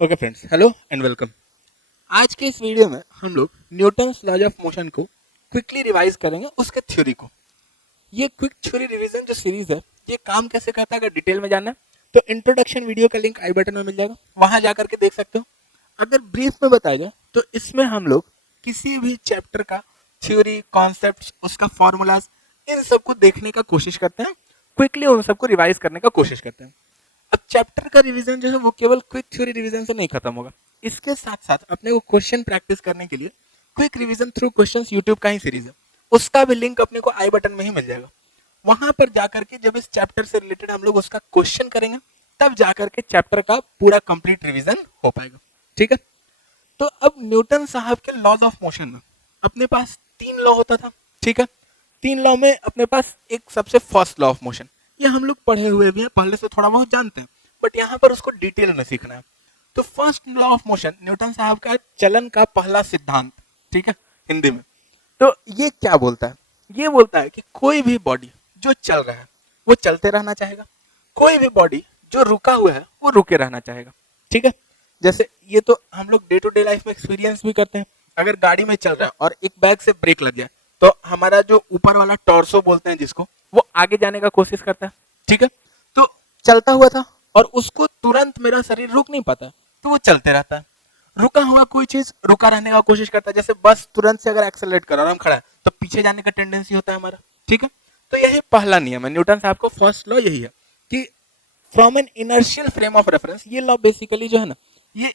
Okay friends, hello and welcome. आज के इस वीडियो में हम लोग न्यूटन्स लॉज ऑफ मोशन को क्विकली रिवाइज करेंगे, उसके थ्योरी को। ये क्विक थ्योरी रिवीजन जो सीरीज है, ये काम कैसे करता है अगर डिटेल में जानना है तो इंट्रोडक्शन वीडियो का लिंक आई बटन में मिल जाएगा, वहां जाकर के देख सकते हो। अगर ब्रीफ में बताया जाए तो इसमें हम लोग किसी भी चैप्टर का थ्योरी, कॉन्सेप्ट, उसका फॉर्मूलाज, इन सबको देखने का कोशिश करते हैं, क्विकली उन सबको रिवाइज करने का कोशिश करते हैं। अब चैप्टर का रिवीजन जो है वो केवल क्विक थ्योरी रिवीजन से नहीं खत्म होगा, इसके साथ साथ अपने को क्वेश्चन प्रैक्टिस करने के लिए quick revision through questions YouTube का ही सीरीज है, उसका भी लिंक अपने को आई बटन में ही मिल जाएगा। वहां पर जाकर के जब इस चैप्टर से रिलेटेड हम लोग उसका क्वेश्चन करेंगे, तब जाकर के चैप्टर का पूरा कंप्लीट रिवीजन हो पाएगा। ठीक है, तो अब न्यूटन साहब के लॉज ऑफ मोशन में अपने पास 3 लॉ होता था। ठीक है, 3 लॉ में अपने पास एक सबसे फर्स्ट लॉ ऑफ मोशन, ये हम लोग पढ़े हुए भी हैं, पहले से थोड़ा बहुत जानते हैं, बट यहाँ पर उसको डिटेल में सीखना है। तो first law of motion Newton साहब का चलन का पहला सिद्धांत, ठीक है, हिंदी में। तो ये क्या बोलता है? ये बोलता है कि कोई भी बॉडी जो चल रहा है वो चलते रहना चाहेगा, कोई भी बॉडी जो रुका हुआ है वो रुके रहना चाहेगा। ठीक है, जैसे ये तो हम लोग डे टू डे लाइफ में एक्सपीरियंस भी करते हैं। अगर गाड़ी में चल रहा है और एक बैग से ब्रेक लग जाए तो हमारा जो ऊपर वाला टॉर्सो बोलते हैं जिसको, वो आगे जाने का कोशिश करता है। ठीक है, तो चलता हुआ था और उसको तुरंत मेरा शरीर रुक नहीं पाता, तो वो चलते रहता है। रुका हुआ कोई चीज रुका रहने का कोशिश करता है, जैसे बस तुरंत से अगर एक्सेलरेट करा और हम खड़ा है तो पीछे जाने का टेंडेंसी होता है हमारा। ठीक है, तो यही पहला नियम है न्यूटन साहब को, फर्स्ट लॉ यही है कि from N inertial frame of reference, ये लॉ बेसिकली जो है ना, ये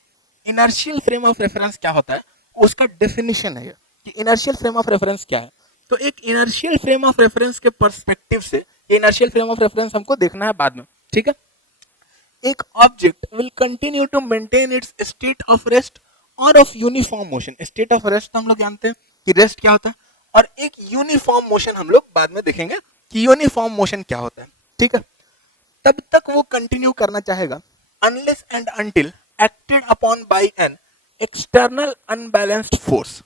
इनर्शियल फ्रेम ऑफ रेफरेंस क्या होता है उसका डेफिनेशन है कि इनर्शियल फ्रेम ऑफ रेफरेंस क्या है। तो एक इनर्शियल फ्रेम ऑफ रेफरेंस के पर्सपेक्टिव से ये इनर्शियल फ्रेम ऑफ रेफरेंस हमको देखना है बाद में। ठीक है, एक object will continue to maintain its state of rest और of uniform motion. State of rest हम लोग जानते हैं कि रेस्ट क्या होता है, और एक यूनिफॉर्म मोशन हम लोग बाद में देखेंगे कि यूनिफॉर्म मोशन क्या होता है। ठीक है, तब तक वो कंटिन्यू करना चाहेगा unless and until acted upon bye an external unbalanced force.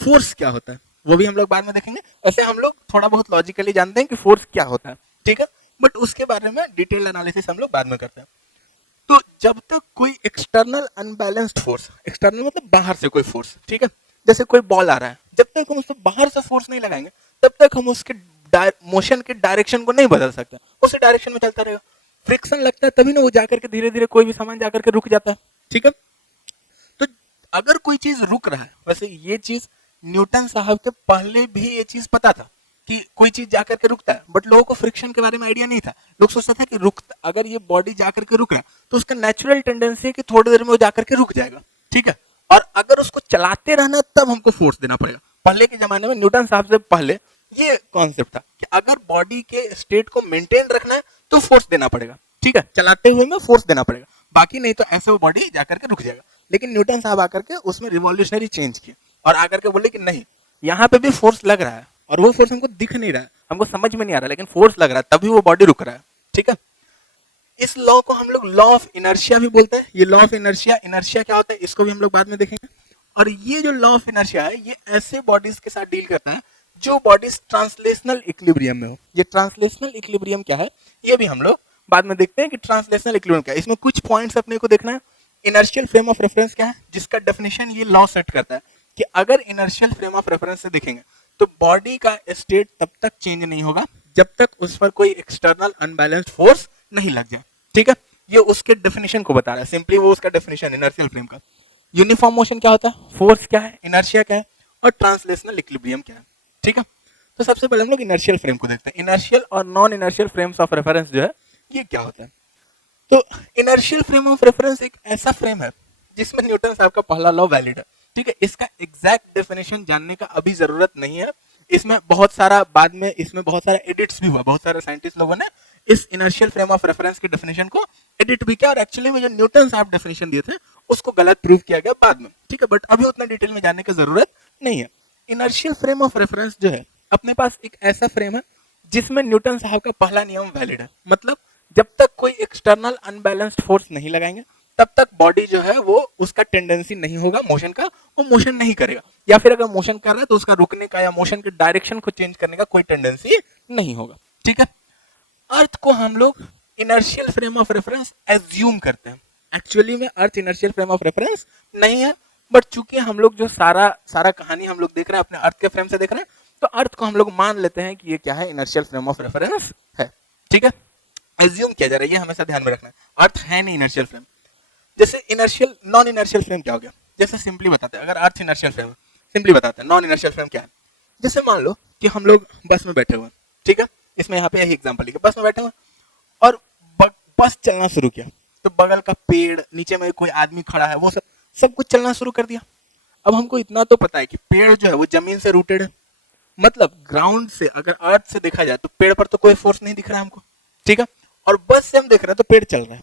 Force क्या होता है वो भी हम लोग बाद में देखेंगे। ऐसे हम लोग थोड़ा बहुत लॉजिकली जानते हैं कि फोर्स क्या होता है, ठीक है, बट उसके बारे में डिटेल एनालिसिस हम लोग बाद में करते हैं। तो जब तक कोई एक्सटर्नल अनबैलेंस्ड फोर्स, एक्सटर्नल मतलब बाहर से कोई फोर्स, ठीक है, जैसे कोई बॉल आ रहा है, जब तक हम उसको बाहर से फोर्स नहीं लगाएंगे तब तक हम उसके मोशन के डायरेक्शन को नहीं बदल सकते, उसी डायरेक्शन में चलता रहेगा। फ्रिक्शन लगता है तभी ना वो जाकर के धीरे धीरे कोई भी सामान जाकर के रुक जाता है। ठीक है, तो अगर कोई चीज रुक रहा है, वैसे ये चीज न्यूटन साहब के पहले भी ये चीज पता था कि कोई चीज जाकर के रुकता है, बट लोगों को फ्रिक्शन के बारे में आइडिया नहीं था। लोग सोचता था कि रुकता, अगर ये बॉडी जाकर के रुक रहा है तो उसका नेचुरल टेंडेंसी है कि थोड़ी देर में वो जाकर के रुक जाएगा। ठीक है, और अगर उसको चलाते रहना तब हमको फोर्स देना पड़ेगा। पहले के जमाने में न्यूटन साहब से पहले ये कॉन्सेप्ट था कि अगर बॉडी के स्टेट को मेंटेन रखना है तो फोर्स देना पड़ेगा। ठीक है, चलाते हुए में फोर्स देना पड़ेगा, बाकी नहीं तो ऐसे वो बॉडी जाकर के रुक जाएगा। लेकिन न्यूटन साहब आकर के उसमें रिवॉल्यूशनरी चेंज किए और आकर के बोले कि नहीं, यहाँ पे भी फोर्स लग रहा है और वो फोर्स हमको दिख नहीं रहा है, हमको समझ में नहीं आ रहा, लेकिन फोर्स लग रहा है तभी वो बॉडी रुक रहा है। ठीक है, इस लॉ को हम लोग लॉ ऑफ इनर्शिया भी बोलते हैं। ये लॉ ऑफ इनर्शिया, इनर्शिया क्या होता है इसको भी हम लोग बाद में देखेंगे। और ये जो लॉ ऑफ इनर्शिया है ये ऐसे बॉडीज के साथ डील करता है जो बॉडीज ट्रांसलेशनल इक्विलिब्रियम में हो। ये ट्रांसलेशनल इक्विलिब्रियम क्या है ये भी हम लोग बाद में देखते हैं कि ट्रांसलेशनल इक्विलिब्रियम क्या है। इसमें कुछ पॉइंट्स अपने को देखना है। इनर्शियल फ्रेम ऑफ रेफरेंस क्या है, जिसका डेफिनेशन ये लॉ सेट करता है कि अगर इनर्शियल फ्रेम ऑफ रेफरेंस से देखेंगे तो बॉडी का स्टेट तब तक चेंज नहीं होगा जब तक उस पर कोई एक्सटर्नल अनबैलेंस्ड फोर्स नहीं लग जाए। ठीक है, ये उसके डेफिनेशन को बता रहा है, सिंपली वो उसका डेफिनेशन इनर्शियल फ्रेम का। यूनिफॉर्म मोशन क्या होता है, फोर्स क्या है, इनर्शिया क्या है, और ट्रांसलेशनल इक्विलिब्रियम क्या है। ठीक है, तो सबसे पहले हम लोग इनर्शियल फ्रेम को देखते हैं। इनर्शियल और non inertial frames of reference जो है ये क्या होता है। तो इनर्शियल फ्रेम ऑफ रेफरेंस एक ऐसा फ्रेम है जिसमें न्यूटन साहब का पहला लॉ वैलिड है। ठीक है, इसका एग्जैक्ट डेफिनेशन जानने का अभी जरूरत नहीं है, इसमें बहुत सारा बाद में इसमें बहुत सारा एडिट्स भी हुआ, बहुत सारे साइंटिस्ट लोगों ने इस इनर्शियल फ्रेम ऑफ रेफरेंस की डेफिनेशन को एडिट भी किया और एक्चुअली में जो न्यूटन साहब डेफिनेशन दिए थे उसको गलत प्रूव किया गया बाद में। ठीक है, बट अभी उतना डिटेल में जानने की जरूरत नहीं है। इनर्शियल फ्रेम ऑफ रेफरेंस जो है अपने पास एक ऐसा फ्रेम है जिसमें न्यूटन साहब का पहला नियम वैलिड है। मतलब जब तक कोई एक्सटर्नल अनबैलेंस्ड फोर्स नहीं लगाएंगे तब तक बॉडी जो है वो उसका टेंडेंसी नहीं होगा मोशन का, वो मोशन नहीं करेगा, या फिर अगर मोशन कर रहा है तो उसका रुकने का या मोशन के डायरेक्शन को चेंज करने का कोई टेंडेंसी नहीं होगा। ठीक है, अर्थ को हम लोग inertial frame of reference assume करते हैं। एक्चुअली में अर्थ इनर्शियल फ्रेम ऑफ रेफरेंस नहीं है, बट चूंकि हम लोग जो सारा कहानी हम लोग देख रहे हैं अपने अर्थ के फ्रेम से देख रहे हैं, तो अर्थ को हम लोग मान लेते हैं कि ये क्या है, इनर्शियल फ्रेम ऑफ रेफरेंस है। ठीक है, एज्यूम किया जा रहा है, ये हमेशा ध्यान में रखना है, अर्थ है नहीं इनर्शियल फ्रेम। जैसे इनर्शियल नॉन इनर्शियल फ्रेम क्या हो गया, जैसे सिंपली बताते हैं, अगर अर्थ इनर्शियल फ्रेम है, सिंपली बताते हैं नॉन इनर्शियल फ्रेम क्या है। जैसे मान लो कि हम लोग बस में बैठे हुए हैं, ठीक है, इसमें यहाँ पे यही एग्जांपल लिखा, बस में बैठे हुए और बस चलना शुरू किया, तो बगल का पेड़, नीचे में कोई आदमी खड़ा है, वो सब कुछ चलना शुरू कर दिया। अब हमको इतना तो पता है कि पेड़ जो है वो जमीन से रूटेड है, मतलब ग्राउंड से, अगर अर्थ से देखा जाए तो पेड़ पर तो कोई फोर्स नहीं दिख रहा है हमको, ठीक है, और बस से हम देख रहे हैं तो पेड़ चल रहा है,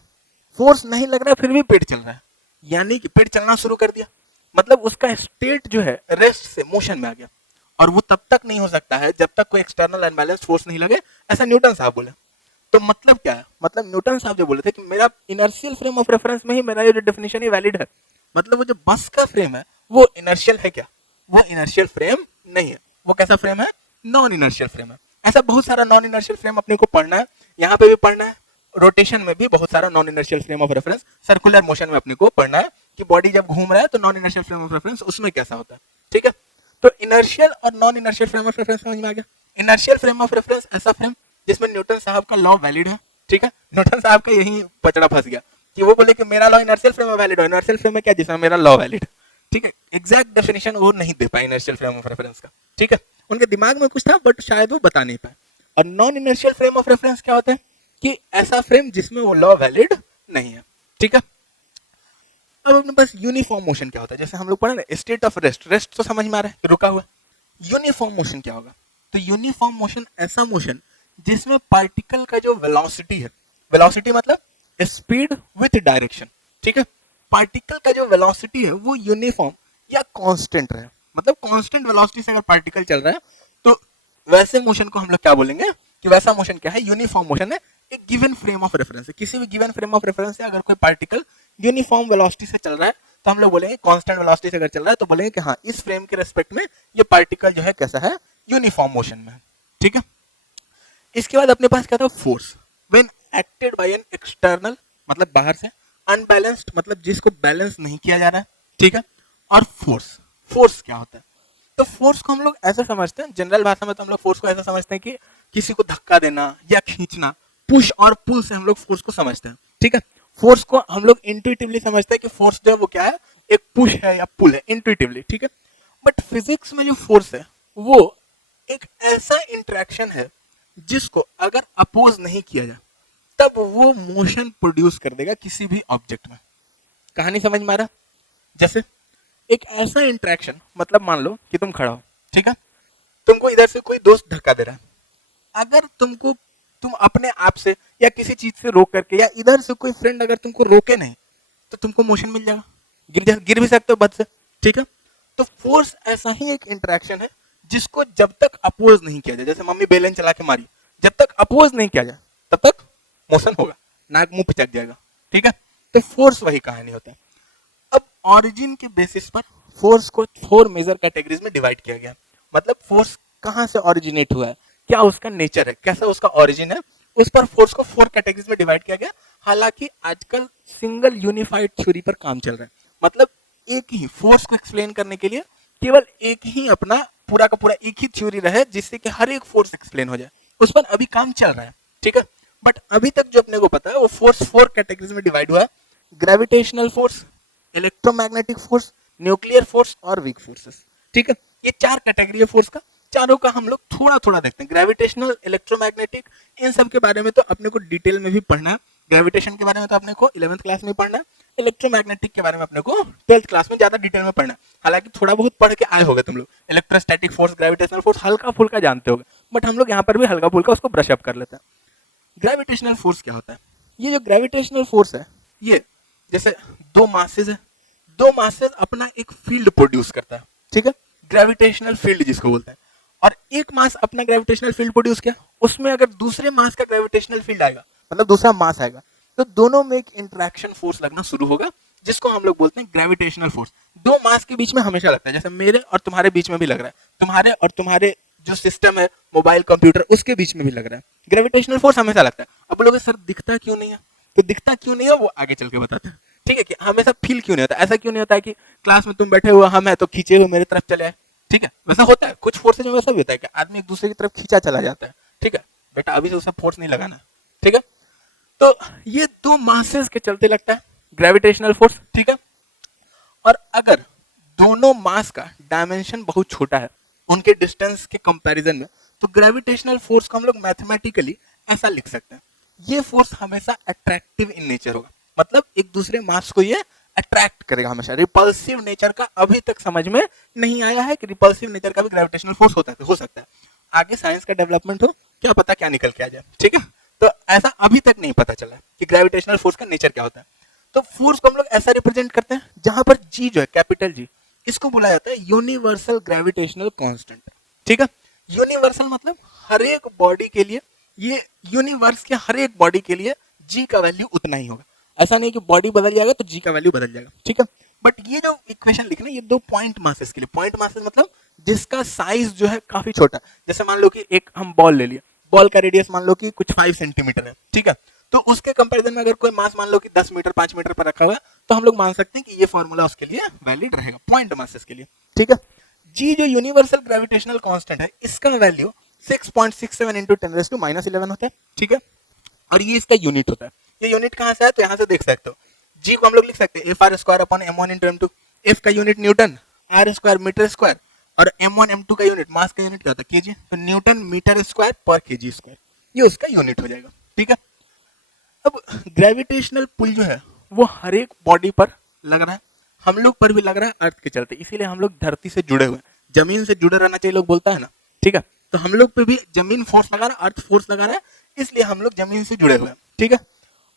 फोर्स नहीं लग रहा है फिर भी पेड़ चल रहा है, यानी कि पेड़ चलना शुरू कर दिया, मतलब उसका स्टेट जो है रेस्ट से मोशन में आ गया, और वो तब तक नहीं हो सकता है जब तक कोई एक्सटर्नल अनबैलेंस्ड फोर्स नहीं लगे, ऐसा न्यूटन साहब बोले। तो मतलब क्या है, मतलब न्यूटन साहब जो बोले थे कि मेरा इनर्शियल फ्रेम ऑफ रेफरेंस में ही मेरा ये जो डेफिनेशन है वैलिड है, मतलब वो जो बस का फ्रेम है वो इनर्शियल है क्या, वो इनर्शियल फ्रेम नहीं है, वो कैसा फ्रेम है, नॉन इनर्शियल फ्रेम है। ऐसा बहुत सारा नॉन इनर्शियल फ्रेम अपने को पढ़ना है, यहाँ पे भी पढ़ना है, रोटेशन में भी बहुत सारा non inertial frame of reference, circular motion में अपने को पढ़ना है कि बॉडी जब घूम रहा है तो non inertial frame of reference उसमें कैसा होता है। ठीक है, तो इनर्शियल और non inertial frame of reference समझ में आ गया। इनर्शियल फ्रेम ऑफ रेफरेंस ऐसा फ्रेम जिसमें न्यूटन साहब का लॉ वैलिड है। ठीक है, न्यूटन साहब का यही पचड़ा फंस गया कि वो बोले कि मेरा लॉ इनर्शियल फ्रेम में वैलिड है, इनर्शियल फ्रेम में क्या, जिसमें मेरा लॉ वैलिड है। ठीक है, एग्जैक्ट डेफिनेशन वो नहीं दे पाए इनर्शियल फ्रेम ऑफ रेफरेंस का। ठीक है, उनके दिमाग में कुछ था बट शायद वो बता नहीं पाए। और non inertial frame of reference क्या होता है कि ऐसा फ्रेम जिसमें वो लॉ वैलिड नहीं है। ठीक है, अब अपने पास यूनिफॉर्म मोशन क्या होता है, जैसे हम लोग पढ़े ना स्टेट ऑफ रेस्ट, रेस्ट तो समझ में आ रहा है, रुका हुआ। यूनिफॉर्म मोशन क्या होगा, तो यूनिफॉर्म मोशन ऐसा मोशन जिसमें पार्टिकल का जो वेलोसिटी है, वेलोसिटी मतलब स्पीड विथ डायरेक्शन। ठीक है, पार्टिकल का जो वेलोसिटी है वो यूनिफॉर्म या कांस्टेंट रहे, मतलब कांस्टेंट वेलोसिटी से अगर पार्टिकल चल रहा है तो वैसे मोशन को हम लोग क्या बोलेंगे कि वैसा मोशन क्या है, यूनिफॉर्म मोशन है, एक गिवन फ्रेम ऑफ रेफरेंस है। किसी भी गिवन फ्रेम ऑफ रेफरेंस से अगर कोई पार्टिकल यूनिफॉर्म वेलोसिटी से चल रहा है तो हम लोग बोलेंगे, कांस्टेंट वेलोसिटी से अगर चल रहा है तो बोलेंगे कि हाँ इस फ्रेम के रेस्पेक्ट में ये पार्टिकल जो है कैसा है, यूनिफॉर्म मोशन में है। ठीक है, इसके बाद अपने पास क्या था, force, when acted by an external मतलब बाहर से, अनबैलेंस्ड मतलब जिसको बैलेंस नहीं किया जा रहा है। ठीक है, और फोर्स, फोर्स क्या होता है, तो फोर्स को हम लोग ऐसा समझते हैं, जनरल भाषा में तो हम लोग फोर्स को ऐसा समझते हैं कि किसी को धक्का देना या खींचना, पुश और पुल से हम लोग फोर्स को समझते हैं। ठीक है, फोर्स को हम लोग इंट्यूटिवली समझते हैं कि फोर्स जो है वो क्या है, एक पुश है या पुल है, इंट्यूटिवली। ठीक है, बट फिजिक्स में जो फोर्स है वो एक ऐसा इंटरेक्शन है जिसको अगर अपोज नहीं किया जाए तब वो मोशन प्रोड्यूस कर देगा किसी भी ऑब्जेक्ट में। कहानी समझ में आ रहा, जैसे एक ऐसा इंटरेक्शन, मतलब मान लो कि तुम खड़ा हो, ठीक है, तुमको इधर से कोई दोस्त धक्का दे रहा है, अगर तुम अपने आप से या किसी चीज से रोक करके, या इधर से कोई फ्रेंड अगर तुमको रोके नहीं तो तुमको मोशन मिल जाएगा, गिर भी सकते हो बद से। ठीक है, तो फोर्स ऐसा ही एक इंटरेक्शन है जिसको जब तक अपोज नहीं किया जाए, जैसे मम्मी बेलन चला के मारी, जब तक अपोज नहीं किया जाए तब तक मोशन होगा, नाक मुंह पिचक जाएगा। ठीक है, तो फोर्स वही कहानी होता है। अब ऑरिजिन के बेसिस पर फोर्स को 4 मेजर कैटेगरीज में डिवाइड किया गया, मतलब फोर्स कहां से ओरिजिनेट हुआ है, क्या उसका नेचर है, कैसा उसका ओरिजिन है, उस पर फोर्स को 4 कैटेगरीज में डिवाइड किया गया। हालांकि आजकल सिंगल यूनिफाइड थ्योरी पर काम चल रहा है, मतलब एक ही फोर्स को एक्सप्लेन करने के लिए केवल एक ही अपना पूरा का पूरा एक ही थ्योरी रहे जिससे कि हर एक फोर्स एक्सप्लेन हो जाए, उस पर अभी काम चल रहा है। ठीक है, बट अभी तक जो अपने को पता है वो फोर्स 4 कैटेगरीज में डिवाइड हुआ है, gravitational force, electromagnetic force, nuclear force और वीक फोर्सेस। ठीक है, ये 4 कैटेगरी है फोर्स का, चारों का हम लोग थोड़ा थोड़ा देखते हैं। ग्रेविटेशनल, इलेक्ट्रोमैग्नेटिक, इन सब के बारे में तो अपने को डिटेल में भी पढ़ना है। ग्रेविटेशन के बारे में तो अपने को 11th क्लास में पढ़ना है, इलेक्ट्रोमैग्नेटिक के बारे में अपने को 12th क्लास में ज्यादा डिटेल में पढ़ना है। हालांकि थोड़ा बहुत पढ़ के आए होगे तुम लोग, इलेक्ट्रोस्टैटिक फोर्स, ग्रेविटेशनल फोर्स हल्का फुल्का जानते होगे, बट हम लोग यहाँ पर भी हल्का फुल्का उसको ब्रश अप कर लेते हैं। ग्रेविटेशनल फोर्स क्या होता है, ये जो ग्रेविटेशनल फोर्स है ये जैसे दो मासेस है, दो मासेस अपना एक फील्ड प्रोड्यूस करता है। ठीक है, ग्रेविटेशनल फील्ड जिसको बोलते हैं, और एक मास अपना ग्रेविटेशनल फील्ड प्रोड्यूस किया, उसमें अगर दूसरे मास का ग्रेविटेशनल फील्ड आएगा, मतलब दूसरा मास आएगा, तो दोनों में एक इंटरेक्शन फोर्स लगना शुरू होगा जिसको हम लोग बोलते हैं ग्रेविटेशनल फोर्स। दो मास के बीच में हमेशा लगता है, जैसे मेरे और तुम्हारे बीच में भी लग रहा है, तुम्हारे और तुम्हारे जो सिस्टम है मोबाइल कंप्यूटर उसके बीच में भी लग रहा है, ग्रेविटेशनल फोर्स हमेशा लगता है। अब बोलोगे सर दिखता क्यों नहीं है, तो दिखता क्यों नहीं है वो आगे चल के बताते हैं। ठीक है, कि हमेशा फील क्यों नहीं होता, ऐसा क्यों नहीं होता है कि क्लास में तुम बैठे हुए हम है तो खींचे हुए मेरी तरफ चले आए, ठीक है, वैसा होता है कुछ फोर्सेज में, वैसा भी होता है कि आदमी एक दूसरे की तरफ खींचा चला जाता है, ठीक है, बेटा अभी से उसे फोर्स नहीं लगाना, ठीक है। तो ये दो मासेस के चलते लगता है ग्रेविटेशनल फोर्स, ठीक है। और अगर दोनों मास का डायमेंशन बहुत छोटा है उनके डिस्टेंस के कंपैरिजन में, तो ग्रेविटेशनल फोर्स को हम लोग मैथमेटिकली ऐसा लिख सकते हैं, ये फोर्स हमेशा अट्रैक्टिव इन नेचर होगा, मतलब एक दूसरे मास को ये अट्रैक्ट करेगा हमेशा। रिपल्सिव नेचर का अभी तक समझ में नहीं आया है कि रिपल्सिव नेचर का भी ग्रेविटेशनल फोर्स होता है, हो सकता है आगे साइंस का डेवलपमेंट हो, क्या पता क्या निकल के आ जाए, ठीक है। तो ऐसा अभी तक नहीं पता चला कि ग्रेविटेशनल फोर्स का नेचर क्या होता है। तो फोर्स को हम लोग ऐसा रिप्रेजेंट करते हैं जहां पर जी जो है कैपिटल जी, इसको बोला जाता है यूनिवर्सल ग्रेविटेशनल कांस्टेंट, ठीक है। यूनिवर्सल मतलब हर एक बॉडी के लिए, ये यूनिवर्स के हर एक बॉडी के लिए जी का वैल्यू उतना ही होगा, ऐसा नहीं कि बॉडी बदल जाएगा तो जी का वैल्यू बदल जाएगा, ठीक है। बट ये जो इक्वेशन लिखना, ये दो पॉइंट मासेस के लिए, पॉइंट मासेस मतलब जिसका साइज जो है काफी छोटा, जैसे मान लो कि एक हम बॉल ले लिए, बॉल का रेडियस मान लो कि कुछ 5 सेंटीमीटर है, ठीक है, तो उसके कंपैरिजन में अगर कोई मास मान लो कि 10 मीटर 5 मीटर पर रखा हुआ है, तो हम लोग मान सकते हैं कि ये फॉर्मूला उसके लिए वैलिड रहेगा पॉइंट मासेस के लिए, ठीक है। जी जो यूनिवर्सल ग्रेविटेशनल कांस्टेंट है, इसका वैल्यू 6.67 इंटू 10⁻11 होता है, ठीक है। और ये इसका यूनिट होता है, ये यूनिट कहां से है तो यहां से देख सकते हो, जी को हम लोग लिख सकते हैं F R square upon m1 into m2, F का unit newton, R square metre square, और m1 m2 का यूनिट मास का यूनिट क्या होता है केजी, तो न्यूटन मीटर स्क्वायर पर केजी स्क्वायर, ये उसका यूनिट हो जाएगा, ठीक है। अब ग्रेविटेशनल पुल जो है वो हर एक बॉडी पर लग रहा है, हम लोग पर भी लग रहा है अर्थ के चलते, इसीलिए हम लोग धरती से जुड़े हुए हैं, जमीन से जुड़े रहना चाहिए लोग बोलता है ना, ठीक है। तो हम लोग पे भी जमीन फोर्स लगा रहा है, अर्थ फोर्स लगा रहा है, इसलिए हम लोग जमीन से जुड़े हुए हैं, ठीक है।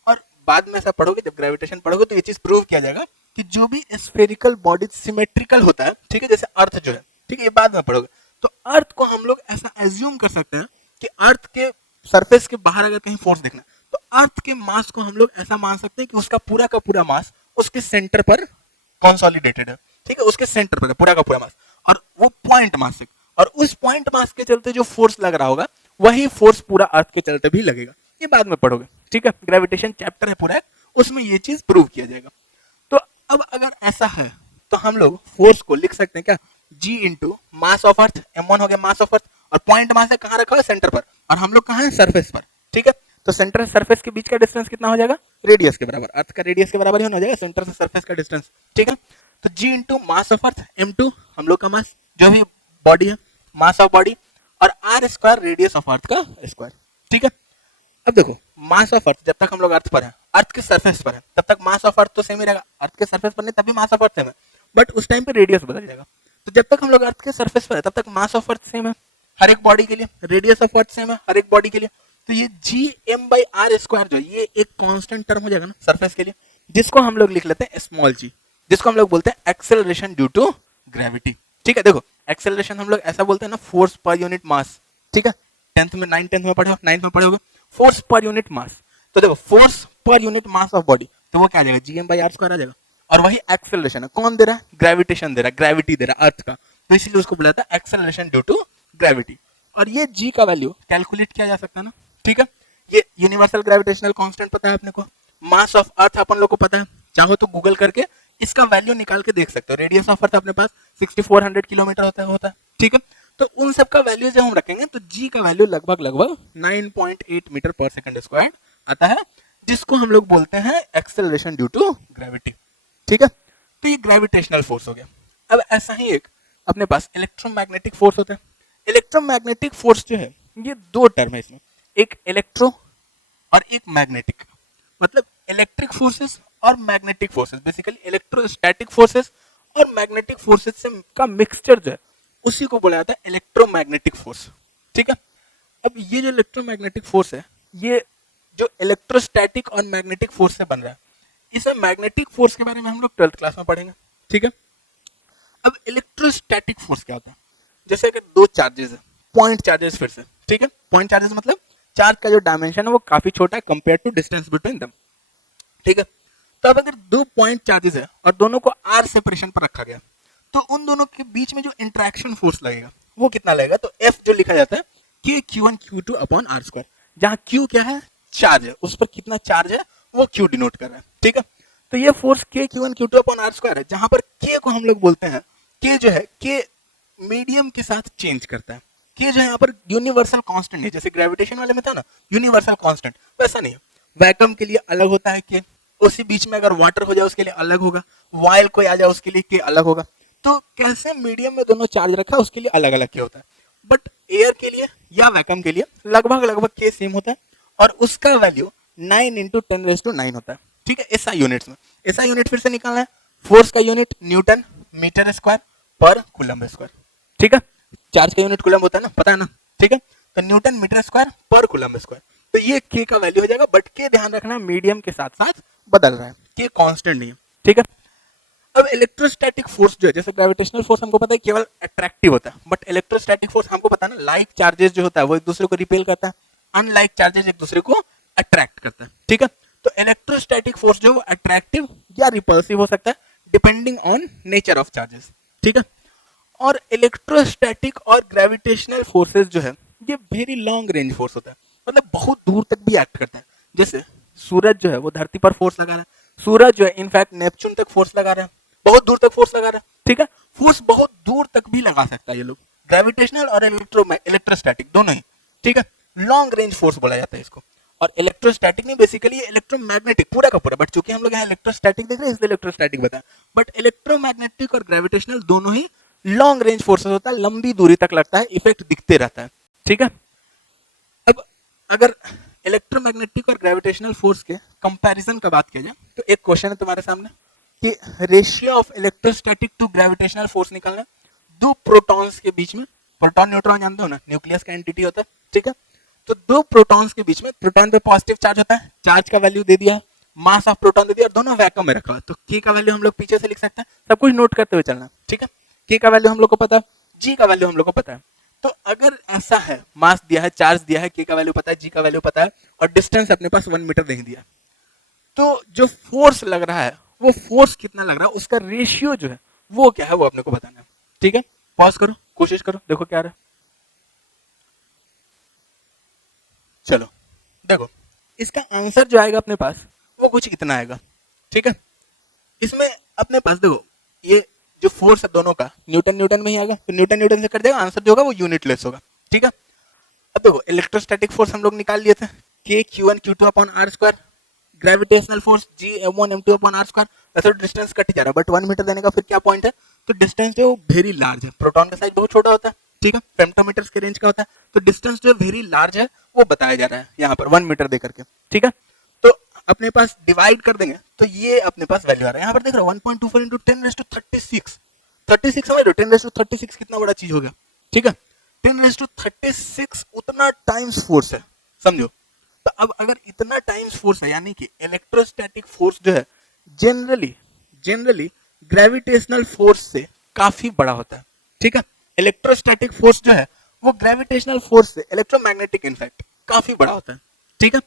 और बाद में ऐसा पढ़ोगे, जब ग्रेविटेशन पढ़ोगे तो ये चीज प्रूव किया जाएगा कि जो भी स्फेरिकल बॉडी सिमेट्रिकल होता है, ठीक है, जैसे अर्थ जो है, ठीक है, ये बाद में पढ़ोगे, तो अर्थ को हम लोग ऐसा एज्यूम कर सकते हैं कि अर्थ के सरफेस के बाहर अगर कहीं फोर्स देखना, तो अर्थ के मास को हम लोग ऐसा मान सकते हैं कि उसका पूरा का पूरा मास उसके सेंटर पर कंसोलिडेटेड है, ठीक है, उसके सेंटर पर पूरा का पूरा मास, और वो पॉइंट मास है, और उस पॉइंट मास के चलते जो फोर्स लग रहा होगा वही फोर्स पूरा अर्थ के चलते भी लगेगा, ये बाद में पढ़ोगे, ठीक है। ग्रेविटेशन चैप्टर है पूरा, उसमें ये चीज प्रूव किया जाएगा। तो अब अगर ऐसा है तो हम लोग फोर्स को लिख सकते हैं क्या, जी into mass of earth, m1 हो गया मास ऑफ अर्थ, और पॉइंट मास है कहाँ रखा हुआ है, सेंटर पर, और हम लोग कहाँ है, सरफेस पर, ठीक है। तो सेंटर से सरफेस के बीच का डिस्टेंस कितना हो जाएगा, रेडियस के बराबर, अर्थ का रेडियस के बराबर ही हो जाएगा सेंटर से सरफेस का डिस्टेंस, ठीक है। तो जी into mass of earth, m2 हम लोग का मास जो भी बॉडी है, मास ऑफ बॉडी, और R square radius of earth का स्क्वायर, ठीक है। अब देखो मास ऑफ अर्थ, जब तक हम लोग अर्थ पर है, अर्थ के सरफेस पर है, तब तक मास ऑफ अर्थ तो सेम ही रहेगा, अर्थ के सरफेस पर नहीं तभी मास ऑफ अर्थ सेम है, बट उस टाइम पे रेडियस बदल जाएगा। तो जब तक हम लोग अर्थ के सरफेस पर है तब तक मास ऑफ अर्थ सेम है हर एक बॉडी के लिए, रेडियस ऑफ अर्थ सेम है हर एक बॉडी के लिए, तो ये G M by R square जो ये एक कांस्टेंट टर्म हो जाएगा ना सरफेस के लिए, जिसको हम लोग लिख लेते हैं स्मॉल जी, जिसको हम लोग बोलते हैं एक्सेलरेशन ड्यू टू ग्रेविटी, ठीक है। देखो एक्सेलरेशन हम लोग ऐसा बोलते हैं ना, फोर्स पर यूनिट मास, ठीक है, 10th में 9th में पढ़े हो, 9th में पढ़े होगे, फोर्स पर यूनिट मास, तो देखो force per unit mass of body, तो वो क्या आ जाएगा, G M by R square आ जाएगा, और वही एक्सेलरेशन है, कौन दे रहा है, ग्रेविटेशन दे रहा है, ग्रेविटी दे रहा है अर्थ का, तो इसीलिए उसको बुलाता है एक्सेलरेशन ड्यू टू ग्रेविटी। और ये जी का वैल्यू कैलकुलेट किया जा सकता है ना, ठीक है। ये यूनिवर्सल ग्रेविटेशनल कांस्टेंट पता है अपने को, मास ऑफ अर्थ अपन लोग को पता है, चाहो तो गूगल करके इसका वैल्यू निकाल के देख सकते हो, रेडियस ऑफ अर्थ अपने पास 6400 किलोमीटर होता है, ठीक है। तो उन सब का वैल्यू जब हम रखेंगे तो जी का वैल्यू लगभग 9.8 मीटर पर सेकंड स्क्वायर आता है, जिसको हम लोग बोलते हैं एक्सेलरेशन ड्यू टू ग्रेविटी, ठीक है। तो ये ग्रेविटेशनल फोर्स हो गया। अब ऐसा ही एक अपने पास इलेक्ट्रोमैग्नेटिक फोर्स होता है। इलेक्ट्रोमैग्नेटिक फोर्स जो है ये दो टर्म है इसमें, एक इलेक्ट्रो और एक मैग्नेटिक, मतलब इलेक्ट्रिक फोर्सेस और magnetic forces, basically electrostatic forces और मैग्नेटिक फोर्सेस से का मिक्सचर जो है उसी को बोला जाता है इलेक्ट्रोमैग्नेटिक फोर्स, ठीक है। अब ये जो इलेक्ट्रोमैग्नेटिक फोर्स है ये जो इलेक्ट्रोस्टैटिक और मैग्नेटिक फोर्स से बन रहा है, इसमें मैग्नेटिक फोर्स के बारे में हम लोग 12th क्लास में पढ़ेंगे, ठीक है। अब इलेक्ट्रोस्टैटिक फोर्स क्या होता है, जैसे अगर दो चार्जेस है, पॉइंट चार्जेस फिर से, ठीक है, पॉइंट चार्जेस मतलब चार्ज का जो डायमेंशन है वो काफी छोटा है compare to distance between them, ठीक है। तो अब अगर दो पॉइंट चार्जेस है और दोनों को आर सेपरेशन पर रखा गया, तो उन दोनों के बीच में जो इंटरेक्शन फोर्स लगेगा वो कितना लगेगा, तो एफ जो लिखा जाता है के Q1 Q2 upon R square, जहां Q क्या है, चार्ज है, उस पर कितना चार्ज है वो Q डिनोट कर रहा है, ठीक है। तो ये force k q one q two upon R square है, जहां पर के को हम लोग बोलते हैं, के जो है के मीडियम के साथ चेंज करता है। के जो है यहाँ पर यूनिवर्सल कांस्टेंट है, जैसे ग्रेविटेशन वाले में था ना यूनिवर्सल कांस्टेंट, वैसा नहीं है। वैक्यूम के लिए अलग होता है के, उसी बीच में अगर वाटर हो जाए उसके लिए अलग होगा, वाइल कोई आ जाए उसके लिए के अलग होगा। तो कैसे मीडियम में दोनों चार्ज रखा है उसके लिए अलग अलग के होता है, बट एयर के लिए या वैक्यूम के लिए लगभग लगभग के सेम होता है, और उसका वैल्यू 9 इंटू 10⁻⁹ होता है। ठीक है, ऐसा यूनिट्स में, ऐसा यूनिट फिर से निकालना है। फोर्स का यूनिट न्यूटन मीटर स्क्वायर पर कूलम स्क्वायर। ठीक है, चार्ज का यूनिट कूलम होता है ना, पता है ना। ठीक है, तो न्यूटन मीटर स्क्वायर पर कूलम स्क्वायर, तो ये के का वैल्यू हो जाएगा, बट के ध्यान रखना मीडियम के साथ साथ बदल रहा है, के कांस्टेंट नहीं है। ठीक है, अब इलेक्ट्रोस्टैटिक फोर्स जो है, जैसे ग्रेविटेशनल फोर्स हमको पता है केवल अट्रैक्टिव होता है, बट इलेक्ट्रोस्टैटिक फोर्स हमको पता है ना, लाइक चार्जेस जो होता है वो एक दूसरे को रिपेल करता है, अनलाइक चार्जेस एक दूसरे को अट्रैक्ट करता है। ठीक है, तो इलेक्ट्रोस्टैटिक फोर्स जो है वो अट्रैक्टिव या रिपल्सिव हो सकता है depending on nature of charges. ठीक है, और इलेक्ट्रोस्टैटिक और ग्रेविटेशनल फोर्सेस जो है ये वेरी लॉन्ग रेंज फोर्स होता है, मतलब बहुत दूर तक भी एक्ट करता है। जैसे सूरज जो है वो धरती पर फोर्स लगा रहा है, सूरज जो है इनफैक्ट नेपच्यून तक फोर्स लगा रहा है, बहुत दूर तक फोर्स लगा रहा है। ठीक है, फोर्स बहुत दूर तक भी लगा सकता है ये लोग, ग्रेविटेशनल और इलेक्ट्रोस्टैटिक दोनों ही। ठीक है, लॉन्ग रेंज फोर्स बोला जाता है इसको। और इलेक्ट्रोस्टैटिक नहीं, बेसिकली इलेक्ट्रोमैग्नेटिक पूरा का पूरा, बट चूंकि हम लोग यहाँ इलेक्ट्रोस्टैटिक देख रहे हैं इसलिए इलेक्ट्रोस्टैटिक बताया, बट इलेक्ट्रोमैग्नेटिक और ग्रेविटेशनल दोनों ही लॉन्ग रेंज फोर्सेस होता है, लंबी दूरी तक लगता है, इफेक्ट दिखते रहता है। ठीक है, अब अगर इलेक्ट्रोमैग्नेटिक और ग्रेविटेशनल फोर्स के कंपैरिजन का बात किया जाए तो एक क्वेश्चन है तुम्हारे सामने कि ratio of electrostatic to gravitational force निकालना, दो प्रोटॉन्स के बीच में, प्रोटॉन न्यूट्रॉन जानते हो ना, न्यूक्लियस का एंटिटी होता है। ठीक है, तो दो प्रोटॉन्स के बीच में, प्रोटॉन पे पॉजिटिव चार्ज होता है, चार्ज का वैल्यू दे दिया, मास ऑफ प्रोटॉन दे दिया, और दोनों वैक्यूम में रखा हुआ, तो के का वैल्यू हम लोग पीछे से लिख सकते हैं, सब कुछ नोट करते हुए चलना। ठीक है, के का वैल्यू हम लोग को पता है, जी का वैल्यू हम लोग को पता है। तो अगर ऐसा है, मास दिया है, चार्ज दिया है, के का वैल्यू पता है, जी का वैल्यू पता है, और डिस्टेंस अपने पास 1 मीटर नहीं दिया, तो जो फोर्स लग रहा है वो फोर्स कितना लग रहा है, उसका रेशियो जो है वो क्या है वो अपने को बताना है। ठीक है, पॉज करो, कोशिश करो, देखो क्या रहा है। चलो देखो, इसका आंसर जो आएगा अपने पास वो कुछ इतना आएगा। ठीक है, इसमें अपने पास देखो ये जो फोर्स है दोनों का न्यूटन न्यूटन में ही आएगा, तो न्यूटन न्यूटन से कर देगा, आंसर जो होगा वो यूनिटलेस होगा। ठीक है, अब देखो इलेक्ट्रोस्टैटिक फोर्स हम लोग निकाल लिए थे, k q one q two upon R square, gravitational force G m1 m2 upon R square. वैसे तो डिस्टेंस कट ही जा रहा है, बट 1 मीटर देने का फिर क्या पॉइंट है, तो डिस्टेंस जो है वो वेरी लार्ज है, प्रोटॉन का साइज बहुत छोटा होता है। ठीक है, फेम्टोमीटर्स के रेंज का होता है, तो डिस्टेंस जो वेरी लार्ज है वो बताया जा रहा है यहाँ पर 1 मीटर दे करके। ठीक है, तो अपने पास डिवाइड कर देंगे तो ये अपने पास वैल्यू आ रहा है, यहाँ पर देख रहे हो 1.24 इंटू 10⁻36, 36 समझ रहे हो, 10⁻36 कितना बड़ा चीज हो गया। ठीक है, 10⁻36 उतना टाइम्स फोर्स है, समझो। तो अब अगर इतना टाइम्स फोर्स है, यानी कि इलेक्ट्रोस्टैटिक फोर्स जो है जनरली ग्रेविटेशनल फोर्स से काफी बड़ा होता है। ठीक है, इलेक्ट्रोस्टैटिक फोर्स जो है वो ग्रेविटेशनल फोर्स से, इलेक्ट्रोमैग्नेटिक इनफैक्ट, काफी बड़ा होता है। ठीक है,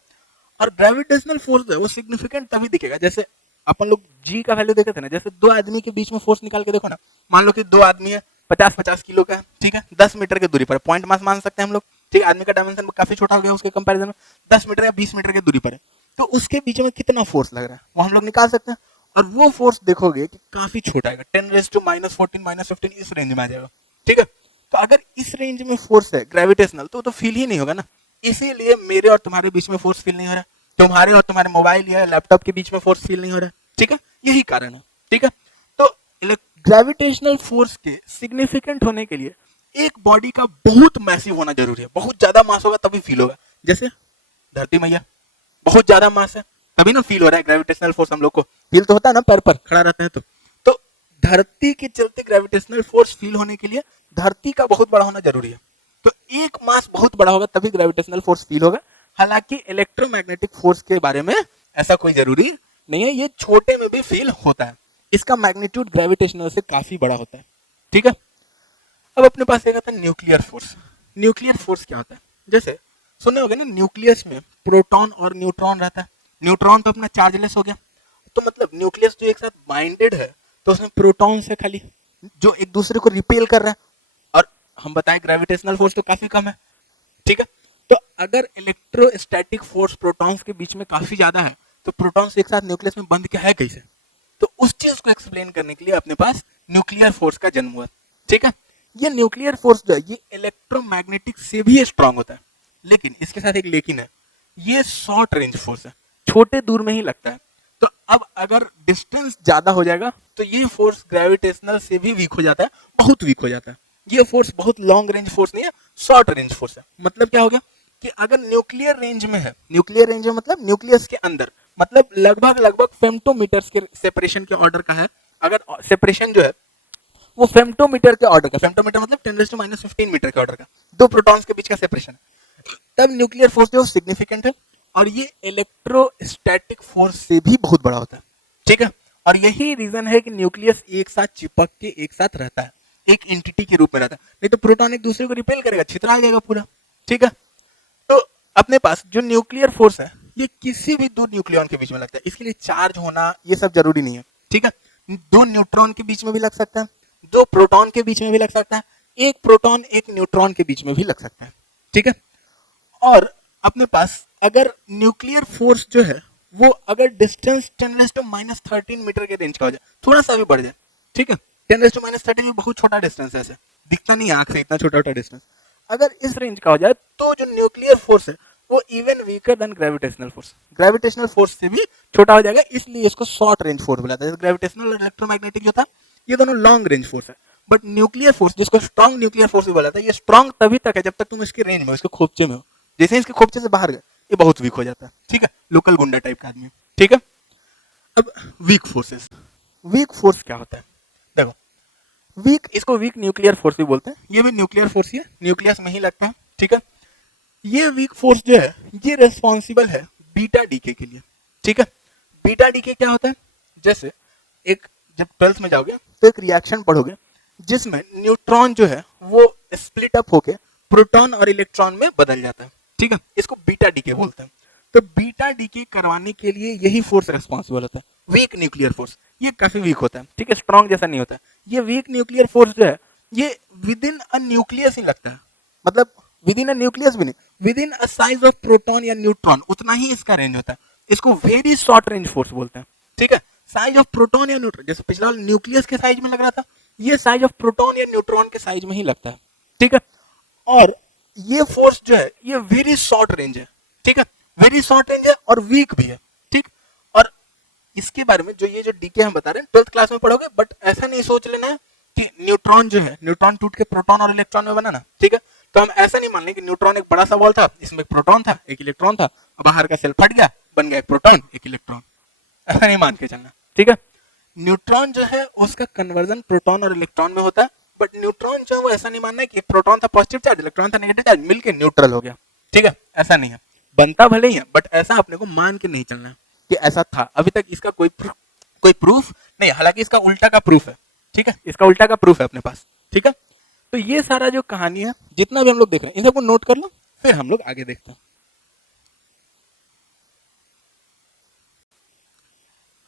और ग्रेविटेशनल फोर्स जो है वो सिग्निफिकेंट तभी दिखेगा, जैसे अपन लोग जी का वैल्यू देखे थे ना, जैसे दो आदमी के बीच में फोर्स निकाल के देखो ना, मान लो कि दो आदमी है, 50-50 किलो का है। ठीक है, 10 मीटर की दूरी पर, पॉइंट मास मान सकते हैं हम लोग। ठीक है, आदमी का डायमेंशन काफी छोटा हो गया उसके कंपैरिजन में, 10 मीटर या 20 मीटर की दूरी पर है, तो उसके बीच में कितना फोर्स लग रहा है वो हम लोग निकाल सकते हैं, और वो फोर्स देखोगे कि काफी छोटा आएगा, 10⁻⁻14 -15 इस रेंज में आ जाएगा। ठीक है, तो अगर इस रेंज में फोर्स है ग्रेविटेशनल तो फील ही नहीं होगा ना, इसीलिए मेरे और तुम्हारे बीच में फोर्स फील नहीं हो रहा, तुम्हारे और तुम्हारे मोबाइल या लैपटॉप के बीच में फोर्स फील नहीं हो रहा। ठीक है, यही कारण है। ठीक है, तो ग्रेविटेशनल फोर्स के सिग्निफिकेंट होने के लिए एक बॉडी का बहुत मैसिव होना जरूरी है, बहुत ज्यादा मास होगा तभी फील होगा। जैसे धरती मैया बहुत ज्यादा मास है तभी ना फील हो रहा है ग्रेविटेशनल फोर्स, हम लोग को फील तो होता है ना पैर पर खड़ा रहता है तो धरती के चलते ग्रेविटेशनल फोर्स फील होने के लिए धरती का बहुत बड़ा होना जरूरी है, तो एक मास बहुत बड़ा होगा तभी ग्रेविटेशनल फोर्स फील होगा। हालांकि इलेक्ट्रोमैग्नेटिक फोर्स के बारे में ऐसा कोई जरूरी नहीं है, ये छोटे में भी फील होता है, इसका मैग्नीट्यूड ग्रेविटेशनल से काफी बड़ा होता है। ठीक है, अब अपने पास एक आता है न्यूक्लियर फोर्स। न्यूक्लियर फोर्स क्या होता है, जैसे सुने होगे ना, न्यूक्लियस में प्रोटॉन और न्यूट्रॉन रहता है, न्यूट्रॉन तो अपना चार्जलेस हो गया, तो मतलब न्यूक्लियस जो एक साथ बाइंडेड है तो उसमें प्रोटॉन से खाली जो एक दूसरे को रिपेल कर रहा है, और हम बताएं ग्रेविटेशनल फोर्स तो काफी कम है। ठीक है, तो अगर इलेक्ट्रोस्टैटिक फोर्स प्रोटॉन्स के बीच में काफी ज्यादा है तो प्रोटॉन्स एक साथ न्यूक्लियस में बंद क्या है कैसे, तो उस चीज को एक्सप्लेन करने के लिए अपने पास न्यूक्लियर फोर्स का जन्म हुआ। ठीक है, ये न्यूक्लियर फोर्स जो है ये इलेक्ट्रोमैग्नेटिक से भी स्ट्रांग होता है, लेकिन इसके साथ एक लेकिन है, ये शॉर्ट रेंज फोर्स है, छोटे दूर में ही लगता है। तो अब अगर डिस्टेंस ज्यादा हो जाएगा तो ये फोर्स ग्रेविटेशनल से भी वीक हो जाता है, बहुत वीक हो जाता है। ये फोर्स बहुत लॉन्ग रेंज फोर्स नहीं है, शॉर्ट रेंज फोर्स है। मतलब क्या हो गया कि अगर न्यूक्लियर रेंज में है, न्यूक्लियर रेंज में मतलब न्यूक्लियस के अंदर, मतलब लगभग लगभग फेम्टोमीटर्स के सेपरेशन के ऑर्डर का है, अगर सेपरेशन जो है वो फेम्टोमीटर के ऑर्डर का, फेम्टोमीटर मतलब 10⁻⁻15 मीटर के ऑर्डर का, दो प्रोटॉन्स के बीच का सेपरेशन है, तब न्यूक्लियर फोर्स जो सिग्निफिकेंट है, और ये इलेक्ट्रोस्टैटिक फोर्स से भी बहुत बड़ा होता है। ठीक है, और यही रीजन है कि न्यूक्लियस एक साथ चिपक के एक साथ रहता है, एक एंटिटी के रूप में रहता है, नहीं तो प्रोटॉन एक दूसरे को रिपेल करेगा, छितरा जाएगा पूरा। ठीक है, तो अपने पास जो न्यूक्लियर फोर्स है ये किसी भी दो न्यूक्लियॉन के बीच में लगता है, इसके लिए चार्ज होना ये सब जरूरी नहीं है। ठीक है, दो न्यूट्रॉन के बीच में भी लग सकता है, दो प्रोटॉन के बीच में भी लग सकता है, एक प्रोटॉन एक न्यूट्रॉन के बीच में भी लग सकता है। ठीक है, और अपने पास अगर न्यूक्लियर फोर्स जो है वो अगर डिस्टेंस 10⁻13 मीटर के रेंज का हो जाए, थोड़ा सा भी बढ़ जाए, ठीक है, 10⁻13 भी बहुत छोटा डिस्टेंस है, ऐसे दिखता नहीं है आंख से, इतना छोटा छोटा डिस्टेंस, अगर इस रेंज का हो जाए तो जो न्यूक्लियर फोर्स है वो even weaker then gravitational force, gravitational force से भी छोटा हो जाएगा, इसलिए इसको शॉर्ट रेंज फोर्स बुलाता है। ग्रेविटेशनल और इलेक्ट्रोमैग्नेटिक जो था ये दोनों लॉन्ग रेंज फोर्स है, बट न्यूक्लियर फोर्स जिसको स्ट्रॉन्ग न्यूक्लियर फोर्स भी बोला था, ये स्ट्रॉन्ग तभी तक है जब तक तुम इसकी रेंज में हो, इसके खोपचे में हो। जैसे ही इसके खोपचे से बाहर गए ये बहुत वीक हो जाता है। ठीक है, लोकल गुंडा टाइप का आदमी। ठीक है, अब वीक फोर्सेस, वीक फोर्स क्या होता है, देखो वीक, इसको वीक न्यूक्लियर फोर्स भी बोलते हैं, ये भी न्यूक्लियर फोर्स ही है, न्यूक्लियस में ही लगता है। ठीक है, ये वीक फोर्स जो है ये रेस्पॉन्सिबल है बीटा डीके के लिए। ठीक है, बीटा डीके क्या होता है, जैसे एक जब 12th में जाओगे तो एक रिएक्शन पढ़ोगे जिसमें न्यूट्रॉन जो है वो स्प्लिट अप होके प्रोटॉन और इलेक्ट्रॉन में बदल जाता है। ठीक है, इसको बीटा डीके बोलते हैं। तो बीटा डीके करवाने के लिए यही फोर्स रेस्पॉन्सिबल होता है, वीक न्यूक्लियर फोर्स। ये काफी वीक होता है, ठीक है, स्ट्रॉन्ग जैसा नहीं होता है। ये वीक न्यूक्लियर फोर्स जो है ये विद इन अ न्यूक्लियस ही लगता है, मतलब विद इन अ न्यूक्लियस भी नहीं, with in a size of proton या न्यूट्रॉन, उतना ही इसका रेंज होता है। इसको वेरी शॉर्ट रेंज फोर्स बोलते हैं। ठीक है, साइज ऑफ प्रोटॉन या न्यूट्रॉन, जैसे पिछला वाला न्यूक्लियस के साइज में लग रहा था, ये साइज ऑफ प्रोटॉन या न्यूट्रॉन के साइज में ही लगता है। ठीक है, और ये फोर्स जो है ये वेरी शॉर्ट रेंज है। ठीक है, वेरी शॉर्ट रेंज है और वीक भी है। ठीक, और इसके बारे में जो ये जो डीके हम बता रहे हैं 12th क्लास में पढ़ोगे, बट ऐसा नहीं सोच लेना है कि न्यूट्रॉन जो है, न्यूट्रॉन टूट के प्रोटॉन और इलेक्ट्रॉन में बना ना। ठीक है, तो हम ऐसा नहीं मान लें कि न्यूट्रॉन एक बड़ा सा बॉल था, इसमें एक प्रोटॉन था एक इलेक्ट्रॉन था, बाहर का सेल फट गया बन गया एक प्रोटॉन एक इलेक्ट्रॉन, ऐसा नहीं मान के चलना। ठीक है, न्यूट्रॉन जो है उसका कन्वर्जन प्रोटॉन और इलेक्ट्रॉन में होता है, बट न्यूट्रॉन जो है वो ऐसा नहीं मानना है कि प्रोटॉन था पॉजिटिव चार्ज, इलेक्ट्रॉन था नेगेटिव चार्ज, मिलके न्यूट्रल हो गया। ठीक है, ऐसा नहीं है, बनता भले ही है बट ऐसा अपने को मान के नहीं चलना है कि ऐसा था। अभी तक इसका कोई प्रूफ नहीं, हालांकि इसका उल्टा का प्रूफ है। ठीक है, इसका उल्टा का प्रूफ है अपने पास। ठीक है, तो ये सारा जो कहानी है जितना भी हम लोग देख रहे हैं इन सबको नोट कर लो, फिर हम लोग आगे देखते हैं।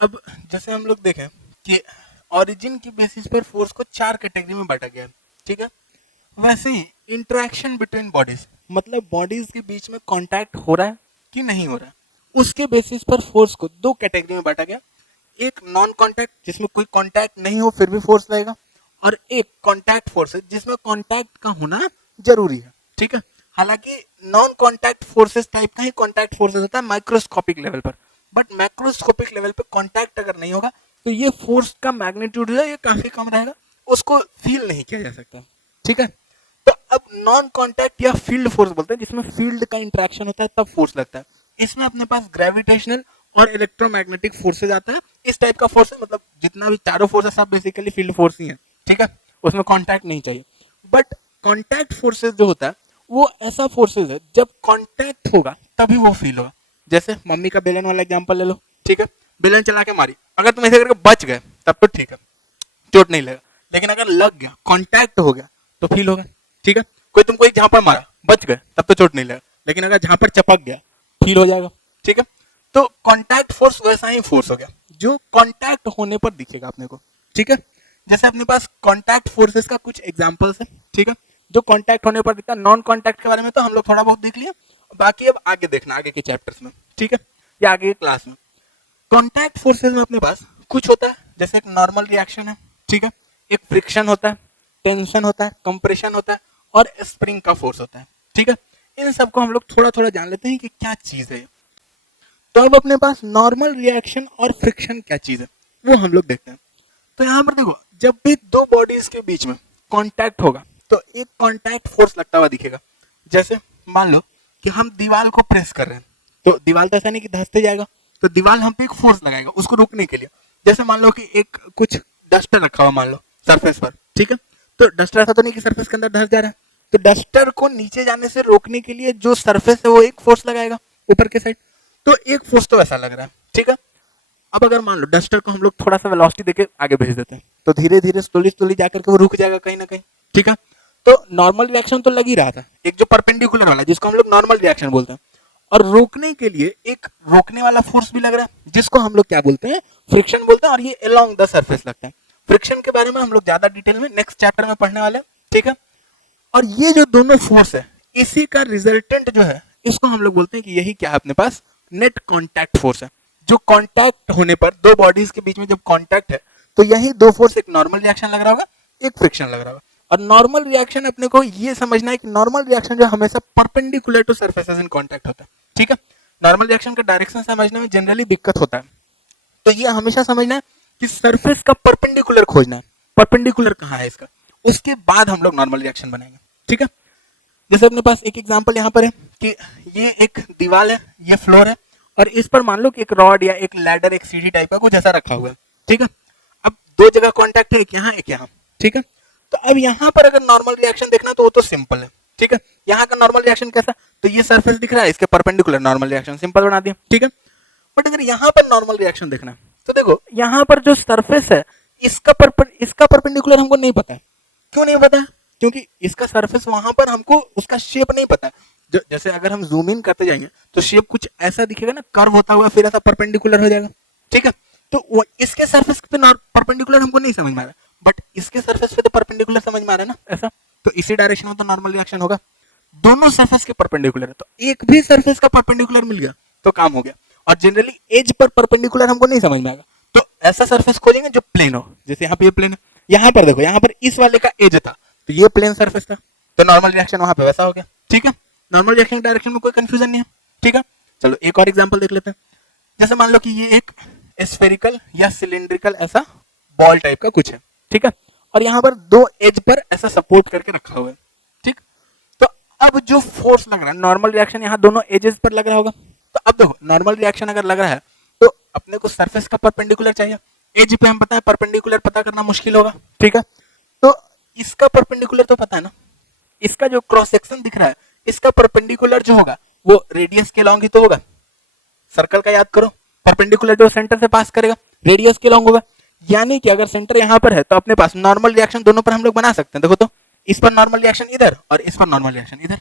अब जैसे हम लोग देखें कि ओरिजिन की बेसिस पर फोर्स को 4 कैटेगरी में बांटा गया है। ठीक है, वैसे ही इंटरेक्शन बिटवीन बॉडीज, मतलब बॉडीज के बीच में कांटेक्ट हो रहा है कि नहीं हो रहा है, उसके बेसिस पर फोर्स को 2 कैटेगरी में बांटा गया। एक नॉन कांटेक्ट जिसमें कोई कांटेक्ट नहीं हो फिर भी फोर्स लगेगा, और एक कांटेक्ट फोर्स है जिसमें कांटेक्ट का होना जरूरी है। ठीक है, हालांकि नॉन कांटेक्ट फोर्सेस टाइप का ही कांटेक्ट फोर्सेस होता है माइक्रोस्कोपिक लेवल पर, बट मैक्रोस्कोपिक लेवल पे कांटेक्ट अगर नहीं होगा तो ये फोर्स का मैग्नीट्यूड है ये काफी कम रहेगा, उसको फील नहीं किया जा सकता। ठीक है, तो अब नॉन कांटेक्ट या फील्ड फोर्स बोलते हैं, जिसमें फील्ड का इंटरेक्शन होता है तब फोर्स लगता है। इसमें अपने पास ग्रेविटेशनल और इलेक्ट्रोमैग्नेटिक फोर्सेज आता है। इस टाइप का फोर्स मतलब जितना भी चारों फोर्स है सब बेसिकली फील्ड फोर्स ही है। ठीक है, उसमें कांटेक्ट नहीं चाहिए, बट कांटेक्ट फोर्सेज जो होता है वो ऐसा फोर्सेज है जब कांटेक्ट होगा तभी वो फील होगा। जैसे मम्मी का बेलन वाला एग्जांपल ले लो। ठीक है, बेलन चला के मारी, अगर तुम ऐसे करके बच गए तब तो ठीक है, चोट नहीं लगेगा, लेकिन अगर लग गया कांटेक्ट हो गया तो फील होगा। ठीक है, कोई तुमको एक झापड़ मारा बच गए तब तो चोट नहीं लगेगा, लेकिन अगर झापड़ चपक गया फील हो जाएगा। ठीक है, तो कांटेक्ट फोर्स वैसा ही फोर्स हो गया जो कांटेक्ट होने पर दिखेगा अपने को। ठीक है, जैसे अपने पास कांटेक्ट फोर्सेस का कुछ एग्जांपल्स है। ठीक है, जो कांटेक्ट होने पर दिखता है। नॉन कांटेक्ट के बारे में तो हम लोग थोड़ा बहुत देख लिया, बाकी अब आगे देखना आगे के चैप्टर्स में। ठीक है, या आगे के क्लास में। कांटेक्ट फोर्सेस में अपने पास कुछ होता है जैसे एक नॉर्मल रिएक्शन है, ठीक है, एक फ्रिक्शन होता है, टेंशन होता है, कंप्रेशन होता है और स्प्रिंग का फोर्स होता है, ठीक है। इन सबको हम लोग थोड़ा थोड़ा जान लेते हैं कि क्या चीज है। तो अब अपने पास नॉर्मल रिएक्शन और फ्रिक्शन क्या चीज है वो हम लोग देखते हैं। तो यहाँ पर देखो, जब भी दो बॉडीज के बीच में कांटेक्ट होगा तो एक कांटेक्ट फोर्स लगता हुआ दिखेगा। जैसे मान लो कि हम दीवार को प्रेस कर रहे हैं, तो दीवार तो ऐसा नहीं कि धंसते जाएगा, तो दीवार हम पे एक फोर्स लगाएगा उसको रोकने के लिए। जैसे मान लो कि एक कुछ डस्टर रखा हुआ मान लो सरफेस पर, ठीक है, तो डस्टर ऐसा तो नहीं कि सरफेस के अंदर धंस जा रहा है, तो डस्टर को नीचे जाने से रोकने के लिए जो सरफेस है वो एक फोर्स लगाएगा ऊपर के साइड, तो एक फोर्स तो ऐसा लग रहा है, ठीक है। अब अगर मान लो डस्टर को हम लोग थोड़ा सा वेलोसिटी देके आगे भेज देते हैं तो धीरे धीरे स्लोली स्लोली जाकर के वो रुक जाएगा कहीं ना कहीं, ठीक है। तो नॉर्मल रिएक्शन तो लग ही रहा था, एक जो परपेंडिकुलर वाला जिसको हम लोग नॉर्मल रिएक्शन बोलते हैं, और रोकने के लिए एक रोकने वाला फोर्स भी लग रहा है जिसको हम लोग क्या बोलते हैं, फ्रिक्शन बोलते हैं, और ये अलोंग द सरफेस लगता है। फ्रिक्शन के बारे में हम लोग ज्यादा डिटेल में नेक्स्ट चैप्टर में पढ़ने वाले हैं, ठीक है। और ये जो दोनों फोर्स है इसी का रिजल्टेंट जो है इसको हम लोग बोलते हैं कि यही क्या है अपने पास, नेट कांटेक्ट फोर्स है। जो कांटेक्ट होने पर दो बॉडीज के बीच में जब कांटेक्ट है तो यही दो फोर्स, एक नॉर्मल रिएक्शन लग रहा होगा, एक फ्रिक्शन लग रहा होगा। और नॉर्मल रिएक्शन अपने को ये समझना है कि नॉर्मल रिएक्शन जो हमेशा perpendicular to surfaces in contact होता है, ठीक है। नॉर्मल रिएक्शन का डायरेक्शन समझने में जनरली दिक्कत होता है, तो ये हमेशा समझना है कि सरफेस का परपेंडिकुलर खोजना है, परपेंडिकुलर कहाँ है इसका, उसके बाद हम लोग नॉर्मल रिएक्शन बनाएंगे, ठीक है। जैसे अपने पास एक एग्जांपल यहाँ पर है कि ये एक दीवार है, ये फ्लोर है, और इस पर मान लो कि एक रॉड या एक लैडर, एक सीढ़ी टाइप का कुछ ऐसा रखा हुआ है, ठीक है। अब दो जगह कांटेक्ट है, एक यहाँ एक यहाँ, ठीक है। तो अब यहाँ पर अगर नॉर्मल रिएक्शन देखना तो वो तो सिंपल है, ठीक है। यहाँ का नॉर्मल रिएक्शन कैसा, तो ये सरफेस दिख रहा है, इसके परपेंडिकुलर नॉर्मल रिएक्शन सिंपल बना दिया, ठीक है। बट अगर यहाँ पर नॉर्मल रिएक्शन देखना है तो देखो यहाँ पर जो सरफेस है इसका परपेंडिकुलर हमको नहीं पता है। क्यों नहीं पता है, क्योंकि इसका सरफेस वहां पर हमको उसका शेप नहीं पता है। जैसे अगर हम जूम इन करते जाएंगे तो शेप कुछ ऐसा दिखेगा ना, कर्व होता हुआ फिर ऐसा परपेंडिकुलर हो जाएगा, ठीक है। तो इसके सरफेस पे परपेंडिकुलर हमको नहीं समझ में आ रहा, बट इसके सरफेस पे तो परपेंडिकुलर समझ में आ रहा है ना ऐसा, तो इसी डायरेक्शन में तो नॉर्मल रिएक्शन होगा। दोनों सरफेस के परपेंडिकुलर है तो एक भी सरफेस का परपेंडिकुलर मिल गया तो काम हो गया। और जनरली एज पर परपेंडिकुलर हमको नहीं समझ में आएगा, तो ऐसा सरफेस खोजेंगे जो प्लेन हो। जैसे यहाँ पे ये प्लेन है, यहाँ पर देखो यहाँ पर इस वाले का एज था तो ये प्लेन सरफेस था, तो नॉर्मल रिएक्शन वहां पे वैसा हो गया, ठीक है। नॉर्मल रिएक्शन डायरेक्शन में कोई कंफ्यूजन नहीं है, ठीक है। चलो एक और एग्जांपल देख लेते हैं। जैसे मान लो कि ये एक स्फेरिकल या सिलिंड्रिकल ऐसा बॉल टाइप का कुछ है, ठीक है, और यहाँ पर दो एज पर ऐसा सपोर्ट करके रखा हुआ है, ठीक। तो अब जो फोर्स लग रहा है नॉर्मल रिएक्शन यहाँ दोनों एजेस पर लग रहा होगा, तो अब देखो नॉर्मल रिएक्शन अगर लग रहा है तो अपने को सरफेस का परपेंडिकुलर चाहिए, एज पे हम पता है परपेंडिकुलर पता करना मुश्किल होगा, ठीक है। तो इसका परपेंडिकुलर तो पता है ना, इसका जो क्रॉस सेक्शन दिख रहा है इसका परपेंडिकुलर जो होगा वो रेडियस के लॉन्ग ही तो होगा। सर्कल का याद करो, परपेंडिकुलर जो सेंटर से पास करेगा रेडियस के लॉन्ग होगा, यानी कि अगर सेंटर यहाँ पर है तो अपने पास नॉर्मल रिएक्शन दोनों पर हम लोग बना सकते हैं। देखो तो इस पर नॉर्मल रिएक्शन इधर और इस पर नॉर्मल रिएक्शन इधर,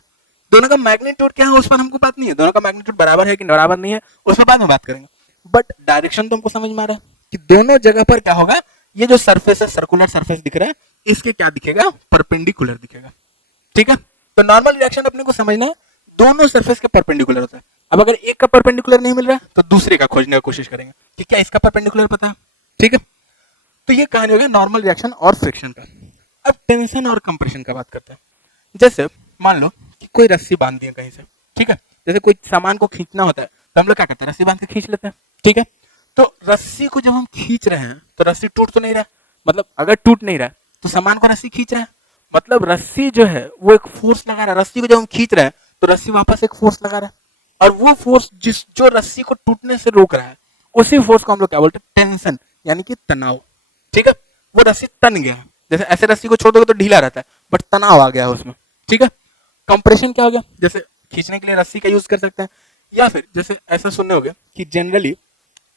दोनों का मैग्नीट्यूड क्या है उस पर हमको बात नहीं है, दोनों का मैग्नीट्यूड बराबर है कि बराबर नहीं है उस पर बाद में बात करेंगे। बट डायरेक्शन तो हमको समझ में आ रहा है कि दोनों जगह पर क्या होगा, ये जो सरफेस है सर्कुलर सरफेस दिख रहा है इसके क्या दिखेगा, परपेंडिकुलर दिखेगा, ठीक है। तो नॉर्मल रिएक्शन अपने को समझना है दोनों सरफेस के परपेंडिकुलर होता है। अब अगर एक का परपेंडिकुलर नहीं मिल रहा है तो दूसरे का खोजने की कोशिश करेंगे कि क्या इसका परपेंडिकुलर पता है, ठीक है। तो ये कहानी हो गया नॉर्मल रिएक्शन और फ्रिक्शन का। अब टेंशन और कंप्रेशन का बात करते हैं। जैसे मान लो कि कोई रस्सी बांध दी है कहीं से, ठीक है, जैसे कोई सामान को खींचना होता है तो हम लोग क्या करते हैं, रस्सी बांध के खींच लेते हैं, ठीक है। तो रस्सी को जब हम खींच रहे हैं तो रस्सी टूट तो नहीं रहा है, मतलब अगर टूट नहीं रहा है तो सामान को रस्सी खींच रहा है, मतलब रस्सी जो है वो एक फोर्स लगा रहा है। रस्सी को जब हम खींच रहे हैं तो रस्सी वापस एक फोर्स लगा रहा है, और वो फोर्स जो रस्सी को टूटने से रोक रहा है उसी फोर्स को हम लोग क्या बोलते हैं, टेंशन, यानी कि तनाव, ठीक है। वो रस्सी तन गया, जैसे ऐसे रस्सी को छोड़ दोगे तो ढीला रहता है बट तनाव आ गया है उसमें, ठीक है। कंप्रेशन क्या हो गया, जैसे खींचने के लिए रस्सी का यूज कर सकते हैं, या फिर जैसे ऐसा सुनने हो गया कि जनरली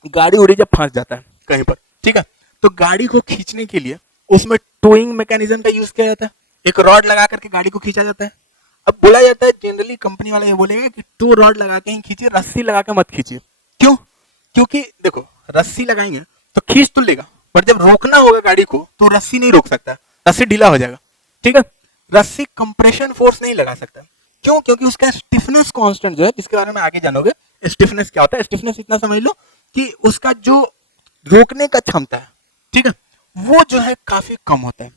गाड़ी उड़ी जब फंस जाता है कहीं पर, ठीक है, तो गाड़ी को खींचने के लिए उसमें टोइंग मैकेनिज्म का यूज किया जाता है, एक रॉड लगा करके गाड़ी को खींचा जाता है। अब बोला जाता है जनरली कंपनी वाला ये बोलेगा कि 2 रॉड लगा के ही खींचिए, रस्सी लगा के मत खींचिए। क्यों, क्योंकि देखो रस्सी लगाएंगे तो खींच तो लेगा पर जब रोकना होगा गाड़ी को तो रस्सी नहीं रोक सकता, रस्सी ढीला हो जाएगा, ठीक है। रस्सी कंप्रेशन फोर्स नहीं लगा सकता, क्यों, क्योंकि उसका स्टिफनेस कांस्टेंट जो है, जिसके बारे में आगे जानोगे स्टिफनेस क्या होता है। स्टिफनेस इतना समझ लो कि उसका जो रोकने का क्षमता है, ठीक है, वो जो है काफी कम होता है,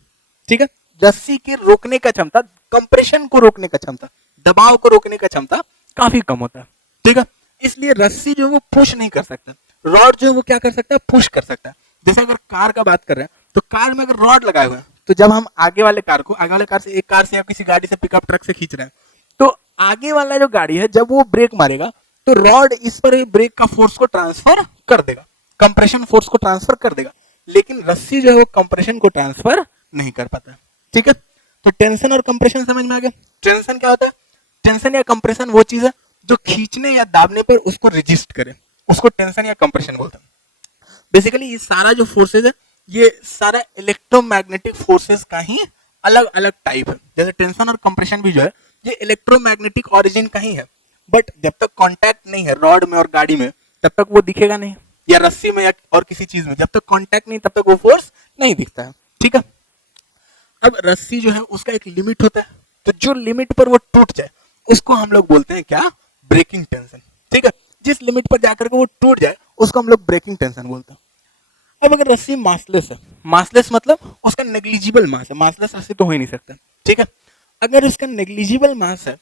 ठीक है। रस्सी के रोकने का क्षमता, कंप्रेशन को रोकने का क्षमता, दबाव को रोकने का क्षमता काफी कम होता है, ठीक है। इसलिए रस्सी जो है वो पुश नहीं कर सकता, रॉड जो है वो क्या कर सकता है, पुश कर सकता है। जैसे अगर कार का बात कर रहे हैं तो कार में अगर रॉड लगाए हुए हैं तो जब हम आगे वाले कार से, एक कार से या किसी गाड़ी से, पिकअप ट्रक से खींच रहे हैं, तो आगे वाला जो गाड़ी है जब वो ब्रेक मारेगा तो रॉड इस पर ब्रेक का फोर्स को ट्रांसफर कर देगा, कंप्रेशन फोर्स को ट्रांसफर कर देगा, लेकिन रस्सी जो है वो कंप्रेशन को ट्रांसफर नहीं कर पाता, ठीक है। तो टेंशन और कंप्रेशन समझ में आ गया। टेंशन क्या होता है, टेंशन या कंप्रेशन वो चीज है जो खींचने या दाबने पर उसको रेजिस्ट करे, उसको टेंशन या कंप्रेशन बोलते हैं। बेसिकली ये सारा जो फोर्सेज है ये सारा इलेक्ट्रोमैग्नेटिक फोर्सेस का ही अलग अलग टाइप है। जैसे टेंशन और कंप्रेशन भी जो है ये इलेक्ट्रोमैग्नेटिक ओरिजिन का ही है, बट जब तक कांटेक्ट नहीं है रॉड में और गाड़ी में तब तक वो दिखेगा नहीं, या रस्सी में या और किसी चीज में जब तक कांटेक्ट नहीं तब तक वो फोर्स नहीं दिखता है, ठीक है। अब रस्सी जो है उसका एक लिमिट होता है, तो जो लिमिट पर वो टूट जाए उसको हम लोग बोलते हैं क्या, ब्रेकिंग टेंशन, ठीक है। जिस लिमिट पर जाकर के वो टूट जाए उसको हम लोग ब्रेकिंग टेंशन बोलते हैं। अब अगर रस्सी मासलेस है, मासलेस मतलब उसका नेग्लिजिबल मास है, मासलेस रस्सी तो हो ही नहीं सकता, ठीक है। अगर उसका नेग्लिजिबल मास है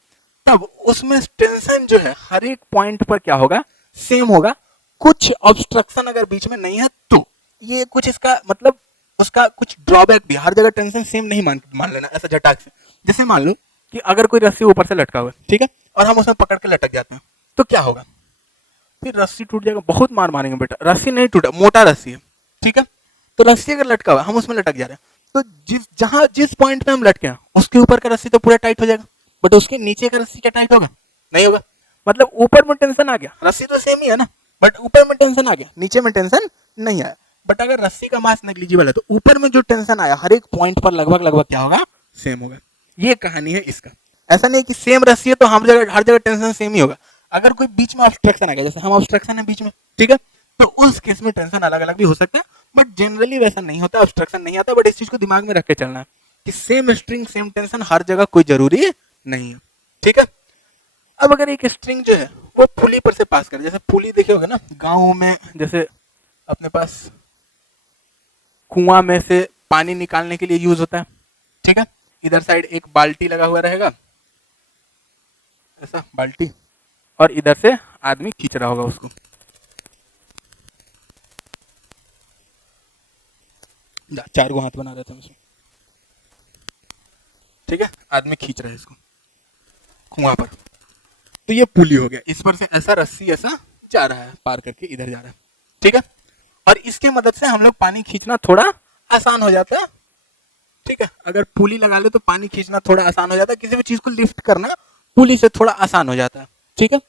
तब उसमें टेंशन जो है हर एक पॉइंट पर क्या होगा, सेम होगा। कुछ ऑब्स्ट्रक्शन अगर बीच में नहीं है तो ये कुछ इसका मतलब उसका कुछ ड्रॉबैक भी, हर जगह टेंशन सेम नहीं मान लेना ऐसा झटाक से। जैसे मान लो कि अगर कोई रस्सी ऊपर से लटका हुआ है, ठीक है, और हम उसमें पकड़ के लटक जाते हैं तो क्या होगा, फिर रस्सी टूट जाएगा, बहुत मार मारेंगे बेटा। रस्सी नहीं टूटा, मोटा रस्सी है, ठीक है, तो रस्सी अगर लटका हुआ हम उसमें लटक जा रहे हैं तो जिस पॉइंट पे हम लटके हैं उसके ऊपर का रस्सी तो पूरा टाइट हो जाएगा, बट उसके नीचे का रस्सी क्या टाइट होगा, नहीं होगा। मतलब ऊपर में टेंशन आ गया, रस्सी तो सेम ही है ना, बट ऊपर में टेंशन आ गया, नीचे में टेंशन नहीं आया। बट अगर रस्सी का मास नेग्लिजिबल है तो ऊपर में जो टेंशन आया हर एक पॉइंट पर लगभग लगभग क्या होगा, सेम होगा। ये कहानी है इसका। ऐसा नहीं कि सेम रस्सी है तो हर जगह टेंशन सेम ही होगा। अगर कोई बीच में ऑब्स्ट्रक्शन आ गया, जैसे हम ऑब्स्ट्रक्शन है बीच में, ठीक है, तो उस केस में टेंशन अलग अलग भी हो सकता है, बट जनरली वैसा नहीं होता, ऑब्स्ट्रक्शन नहीं आता। बट इस चीज को दिमाग में रख के चलना है कि सेम स्ट्रिंग सेम टेंशन हर जगह कोई जरूरी नहीं है, ठीक है। अब अगर एक स्ट्रिंग जो है वो पुली पर से पास करे, जैसे पुली देखे होगे ना गाँव में, जैसे अपने पास कुआं में से पानी निकालने के लिए यूज होता है, ठीक है। इधर साइड एक बाल्टी लगा हुआ रहेगा, ऐसा बाल्टी, और इधर से आदमी खींच रहा होगा उसको, चार को हाथ बना देते हैं उसमें, ठीक है, आदमी खींच रहा है इसको कुआं पर, तो ये पुली हो गया। इस पर से ऐसा रस्सी ऐसा जा रहा है, पार करके इधर जा रहा है, ठीक है, और इसके मदद से हम लोग पानी खींचना थोड़ा आसान हो जाता है, ठीक है। अगर पुली लगा ले तो पानी खींचना थोड़ा आसान हो जाता है, किसी भी चीज को लिफ्ट करना पुली से थोड़ा आसान हो जाता है, ठीक है।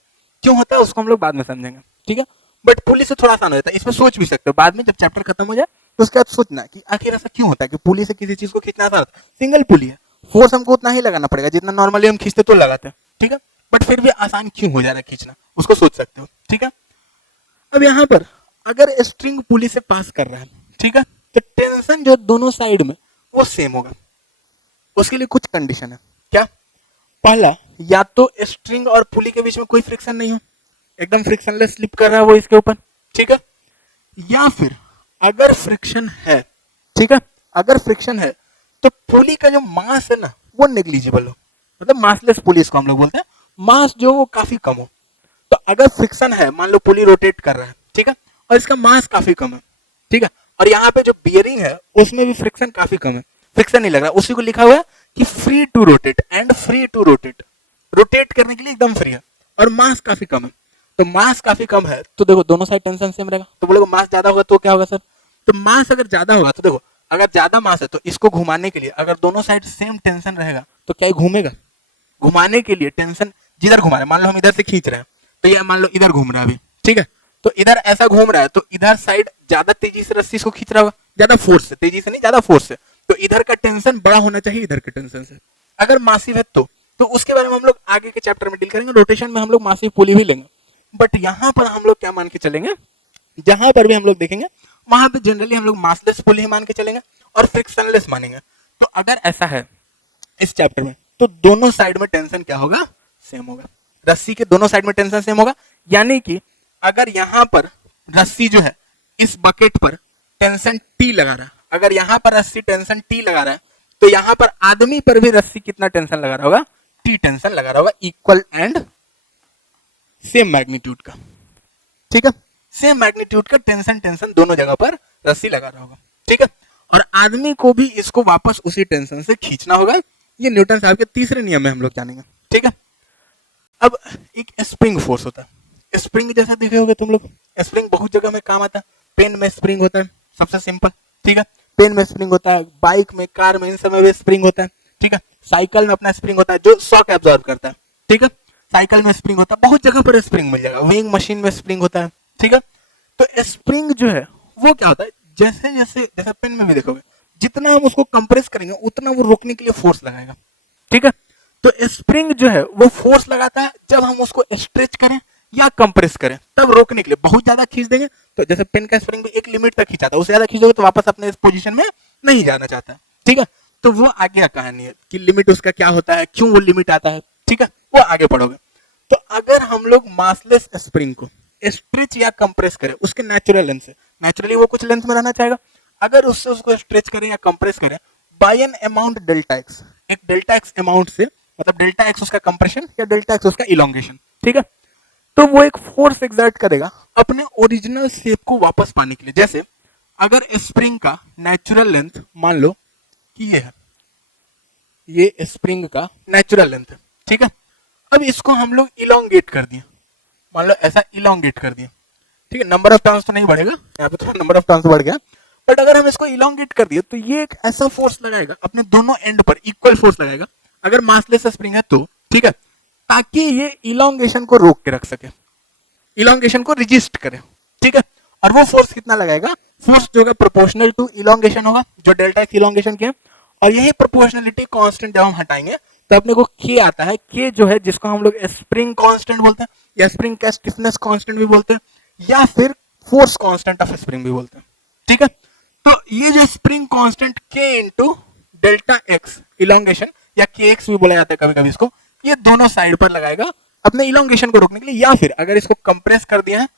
क्यों होता है उसको हम लोग बाद में समझेंगे, ठीक है, बट पुली से थोड़ा आसान हो जाता है। इसमें सोच भी सकते हो बाद में जब चैप्टर खत्म हो जाए तो उसके बाद सोचना कि आखिर ऐसा क्यों होता है कि पुली से किसी चीज को खींचना आसान होता है। सिंगल पुली है, फोर्स हमको उतना ही लगाना पड़ेगा जितना नॉर्मली हम खींचते तो लगाते हैं, ठीक है, बट फिर भी आसान क्यों हो जा रहा है खींचना, उसको सोच सकते हो, ठीक है। अब यहाँ पर अगर स्ट्रिंग पुली से पास कर रहा है, ठीक है, तो टेंशन जो दोनों साइड में वो सेम होगा। उसके लिए कुछ कंडीशन है, क्या, पहला, या तो स्ट्रिंग और पुली के बीच में कोई फ्रिक्शन नहीं हो, एकदम फ्रिक्शनलेस स्लिप कर रहा है वो इसके ऊपर, ठीक है, या फिर अगर फ्रिक्शन है, ठीक है, अगर फ्रिक्शन है तो पुली का जो मास है ना वो नेग्लिजिबल हो, मतलब मासलेस पुली इसको हम लोग बोलते हैं, मास जो वो काफी कम हो। तो अगर फ्रिक्शन है, मान लो पुली रोटेट कर रहा है, ठीक है, और इसका मास काफी कम है, ठीक है, और यहाँ पे जो बियरिंग है उसमें भी फ्रिक्शन काफी कम है, फ्रिक्शन नहीं लग रहा, उसी को लिखा हुआ है कि free to rotate and free to rotate, rotate करने के लिए एकदम फ्री है, और मास काफी कम है। तो मास काफी कम है तो देखो दोनों साइड टेंशन सेम रहेगा, तो बोलोगे मास ज्यादा होगा तो क्या होगा सर, तो मास अगर ज्यादा होगा तो देखो अगर ज्यादा मास है तो इसको घुमाने के लिए अगर दोनों साइड सेम टेंशन रहेगा तो क्या घूमेगा, घुमाने के लिए टेंशन जिधर घुमा रहे, मान लो हम इधर से खींच रहे हैं तो ये मान लो इधर घूम रहा है अभी, ठीक है, तो इधर ऐसा घूम रहा है तो इधर साइड ज्यादा तेजी से रस्सी को खींच रहा होगा, ज्यादा फोर्स से, तेजी से नहीं ज्यादा फोर्स से, तो इधर का टेंशन बड़ा होना चाहिए इधर के टेंशन से। अगर मासिव है तो उसके बारे में हम लोग आगे के चैप्टर में डील करेंगे, रोटेशन में हम लोग मासिव पुली भी लेंगे, बट यहाँ पर हम लोग क्या मान के चलेंगे, जहां पर भी हम लोग देखेंगे वहां पे जनरली हम लोग मासलेस पुली मान के चलेंगे और फ्रिक्शनलेस मानेंगे। तो अगर ऐसा है इस चैप्टर में तो दोनों साइड में टेंशन क्या होगा, सेम होगा, रस्सी के दोनों साइड में टेंशन सेम होगा, यानी कि अगर यहाँ पर रस्सी जो है इस बकेट पर टेंशन टी लगा रहा है, अगर यहाँ पर रस्सी टेंशन टी लगा रहा है तो यहाँ पर आदमी पर भी रस्सी कितना टेंशन लगा रहा होगा, टी टेंशन लगा रहा होगा, इक्वल एंड सेम मैग्नीट्यूड का। ठीक है, सेम मैग्नीट्यूड का टेंशन टेंशन दोनों जगह पर रस्सी लगा रहा होगा। ठीक है, और आदमी को भी इसको वापस उसी टेंशन से खींचना होगा। ये न्यूटन साहब के तीसरे नियम में हम लोग जानेंगे। ठीक है, अब एक स्प्रिंग फोर्स होता है, स्प्रिंग जैसा देखे होगे तुम लोग, स्प्रिंग बहुत जगह में काम आता है। पेन में स्प्रिंग होता है, सबसे सिंपल। ठीक है, पेन में स्प्रिंग होता है, बाइक में, कार में, इन सब में स्प्रिंग होता है। ठीक है, साइकिल में अपना स्प्रिंग होता है जो शॉक एब्जॉर्ब करता है। ठीक है, साइकिल में स्प्रिंग होता है, बहुत जगह पर स्प्रिंग मिल जाएगा। वेइंग मशीन में स्प्रिंग होता है। ठीक है, तो स्प्रिंग जो है वो क्या होता है, जैसे जैसे जैसे पेन में भी देखोगे, जितना हम उसको कंप्रेस करेंगे उतना वो रोकने के लिए फोर्स लगाएगा। ठीक है, तो स्प्रिंग जो है वो फोर्स लगाता है जब हम उसको स्ट्रेच करें या कंप्रेस करें, तब रोकने के लिए। बहुत ज्यादा खींच देंगे तो जैसे पेन का स्प्रिंग भी एक लिमिट तक खींचाता है, उससे ज्यादा खींचोगे तो वापस अपने इस पोजीशन में नहीं जाना चाहता है। ठीक है, तो वो आगे का कहानी है कि लिमिट उसका क्या होता है, क्यों वो लिमिट आता है। ठीक है, वो आगे पढ़ोगे। तो अगर हम लोग मासलेस स्प्रिंग को स्ट्रेच या कंप्रेस करें उसके नेचुरल लेंथ से, नेचुरली वो कुछ लेंथ में रहना चाहेगा, अगर उससे उसको स्ट्रेच करें या कंप्रेस करें by an amount delta x, एक डेल्टा एक्स अमाउंट से, मतलब डेल्टा एक्स उसका कंप्रेशन या डेल्टा एक्स उसका इलोंगेशन। ठीक है, तो वो एक फोर्स एक्सर्ट करेगा अपने ओरिजिनल शेप को वापस पाने के लिए। जैसे अगर स्प्रिंग का नेचुरल लेंथ मान लो कि ये है, ये स्प्रिंग का नेचुरल लेंथ है। ठीक है, अब इसको हम लोग इलोंगेट कर दिए, मान लो ऐसा इलोंगेट कर दिया। ठीक है, नंबर ऑफ टर्म्स तो नहीं बढ़ेगा, यहाँ पे थोड़ा नंबर ऑफ टर्म्स बढ़ गया, बट अगर हम इसको इलोंगेट कर दिए तो ये एक ऐसा फोर्स लगाएगा अपने दोनों एंड पर, इक्वल फोर्स लगाएगा अगर मासलेस स्प्रिंग है तो। ठीक है, ताकि ये इलोंगेशन को रोक के रख सके, इलोंगेशन को रिजिस्ट करे। ठीक है, और वो फोर्स कितना लगाएगा, फोर्स जो है प्रोपोर्शनल टू इलोंगेशन होगा, जो डेल्टा एक्स इलोंगेशन के है। और यही प्रोपोर्शनलिटी कांस्टेंट जब हम हटाएंगे तो अपने को के आता है, के जो है जिसको हम लोग स्प्रिंग कांस्टेंट बोलते हैं, या स्प्रिंग का स्टिफनेस कांस्टेंट भी बोलते हैं, या फिर फोर्स कांस्टेंट ऑफ स्प्रिंग भी बोलते हैं। ठीक है, तो ये जो स्प्रिंग कांस्टेंट के इंटू डेल्टा एक्स इलोंगेशन, या के एक्स भी बोला जाता है कभी कभी इसको, ये दोनों साइड पर लगाएगा अपने इलोंगेशन को रोकने के लिए, या फिर अगर इसको कंप्रेस कर दिया है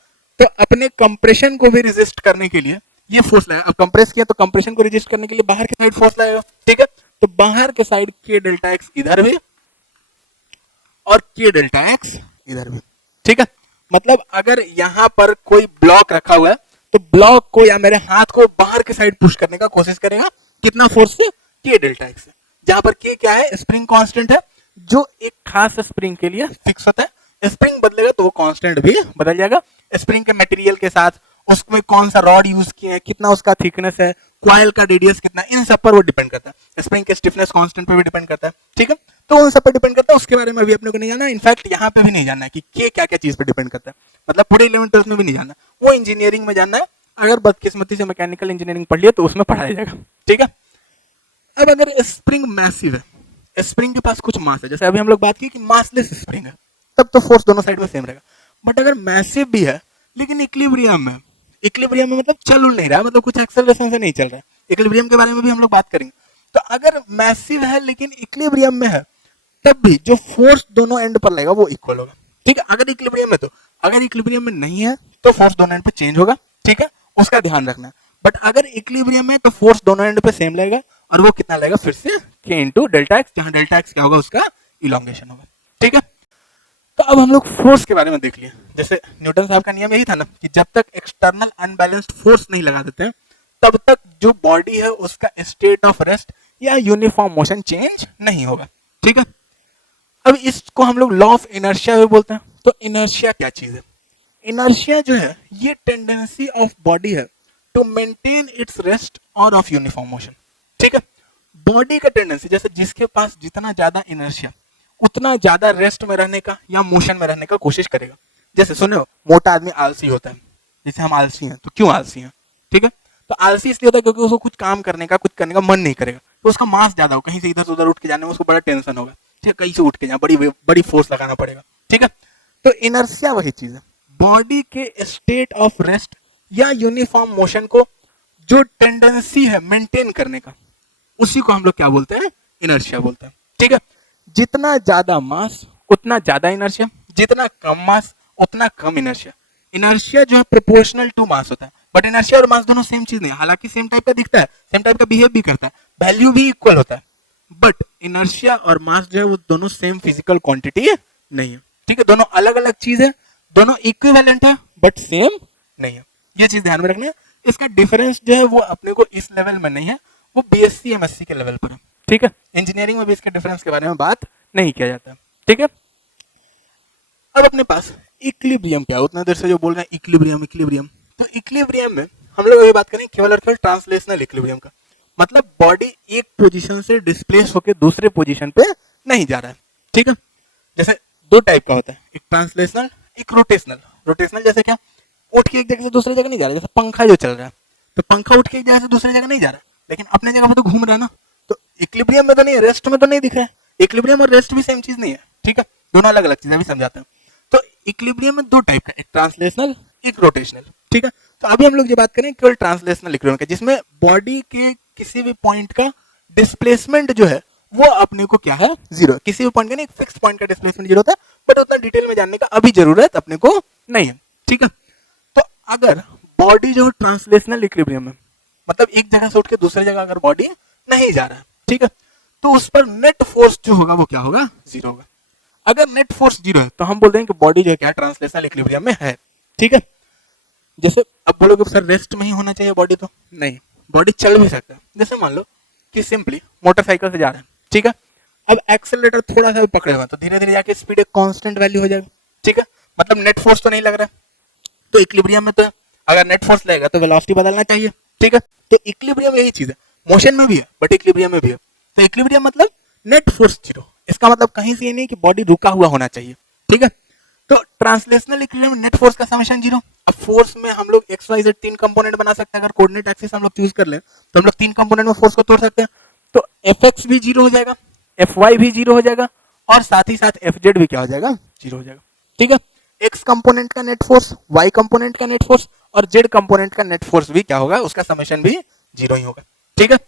तो अपने कंप्रेशन को भी रेजिस्ट करने के लिए ये फोर्स लगेगा। अब कंप्रेस किया तो कंप्रेशन को रेजिस्ट करने के लिए बाहर के साइड फोर्स लगेगा। ठीक है, तो बाहर के साइड के डेल्टा एक्स इधर भी और के डेल्टा एक्स इधर भी। ठीक है, मतलब अगर यहां पर कोई ब्लॉक रखा हुआ है तो ब्लॉक को या मेरे हाथ को बाहर के साइड पुश करने का कोशिश करेगा, कितना फोर्स से, के डेल्टा एक्स से, जहां पर के क्या है, स्प्रिंग कांस्टेंट है जो एक खास स्प्रिंग के लिए फिक्स होता है। स्प्रिंग बदलेगा तो वो कांस्टेंट भी बदल जाएगा, स्प्रिंग के मटेरियल के साथ, उसमें कौन सा रॉड यूज किए हैं, कितना उसका थिकनेस है, कॉइल का रेडियस कितना, इन सब पर वो डिपेंड करता है। स्प्रिंग के स्टिफनेस कांस्टेंट पे भी डिपेंड करता है। ठीक है, तो उन सब पर डिपेंड करता है, उसके बारे में अभी अपने को नहीं जाना। इनफैक्ट यहाँ पे भी नहीं जानना है कि के क्या क्या चीज पे डिपेंड करता है, मतलब पूरे 11 में भी नहीं जानना, वो इंजीनियरिंग में जानना है। अगर बदकिस्मती से मैकेनिकल इंजीनियरिंग पढ़ लिया तो उसमें पढ़ाया जाएगा। ठीक है, अब अगर स्प्रिंग मैसिव है, स्प्रिंग के पास कुछ मास है, जैसे अभी हम लोग बात की कि मासलेस स्प्रिंग है, तब तो फोर्स दोनों साइड में सेम रहेगा। बट अगर मैसिव भी है लेकिन इक्विलिब्रियम में, इक्विलिब्रियम में मतलब चल उल नहीं रहा, मतलब कुछ एक्सेलरेशन से नहीं चल रहा है, इक्विलिब्रियम के बारे में भी हम लोग बात करेंगे। तो अगर मैसिव है लेकिन इक्विलिब्रियम में है, तब भी जो फोर्स दोनों एंड पर लगेगा वो इक्वल होगा। ठीक है, अगर इक्विलिब्रियम में, तो अगर इक्विलिब्रियम में नहीं है तो फोर्स दोनों एंड पे चेंज होगा। ठीक है, उसका ध्यान रखना है। बट अगर इक्विलिब्रियम में तो फोर्स दोनों एंड पे सेम लगेगा, और वो कितना लगेगा, फिर से के इंटू डेल्टा एक्स, जहां डेल्टा एक्स क्या होगा, उसका इलोंगेशन होगा। ठीक है, तो अब हम लोग फोर्स के बारे में देख लिए। जैसे न्यूटन साहब का नियम यही था ना कि जब तक एक्सटर्नल अनबैलेंस्ड फोर्स नहीं लगा देते हैं तब तक जो बॉडी है उसका स्टेट ऑफ रेस्ट या यूनिफॉर्म मोशन चेंज नहीं होगा। ठीक है, अब इसको हम लोग लॉ ऑफ इनर्शिया भी बोलते हैं। तो इनर्शिया क्या चीज है, इनर्शिया जो है ये टेंडेंसी ऑफ बॉडी है टू मेंटेन इट्स रेस्ट और ऑफ यूनिफॉर्म मोशन। ठीक है, बॉडी का टेंडेंसी, जैसे जिसके पास जितना ज्यादा इनर्शिया उतना ज्यादा रेस्ट में रहने का या मोशन में रहने का कोशिश करेगा। जैसे सुनो, मोटा आदमी आलसी होता है, जैसे हम आलसी हैं, तो क्यों आलसी हैं? ठीक है, तो आलसी इसलिए होता है क्योंकि उसको कुछ काम करने का, कुछ करने का मन नहीं करेगा, तो उसका मास ज्यादा हो, कहीं से इधर से उधर उठ के जाने में उसको बड़ा टेंशन होगा। ठीक है, कहीं से उठ के जाए, बड़ी बड़ी फोर्स लगाना पड़ेगा। ठीक है, तो इनर्शिया वही चीज है, बॉडी के स्टेट ऑफ रेस्ट या यूनिफॉर्म मोशन को जो टेंडेंसी है मेंटेन करने का, उसी को हम लोग क्या बोलते हैं, इनर्शिया बोलते हैं। ठीक है, जितना ज्यादा मास उतना ज्यादा इनर्शिया, जितना कम मास उतना कम इनर्शिया। इनर्शिया जो है प्रोपोर्शनल टू मास होता है, बट इनर्शिया और मास दोनों सेम चीज नहीं है, हालांकि सेम टाइप का दिखता है, सेम टाइप का बिहेव भी करता है, वैल्यू भी इक्वल होता है, बट इनर्शिया और मास जो है वो दोनों सेम फिजिकल क्वांटिटी नहीं है, ठीक है, दोनों अलग अलग चीज है, दोनों इक्विवेलेंट है बट सेम नहीं है, ये चीज ध्यान में रखना है। इसका डिफरेंस जो है वो अपने को इस लेवल में नहीं है, वो बीएससी एमएससी के लेवल पर है, ठीक है, इंजीनियरिंग में भी इसके डिफरेंस के बारे में बात नहीं किया जाता, ठीक है। अब अपने पास इक्विलिब्रियम क्या है, उतना देर से जो बोल रहे हैं इक्विलिब्रियम इक्विलिब्रियम, तो इक्विलिब्रियम में हम लोग अभी बात करें केवल और केवल ट्रांसलेशनल इक्विलिब्रियम का, मतलब बॉडी एक पोजीशन से डिस्प्लेस होकर दूसरे पोजीशन पे नहीं जा रहा है, ठीक है। जैसे दो टाइप का होता है, एक ट्रांसलेशनल एक रोटेशनल। रोटेशनल जैसे क्या, उठ के एक जगह से दूसरी जगह नहीं जा रहा, जैसे पंखा जो चल रहा है, तो पंखा उठ के एक जगह से दूसरी जगह नहीं जा रहा, लेकिन अपने जगह पे तो घूम रहा है ना, तो इक्विलिब्रियम में तो नहीं है, रेस्ट में तो नहीं दिख रहा है, इक्विलिब्रियम और रेस्ट भी सेम चीज नहीं है, ठीक है, दोनों अलग अलग चीजें, अभी समझाते हैं। तो इक्विलिब्रियम में दो टाइप का, एक ट्रांसलेशनल एक रोटेशनल, ठीक है। तो अभी हम लोग जो बात करें केवल ट्रांसलेशनल इक्विलिब्रियम का, जिसमें बॉडी के किसी भी पॉइंट का डिस्प्लेसमेंट जो है वो अपने को क्या है, जीरो, किसी भी पॉइंट का नहीं, एक फिक्स पॉइंट का डिस्प्लेसमेंट जीरो होता है, बट उतना डिटेल में जानने का अभी जरूरत अपने को नहीं है, ठीक है। तो अगर बॉडी जो ट्रांसलेशनल इक्विलिब्रियम में, मतलब एक जगह से उठ के दूसरी जगह अगर बॉडी नहीं जा रहा है, ठीक है, तो उस पर नेट फोर्स जो होगा वो क्या होगा, जीरो होगा। अगर नेट फोर्स जीरो है तो हम बोलते हैं कि बॉडी जो है क्या ट्रांसलेशनल इक्विलिब्रियम में है, ठीक है। जैसे अब बोलोगे सर रेस्ट में ही होना चाहिए बॉडी, तो नहीं, बॉडी चल भी सकता है। जैसे मान लो कि सिंपली मोटरसाइकिल से जा रहे हैं, ठीक है, अब एक्सेलरेटर थोड़ा सा भी पकड़े हुए तो धीरे धीरे जाके स्पीड एक कांस्टेंट वैल्यू हो जाएगी, ठीक है, मतलब नेट फोर्स तो नहीं लग रहा है, तो इक्विलिब्रियम में तो अगर नेट फोर्स लगेगा तो वेलोसिटी बदलना चाहिए, ठीक है। तो इक्विलिब्रियम यही चीज है, मोशन में भी है बट इक्विलिब्रियम में भी है। तो इक्विलिब्रियम मतलब नेट फोर्स जीरो, इसका मतलब कहीं से ये नहीं कि बॉडी रुका हुआ होना चाहिए, ठीक है। तो ट्रांसलेशनल इक्विलिब्रियम नेट फोर्स का समेशन जीरो। अब फोर्स में हम लोग एक्स वाई जेड तीन कंपोनेंट बना सकते हैं, अगर कोऑर्डिनेट एक्सिस हम लोग यूज कर ले तो हम लोग तीन कंपोनेंट में फोर्स को तोड़ सकते हैं, तो एफ एक्स भी जीरो हो जाएगा, एफ वाई भी जीरो हो जाएगा, और साथ ही साथ एफ जेड भी क्या हो जाएगा, जीरो हो जाएगा, ठीक है। एक्स कंपोनेंट का नेट फोर्स, वाई कंपोनेंट का नेट फोर्स और जेड कंपोनेंट का नेट फोर्स भी क्या होगा, उसका समेशन भी जीरो ही होगा, ठीक है।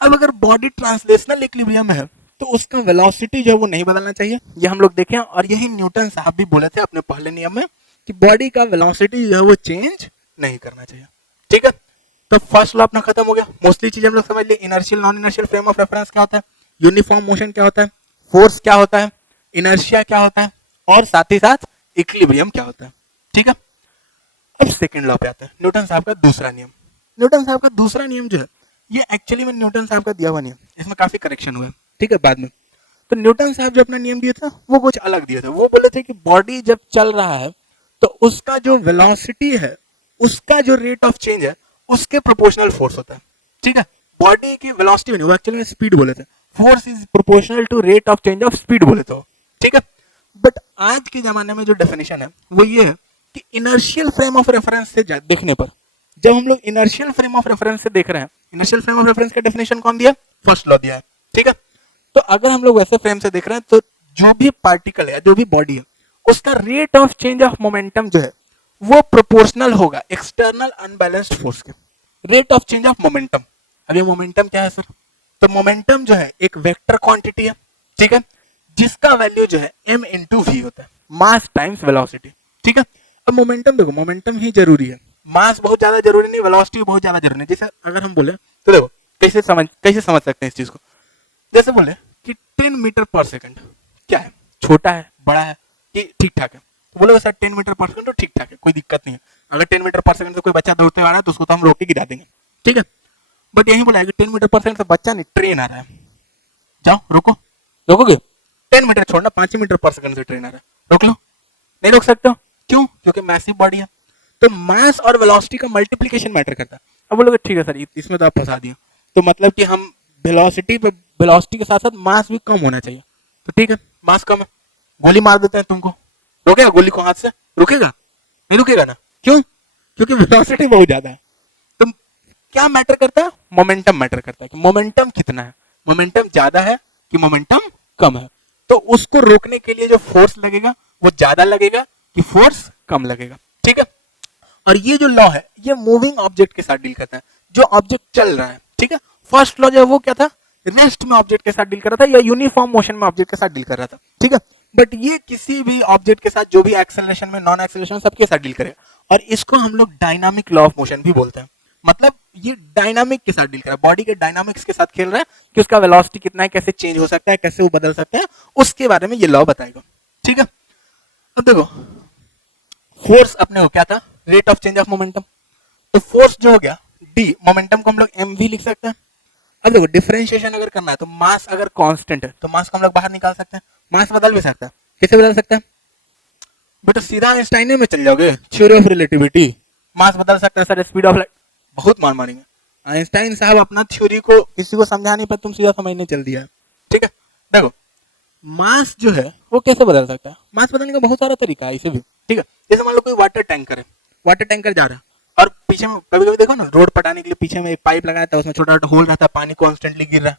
अब अगर बॉडी ट्रांसलेशनल इक्विलिब्रियम में है तो उसका वेलोसिटी जो है वो नहीं बदलना चाहिए, ये हम लोग देखें, और यही न्यूटन साहब भी बोले थे अपने पहले नियम में कि बॉडी का वेलोसिटी जो है वो चेंज नहीं करना चाहिए, ठीक है। तो फर्स्ट लॉ अपना खत्म हो गया, मोस्टली चीज हम लोग समझ लिए, inertial non inertial frame of reference क्या होता है, यूनिफॉर्म मोशन क्या होता है, फोर्स क्या होता है, इनर्शिया क्या होता है, और साथ ही साथ इक्विलिब्रियम क्या होता है, ठीक है। अब सेकंड लॉ पे आते हैं, न्यूटन साहब का दूसरा नियम। न्यूटन साहब का दूसरा नियम जो है ये एक्चुअली में न्यूटन साहब का दिया हुआ नियम, इसमें काफी करेक्शन हुआ है, ठीक है, बाद में। तो न्यूटन साहब जो अपना नियम दिया था वो कुछ अलग दिया था, वो बोले थे कि बॉडी जब चल रहा है तो उसका जो वेलोसिटी है, उसका जो रेट ऑफ चेंज है उसके प्रोपोर्शनल फोर्स होता है, ठीक है। बॉडी की वेलोसिटी नहीं, वो एक्चुअली में स्पीड बोले थे, force is proportional to rate of change of speed बोले थे, ठीक है। बट आज के जमाने में जो डेफिनेशन है वो ये है कि इनर्शियल फ्रेम ऑफ रेफरेंस से देखने पर, जब हम लोग इनर्शियल फ्रेम ऑफ रेफरेंस से देख रहे हैं, इनर्शियल फ्रेम ऑफ रेफरेंस का डेफिनेशन कौन दिया, फर्स्ट लॉ दिया है, ठीक है। तो अगर हम लोग वैसे फ्रेम से देख रहे हैं तो जो भी पार्टिकल है, जो भी बॉडी है, उसका rate of change of momentum जो है वो प्रोपोर्शनल होगा एक्सटर्नल अनबैलेंस्ड फोर्स के, rate of change of momentum. अब ये मोमेंटम क्या है सर, तो मोमेंटम जो है एक वेक्टर क्वांटिटी है, ठीक है, जिसका वैल्यू जो है m इंटू वी होता है, मास टाइम्स वेलोसिटी, ठीक है। अब मोमेंटम देखो, मोमेंटम ही जरूरी है, मास बहुत ज्यादा जरूरी नहीं, वेलोसिटी बहुत ज्यादा जरूरी है। जैसे अगर हम बोले तो देखो कैसे समझ सकते हैं इस चीज को, जैसे बोले कि 10 मीटर पर सेकंड क्या है, छोटा है, बड़ा है, कि ठीक ठाक है, तो बोले सर 10 मीटर पर सेकंड तो ठीक ठाक है, कोई दिक्कत नहीं है। अगर 10 मीटर पर सेकंड से कोई बच्चा दौड़ते आ रहा है तो उसको तो हम रोक के गिरा देंगे, ठीक है। बट यही बोला कि 10 मीटर पर सेकंड से बच्चा नहीं, ट्रेन आ रहा है, जाओ रोको, रोकोगे, 10 मीटर छोड़ना, 5 मीटर पर सेकंड से ट्रेन आ रहा है, रोक लो, नहीं रोक सकते हो, क्यों, क्योंकि मैसिव बॉडी है। तो मास और वेलोसिटी का मल्टीप्लिकेशन मैटर करता है। अब बोलोगे ठीक है सर इसमें तो आप फंसा दिए, तो मतलब कि हम वेलोसिटी के साथ साथ मास भी कम होना चाहिए, तो ठीक है मास कम है, गोली मार देते हैं तुमको, रोकेगा गोली को हाथ से, रुकेगा नहीं, रुकेगा ना, क्यों, क्योंकि वेलोसिटी बहुत ज्यादा है। तो क्या मैटर करता है, मोमेंटम मैटर करता है कि मोमेंटम कितना है, मोमेंटम ज्यादा है कि मोमेंटम कम है, तो उसको रोकने के लिए जो फोर्स लगेगा वो ज्यादा लगेगा कि फोर्स कम लगेगा, ठीक है। और ये जो लॉ है ये मूविंग ऑब्जेक्ट के साथ डील करता है, जो ऑब्जेक्ट चल रहा है, ठीक है। फर्स्ट लॉ जो है वो क्या था, रेस्ट में ऑब्जेक्ट के साथ डील कर रहा था या यूनिफॉर्म मोशन में ऑब्जेक्ट के साथ डील कर रहा था, ठीक है। बट ये किसी भी ऑब्जेक्ट के साथ जो भी एक्सेलरेशन में, नॉन एक्सेलरेशन, सबके साथ डील करेगा। और इसको हम लोग डायनामिक लॉ ऑफ मोशन भी बोलते हैं। मतलब ये डायनामिक के साथ डील कर रहा है, बॉडी के डायनामिक्स के साथ खेल रहा है कि उसका वेलोसिटी कितना है, कैसे चेंज हो सकता है, कैसे वो बदल सकता है, उसके बारे में ये लॉ बताएगा। ठीक है, अब देखो फोर्स अपने को क्या था, rate of change of momentum. तो फोर्स जो हो गया डी, मोमेंटम को हम लोग एम वी लिख सकते हैं। अब देखो डिफरेंशिएशन अगर करना है तो मास अगर कांस्टेंट है तो मास को हम लोग बाहर निकाल सकते हैं, मास बदल भी सकता है। कैसे बदल सकता है बेटा, सीधा आइंस्टाइन में चल जाओगे, थ्योरी ऑफ रिलेटिविटी, मास बदल सकता है सर, स्पीड ऑफ लाइट, बहुत मार मारेंगे। आइंस्टाइन साहब अपना थ्योरी को किसी को समझाने पर तुम सीधा समझने चल दिया। ठीक है, देखो मास जो है वो कैसे बदल सकता है, मास बदलने का बहुत सारा तरीका है इसे भी। ठीक है, जैसे मान लो कोई वाटर टैंकर है, वाटर टैंकर जा रहा है और पीछे में कभी कभी देखो ना रोड पटाने के लिए पीछे में एक पाइप लगाया था, उसमें छोटा छोटा होल रहता है, पानी कॉन्स्टेंटली गिर रहा है।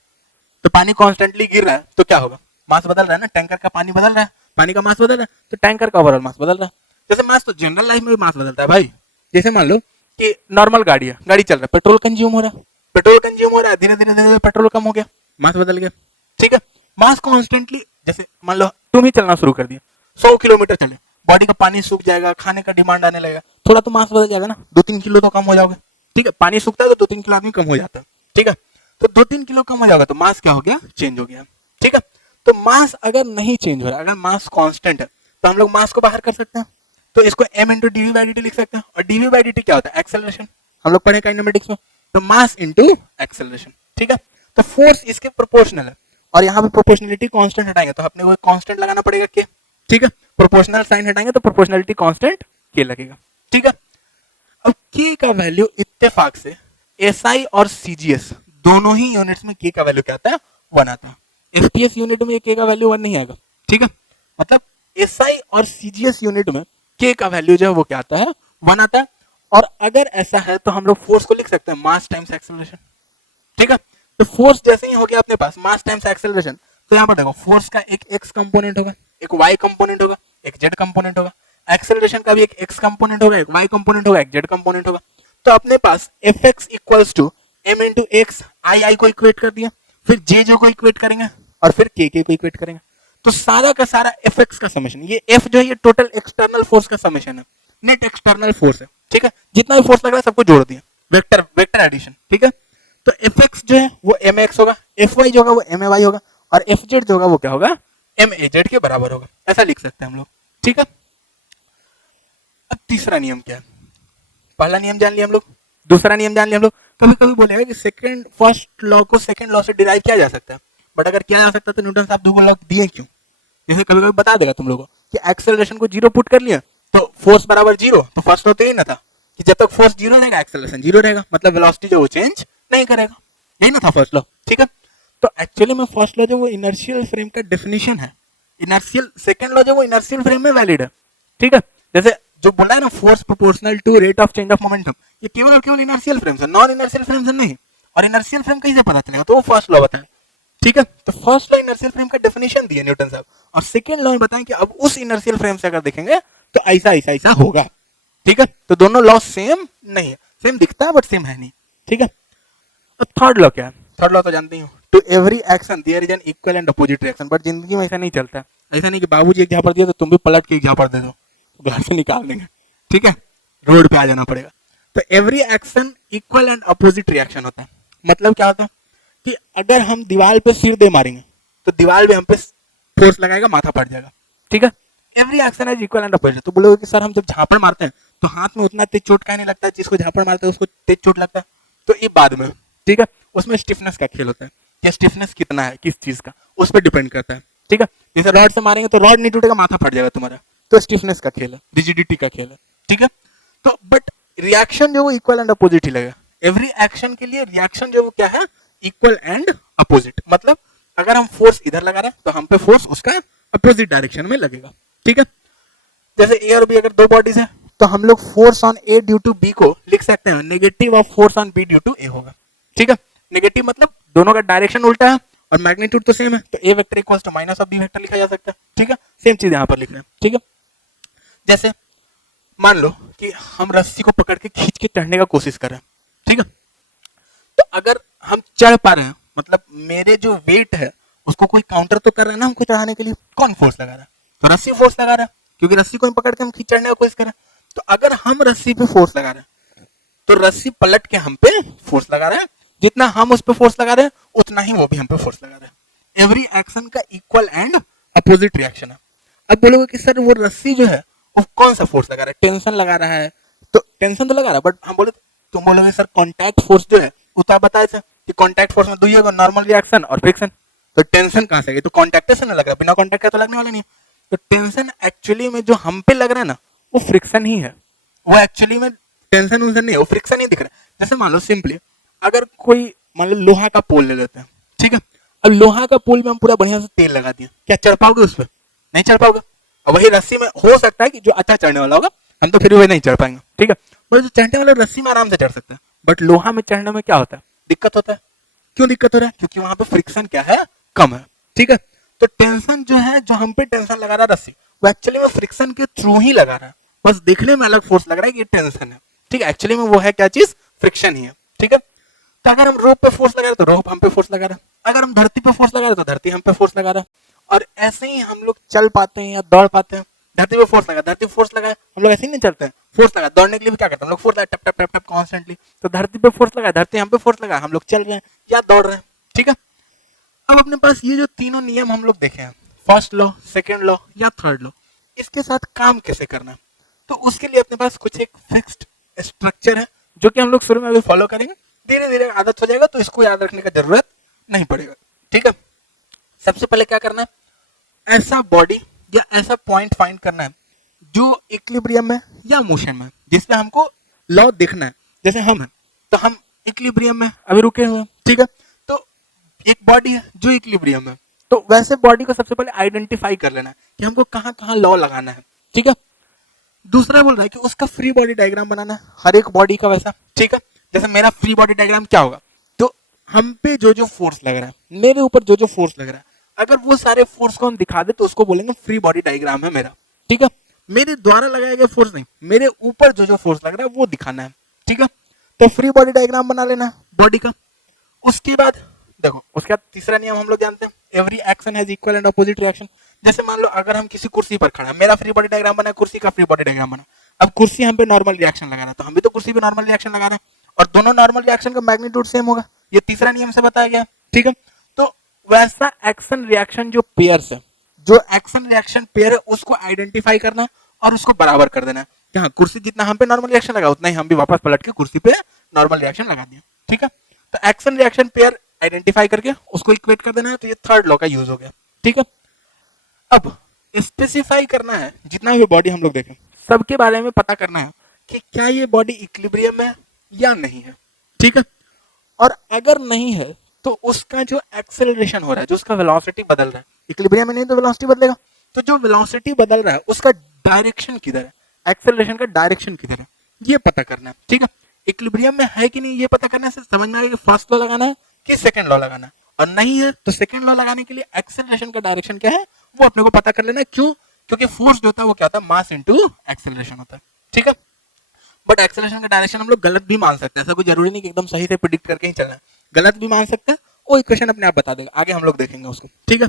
तो पानी कॉन्स्टेंटली गिर रहा है तो क्या होगा, मास बदल रहा है ना, टैंकर का पानी बदल रहा है, पानी का मास बदल रहा है, तो टैंकर का ओवरऑल मास बदल रहा है। जैसे मास तो जनरल लाइफ में भी मास बदलता है भाई। जैसे मान लो कि नॉर्मल गाड़ी है, गाड़ी चल रहा है, पेट्रोल कंज्यूम हो रहा है, पेट्रोल कंज्यूम हो रहा है, धीरे धीरे धीरे पेट्रोल कम हो गया, मास बदल गया। ठीक है, मास कॉन्स्टेंटली, जैसे मान लो तुम ही चलना शुरू कर दिया, 100 किलोमीटर चले, बॉडी का पानी सूख जाएगा, खाने का डिमांड आने लगेगा, थोड़ा तो मास बदल जाएगा ना, 2-3 किलो तो कम हो जाओगे। ठीक है, पानी सूखता है तो 2-3 किलो आदमी कम हो जाता है। ठीक है, तो 2-3 किलो कम हो जाएगा तो मास क्या हो गया, चेंज हो गया। ठीक है, तो मास अगर नहीं चेंज हो रहा, अगर मास कांस्टेंट है तो हम लोग मास को बाहर कर सकते हैं, तो इसको m into d v by d t लिख सकते हैं। और डीवी बाई डी टी क्या होता है, एक्सेलरेशन, हम लोग पढ़े काइनेमेटिक्स में, तो मास इंटू एक्सेलरेशन। ठीक है, तो फोर्स इसके प्रोपोर्शनल है और यहाँ पे प्रोपोर्शनलिटी कांस्टेंट हटाएंगे तो अपने को कांस्टेंट लगाना पड़ेगा के। ठीक है, प्रोपोर्शनल साइन हटाएंगे तो प्रोपोर्शनलिटी कांस्टेंट के लगेगा। ठीक है, अब के का वैल्यू इत्तेफाक से एसआई और सीजीएस दोनों ही यूनिट्स में के का वैल्यू क्या आता है, 1 आता है। एफपीएस यूनिट में के का वैल्यू 1 नहीं आएगा। ठीक है, मतलब एसआई और सीजीएस यूनिट में के का वैल्यू जो है वो क्या आता है, 1 आता है। और अगर ऐसा है तो हम लोग फोर्स को लिख सकते हैं मास टाइम्स एक्सेलरेशन। ठीक है, तो फोर्स जैसे ही हो गया अपने पास मास टाइम्स एक्सेलरेशन, तो यहाँ पर देखो फोर्स का एक एक्स कंपोनेंट होगा, एक वाई कंपोनेंट होगा, एक जेड कंपोनेंट होगा, एक्सेलरेशन का भी एक एक्स कंपोनेंट होगा, एक वाई कंपोनेंट होगा, एक जेड कंपोनेंट होगा। तो अपने पास F x equals to m into x, I को इक्वेट कर दिया, फिर जे जो को इक्वेट करेंगे और फिर के को इक्वेट करेंगे, तो सारा का सारा एफ एक्स का समेशन, ये एफ जो है ये टोटल एक्सटर्नल फोर्स का समेशन है, नेट एक्सटर्नल फोर्स है। ठीक है, जितना भी फोर्स लग रहा है सबको जोड़ दिया, वेक्टर वेक्टर एडिशन। ठीक है, तो एफ एक्स जो है वो एम एक्स होगा, एफ वाई जो होगा वो एम ए वाई होगा, और एफ जेड जो होगा वो क्या होगा, एम ए जेड के बराबर होगा। ऐसा लिख सकते हैं हम लोग। ठीक है, अब तीसरा नियम क्या है, पहला नियम जान लिया हम लोग, दूसरा नियम जान लिया हम लोग। कभी कभी बोलेगा कि सेकंड फर्स्ट लॉ को सेकंड लॉ से डिराइव किया जा सकता है, बट अगर किया जा सकता है तो न्यूटन साहब दो लॉ दिए क्यों। जैसे कभी कभी बता देगा तुम लोगों को कि एक्सेलरेशन को 0 पुट कर लिया तो फोर्स बराबर 0, तो फर्स्ट लॉ तो यही ना था कि जब तक फोर्स 0 रहेगा एक्सेलरेशन 0 रहेगा, मतलब वेलोसिटी जो वो चेंज नहीं करेगा, यही ना था फर्स्ट लॉ। ठीक है, तो एक्चुअली में फर्स्ट लॉ जो वो इनर्शियल फ्रेम का डेफिनेशन है, इनर्शियल, सेकंड लॉ जो वो इनर्शियल फ्रेम में वैलिड है। ठीक है, जैसे जो बोला है ना force proportional to rate of change of momentum, ये केवल और केवल इनर्शियल फ्रेम से, नॉन इनर्शियल फ्रेम से नहीं। और इनर्शियल फ्रेम कैसे पता चलेगा, तो वो फर्स्ट लॉ बताए। ठीक है, तो फर्स्ट लॉ इनर्शियल फ्रेम का डेफिनेशन दिया न्यूटन साहब, और सेकंड लॉ में बताएं कि अब उस इनर्शियल फ्रेम से अगर देखेंगे तो ऐसा ऐसा ऐसा होगा। ठीक है, तो दोनों लॉ सेम नहीं है, सेम दिखता है बट सेम है नहीं। ठीक है, तो थर्ड लॉ क्या है, थर्ड लॉ तो जानते ही हो, to every action there is an equal and opposite reaction. But जिंदगी में ऐसा नहीं चलता है, ऐसा नहीं कि बाबूजी एक झापड़ दिया तो तुम भी पलट के एक झापड़ दे दो, घर से निकाल देंगे। ठीक है, रोड पे आ जाना पड़ेगा। तो every action equal and opposite reaction होता है। मतलब क्या होता है कि अगर हम दीवार पे सिर दे मारेंगे तो दीवार भी हम पे फोर्स लगाएगा, माथा फट जाएगा। ठीक है, every action is equal and opposite. तो बोलोगे कि सर हम जब झापड़ मारते हैं तो हाथ में उतना तेज चोट का नहीं लगता है, जिसको झापड़ मारते हैं उसको तेज चोट लगता है, तो ये बाद में। ठीक है, उसमें स्टिफनेस का खेल होता है कि स्टिफनेस कितना है किस चीज का, उस पर डिपेंड करता है। ठीक है, जैसे रॉड से मारेंगे तो रॉड नहीं टूटेगा, माथा फट जाएगा तुम्हारा, तो स्टिफनेस का खेल है, रिजिडिटी का खेल है। ठीक है, तो बट रिएक्शन जो वो इक्वल एंड अपोजिट ही लगेगा। एवरी एक्शन के लिए रिएक्शन जो वो क्या है, इक्वल एंड अपोजिट। मतलब अगर हम फोर्स इधर लगा रहे हैं तो हम पे फोर्स उसका अपोजिट डायरेक्शन में लगेगा। ठीक है, जैसे ए और बी अगर दो बॉडीज है तो हम लोग force on A due to B को लिख सकते हैं negative of force on B due to A होगा। ठीक है, नेगेटिव मतलब दोनों का डायरेक्शन उल्टा है और मैग्नीट्यूड तो सेम है, तो A vector equals to minus of B vector लिखा जा सकता है। ठीक है, सेम चीज यहाँ पर लिख रहे हैं। ठीक है, जैसे मान लो कि हम रस्सी को पकड़ के खींच के चढ़ने का कोशिश कर रहे हैं। ठीक है, तो अगर हम चढ़ पा रहे हैं, मतलब मेरे जो वेट है उसको कोई काउंटर तो कर रहा है ना हमको चढ़ाने के लिए, कौन फोर्स लगा रहा है, तो रस्सी फोर्स लगा रहा है, क्योंकि रस्सी को हम पकड़ के हम खींच चढ़ने का कोशिश कर रहे हैं। तो अगर हम रस्सी पे फोर्स लगा रहे हैं तो रस्सी पलट के हम पे फोर्स लगा रहा है, जितना हम उस पे फोर्स लगा रहे हैं उतना ही वो भी हम पे फोर्स लगा रहा है। एवरी एक्शन का इक्वल एंड अपोजिट रिएक्शन है। अब बोलोगे कि सर वो रस्सी जो है वो कौन सा फोर्स लगा रहा है, टेंशन लगा रहा है, तो टेंशन तो लगा रहा है, बट हम बोले तुम बोलोगे सर कॉन्टैक्ट फोर्स जो है वो तो आप बताए थे कि कॉन्टैक्ट फोर्स में दो ही होगा, नॉर्मल रिएक्शन और फ्रिक्शन, तो टेंशन कहां से आई, तो कॉन्टैक्ट से ना लग रहा है, बिना कॉन्टैक्ट के तो लगने वाला नहीं है। तो टेंशन एक्चुअली में जो हम पे लग रहा है ना वो फ्रिक्शन ही है, वो एक्चुअली में टेंशन उनसन नहीं है, वो फ्रिक्शन ही दिख रहा है। जैसे मान लो सिंपली अगर कोई मान लो लोहा का पोल ले लेते हैं, ठीक है, अब लोहा का पोल में हम पूरा बढ़िया से तेल लगा दिया, क्या चढ़ पाओगे उस पर, नहीं चढ़ पाओगे। और वही रस्सी में हो सकता है कि जो अच्छा चढ़ने वाला होगा हम तो फिर वही नहीं चढ़ पाएंगे, ठीक है, पर जो चढ़ने वाला रस्सी में आराम से चढ़ सकते हैं, बट लोहा में चढ़ने में क्या होता है, दिक्कत होता है। क्यों दिक्कत हो रहा है, क्योंकि वहां पे फ्रिक्शन क्या है, कम है, ठीक है। तो टेंशन जो है, जो हम पे टेंशन लगा रहा है रस्सी, वो एक्चुअली में फ्रिक्शन के थ्रू ही लगा रहा है, बस देखने में अलग फोर्स लग रहा है कि ये टेंशन है, ठीक है, एक्चुअली में वो है क्या चीज, फ्रिक्शन ही है, ठीक है। तो अगर हम रोप पे फोर्स लगा रहे तो रोप हम पे फोर्स लगा रहा है, अगर हम धरती पे फोर्स लगा रहे तो धरती हम पे फोर्स लगा रहा है। और ऐसे ही हम लोग चल पाते हैं या दौड़ पाते हैं, धरती पे फोर्स लगा, धरती पे फोर्स लगा, हम लोग ऐसे ही नहीं चलते हैं, फोर्स लगा, दौड़ने के लिए भी क्या करते हैं हम लोग, फोर्स लगा टप टप टप टप कॉन्स्टेंटली, तो धरती पे फोर्स लगा, धरती हम पे फोर्स लगा, हम लोग चल रहे हैं या दौड़ रहे हैं, ठीक है। अब अपने पास ये जो तीनों नियम हम लोग देखे हैं, फर्स्ट लॉ, सेकेंड लॉ या थर्ड लॉ, इसके साथ काम कैसे करना है, तो उसके लिए अपने पास कुछ एक फिक्स्ड स्ट्रक्चर है जो कि हम लोग शुरू में अभी फॉलो करेंगे, धीरे धीरे आदत हो जाएगा तो इसको याद रखने का जरूरत नहीं पड़ेगा, ठीक है। सबसे पहले क्या करना है, ऐसा बॉडी या ऐसा पॉइंट फाइंड करना है जो इक्विलिब्रियम में या मोशन में, जिसमें हमको लॉ देखना है। जैसे हम हैं तो हम इक्विलिब्रियम में अभी रुके हुए हैं, ठीक है, तो एक बॉडी है जो इक्विलिब्रियम में, तो वैसे बॉडी को सबसे पहले आइडेंटिफाई कर लेना है कि हमको कहाँ कहाँ लॉ लगाना है, ठीक है। दूसरा बोल रहा है कि उसका फ्री बॉडी डायग्राम बनाना है, हर एक बॉडी का वैसा, ठीक है। जैसे मेरा फ्री बॉडी डायग्राम क्या होगा, तो हम पे जो जो फोर्स लग रहा है, मेरे ऊपर जो जो फोर्स लग रहा है, अगर वो सारे फोर्स को हम दिखा दे तो उसको बोलेंगे फ्री बॉडी डायग्राम है मेरा, ठीक है। मेरे द्वारा लगाया गया फोर्स नहीं, मेरे ऊपर जो जो फोर्स लग रहा है वो दिखाना है, ठीक है। तो फ्री बॉडी डायग्राम बना लेना बॉडी का। उसके बाद देखो, उसके बाद तीसरा नियम हम लोग जानते हैं, every action has equal and opposite reaction. जैसे मान लो अगर हम किसी कुर्सी पर खड़ा है, मेरा फ्री बॉडी डायग्राम बना, कुर्सी का फ्री बॉडी डायग्राम बना, अब कुर्सी हम पे नॉर्मल रिएक्शन लगा रहा है तो हम भी तो कुर्सी पे नॉर्मल रिएक्शन लगा रहे हैं, और दोनों नॉर्मल रिएक्शन का मैग्नीट्यूड सेम होगा, ये तीसरा नियम से बताया गया, ठीक है। तो वैसा एक्शन रिएक्शन जो पेयर्स है, जो एक्शन रिएक्शन पेयर है उसको आइडेंटिफाई करना और उसको बराबर कर देना कि हाँ कुर्सी जितना हम पे नॉर्मल रिएक्शन लगा उतना ही हम भी वापस पलट के कुर्सी पे नॉर्मल रिएक्शन लगा दिया, ठीक है। तो एक्शन रिएक्शन पेयर आइडेंटिफाई करके उसको इक्वेट कर देना है, तो ये थर्ड लॉ का यूज हो गया, ठीक है। अब स्पेसिफाई करना है, जितना भी बॉडी हम लोग देखें सबके बारे में पता करना है कि क्या ये बॉडी इक्विलिब्रियम में या नहीं है, ठीक है। और अगर नहीं है तो उसका जो एक्सेलरेशन हो रहा है, जो उसका वेलोसिटी बदल रहा है, इक्विलिब्रियम में नहीं तो वेलोसिटी बदलेगा, तो जो वेलोसिटी बदल रहा है उसका डायरेक्शन किधर है, एक्सेलरेशन का डायरेक्शन किधर है, ये पता करना है, ठीक है। इक्विलिब्रियम में है कि नहीं ये पता करने से समझ में आएगा कि फर्स्ट लॉ लगाना है कि सेकंड लॉ लगाना है, और नहीं है तो सेकंड लॉ लगाने के लिए एक्सेलरेशन का डायरेक्शन क्या है वो अपने को पता कर लेना है। क्यों, क्योंकि फोर्स जो होता है वो क्या होता है, मास इनटू एक्सेलरेशन होता है, ठीक है। बट एक्सेलरेशन का डायरेक्शन हम लोग गलत भी मान सकते हैं, ऐसा कोई जरूरी नहीं कि एकदम सही से प्रिडिक्ट करके ही चलना है, गलत भी मान सकते हैं, वो इक्वेशन अपने आप बता देगा, आगे हम लोग देखेंगे उसको, ठीक है।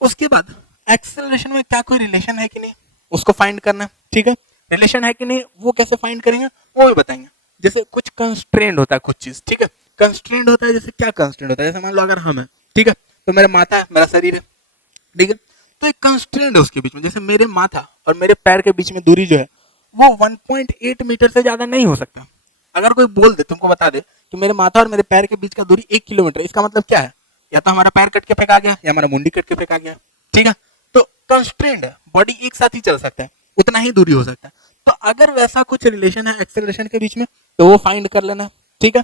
उसके बाद एक्सेलरेशन में क्या कोई रिलेशन है कि नहीं उसको फाइंड करना है, ठीक है। रिलेशन है कि नहीं वो कैसे फाइंड करेंगे वो भी बताएंगे। जैसे कुछ कंस्ट्रेंड होता है कुछ चीज, ठीक है, कंस्ट्रेंड होता है, जैसे क्या कंस्ट्रेंड होता है, जैसे मान लो अगर हम है, ठीक है, तो मेरा माथा है, मेरा शरीर है, ठीक है, तो एक कंस्ट्रेंड है उसके बीच में, जैसे मेरे माथा और मेरे पैर के बीच में दूरी जो है वो 1.8 मीटर से ज्यादा नहीं हो सकता। अगर कोई बोल दे, तुमको बता दे कि मेरे माथा और मेरे पैर के बीच का दूरी 1 किलोमीटर, इसका मतलब क्या है, या तो हमारा पैर कट के फेंका गया या हमारा मुंडी कट के फेंका गया, ठीक है। तो कंस्ट्रेंड है, बॉडी एक साथ ही चल सकता है, उतना ही दूरी हो सकता है। तो अगर वैसा कुछ रिलेशन है एक्सेलरेशन के बीच में तो वो फाइंड कर लेना, ठीक है।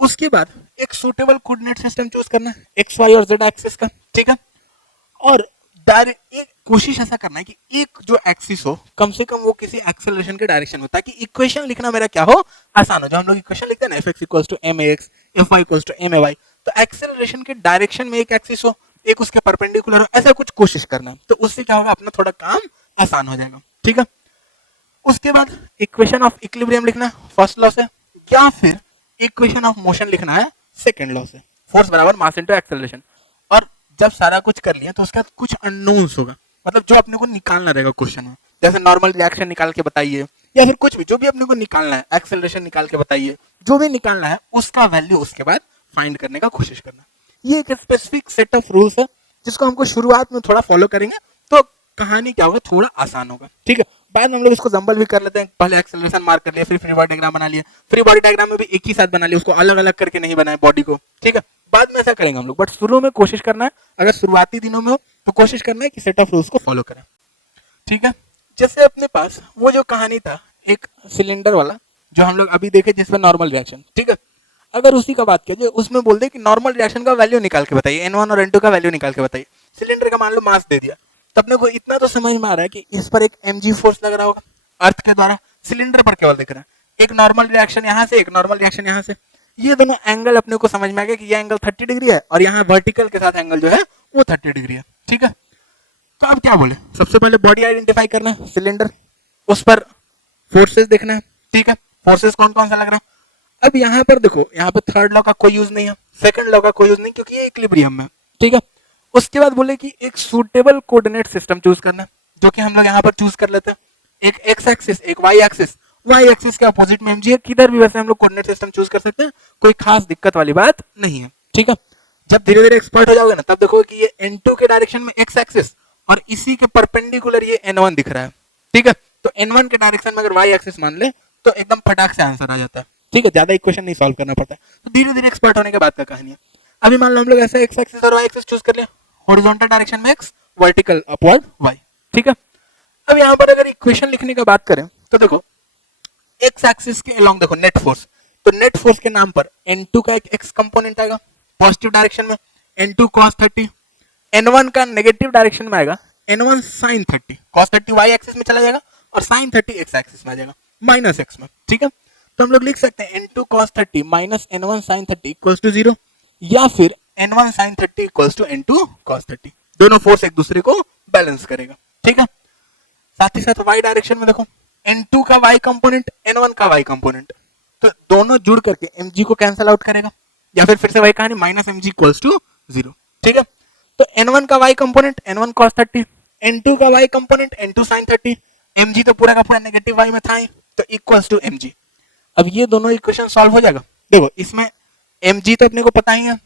उसके बाद एक सूटेबल कोऑर्डिनेट सिस्टम चूज करना है, एक्स वाई और जेड एक्सिस का, ठीक है। और डायरेक्ट एक कोशिश ऐसा करना है कि एक जो एक्सिस हो कम से कम वो किसी एक्सेलरेशन के डायरेक्शन में, ताकि इक्वेशन लिखना मेरा क्या हो, आसान हो। जो हम लोग इक्वेशन लिखते हैं ना, fx equals to max, fy equals to may, तो एक्सेलरेशन के डायरेक्शन में एक एक्सिस हो, एक उसके परपेंडिकुलर हो, ऐसा कुछ कोशिश करना है, तो उससे क्या होगा, अपना थोड़ा काम आसान हो जाएगा, ठीक है। उसके बाद इक्वेशन ऑफ इक्विलिब्रियम लिखना है फर्स्ट लॉ से, या फिर इक्वेशन ऑफ मोशन लिखना है सेकंड लॉ से, फोर्स बराबर मास इनटू एक्सेलरेशन। और जब सारा कुछ कर लिया तो उसके बाद कुछ अननोन्स होगा, मतलब जो अपने को निकालना रहेगा क्वेश्चन में। जैसे नॉर्मल रिएक्शन निकाल के बताइए, या फिर कुछ भी जो भी अपने को निकालना है, एक्सेलरेशन निकाल के बताइए, जो भी निकालना है उसका वैल्यू उसके बाद फाइंड करने का कोशिश करना। ये एक स्पेसिफिक सेट ऑफ रूल्स है जिसको हमको शुरुआत में थोड़ा फॉलो करेंगे तो कहानी क्या होगा, थोड़ा आसान होगा, ठीक है। बाद में हम लोग इसको जंबल भी कर लेते हैं, पहले एक्सेलरेशन मार्क कर लिया, फिर फ्री बॉडी डायग्राम बना लिया, फ्री बॉडी डायग्राम में भी एक ही साथ बना लिया, उसको अलग अलग करके नहीं बनाए बॉडी को, ठीक है। बाद में ऐसा करेंगे हम लोग, बट शुरू में कोशिश करना है, अगर शुरुआती दिनों में हो तो कोशिश करना है कि सेट ऑफ रूल्स को फॉलो करें, ठीक है। जैसे अपने पास वो जो कहानी था एक सिलेंडर वाला जो हम लोग अभी देखे जिसमें नॉर्मल रिएक्शन, ठीक है, अगर उसी का बात किया जाए उसमें बोल दे कि नॉर्मल रिएक्शन का वैल्यू निकाल के बताइए, N1 और N2 का वैल्यू निकाल के बताइए। सिलेंडर का मान लो मास दे दिया, तो अपने को इतना तो समझ में आ रहा है कि इस पर एक mg फोर्स लग रहा होगा अर्थ के द्वारा, सिलेंडर पर केवल दिख रहा है, एक नॉर्मल रिएक्शन यहाँ से, एक नॉर्मल रिएक्शन यहाँ से, ये दोनों एंगल अपने को समझ में आ गया कि ये एंगल 30 डिग्री है और यहाँ वर्टिकल के साथ एंगल जो है वो 30 डिग्री है, ठीक है। तो अब क्या बोले, सबसे पहले बॉडी आइडेंटिफाई करना है, सिलेंडर, उस पर फोर्सेस देखना है, ठीक है, फोर्सेस कौन कौन सा लग रहा है। अब यहाँ पर देखो, यहाँ पे थर्ड लॉ का कोई यूज नहीं है, सेकंड लॉ का कोई यूज नहीं, क्योंकि ये इक्विलिब्रियम में, ठीक है। उसके बाद बोले कि एक सूटेबल कोऑर्डिनेट सिस्टम चूज करना है, जो कि हम लोग यहाँ पर चूज कर लेते हैं, एक एक्स एक्सिस, एक वाई एक्सिस, वाई एक्सिस के अपोजिट में mg है, किधर भी वैसे हम लोग कोऑर्डिनेट सिस्टम चूज कर सकते हैं, कोई खास दिक्कत वाली बात नहीं है, ठीक है। जब धीरे धीरे एक्सपर्ट हो जाओगे ना, तब देखोगे कि ये n2 के डायरेक्शन में एक्स एक्सिस और इसी के परपेंडिकुलर ये n1 दिख रहा है, ठीक है। तो n1 के डायरेक्शन में अगर y एक्सिस मान ले तो एकदम फटाक से आंसर आ जाता है, ठीक है, ज्यादा इक्वेशन नहीं सॉल्व करना पड़ता है। तो धीरे धीरे एक्सपर्ट होने के बाद का कहानी है। अभी मान लो हम लोग ऐसे एक्स एक्सिस और वाई एक्सिस चूज कर लिया, हॉरिजॉन्टल डायरेक्शन में x, वर्टिकल अपवर्ड y, ठीक है। अब यहाँ पर अगर इक्वेशन लिखने की बात करें तो देखो एक्स एक्सिस के अलोंग देखो नेट फोर्स, तो नेट फोर्स के नाम पर n2 का एक x कंपोनेंट आएगा पॉजिटिव डायरेक्शन में, n2 cos 30, n1 का नेगेटिव डायरेक्शन में आएगा n1 sin 30, cos 30 y axis में चला जाएगा और sin 30 x एक्सिस में आ जाएगा माइनस x में, ठीक है। तो हम लोग लिख सकते हैं n2 cos 30 minus n1 sin 30 equals to 0, या फिर n1 sin 30 equals to n2 cos 30, दोनों फोर्स एक दूसरे को बैलेंस करेगा, ठीक है। साथ ही साथ y डायरेक्शन में देखो n2 का y कंपोनेंट, n1 का y कंपोनेंट, तो दोनों जुड़ करके mg को कैंसिल आउट करेगा, या फिर से वही कहानी माइनस mg इक्वल्स टू 0, ठीक है। तो n1 का y component n1 cos 30, n2 का y component n2 sin 30, mg तो पूरा का पूरा नेगेटिव y में था ही, तो इक्वल्स टू mg। अब ये दोनों इक्वेशन सॉल्व हो जाएगा। देखो इसमें mg तो अपने को पता ही है,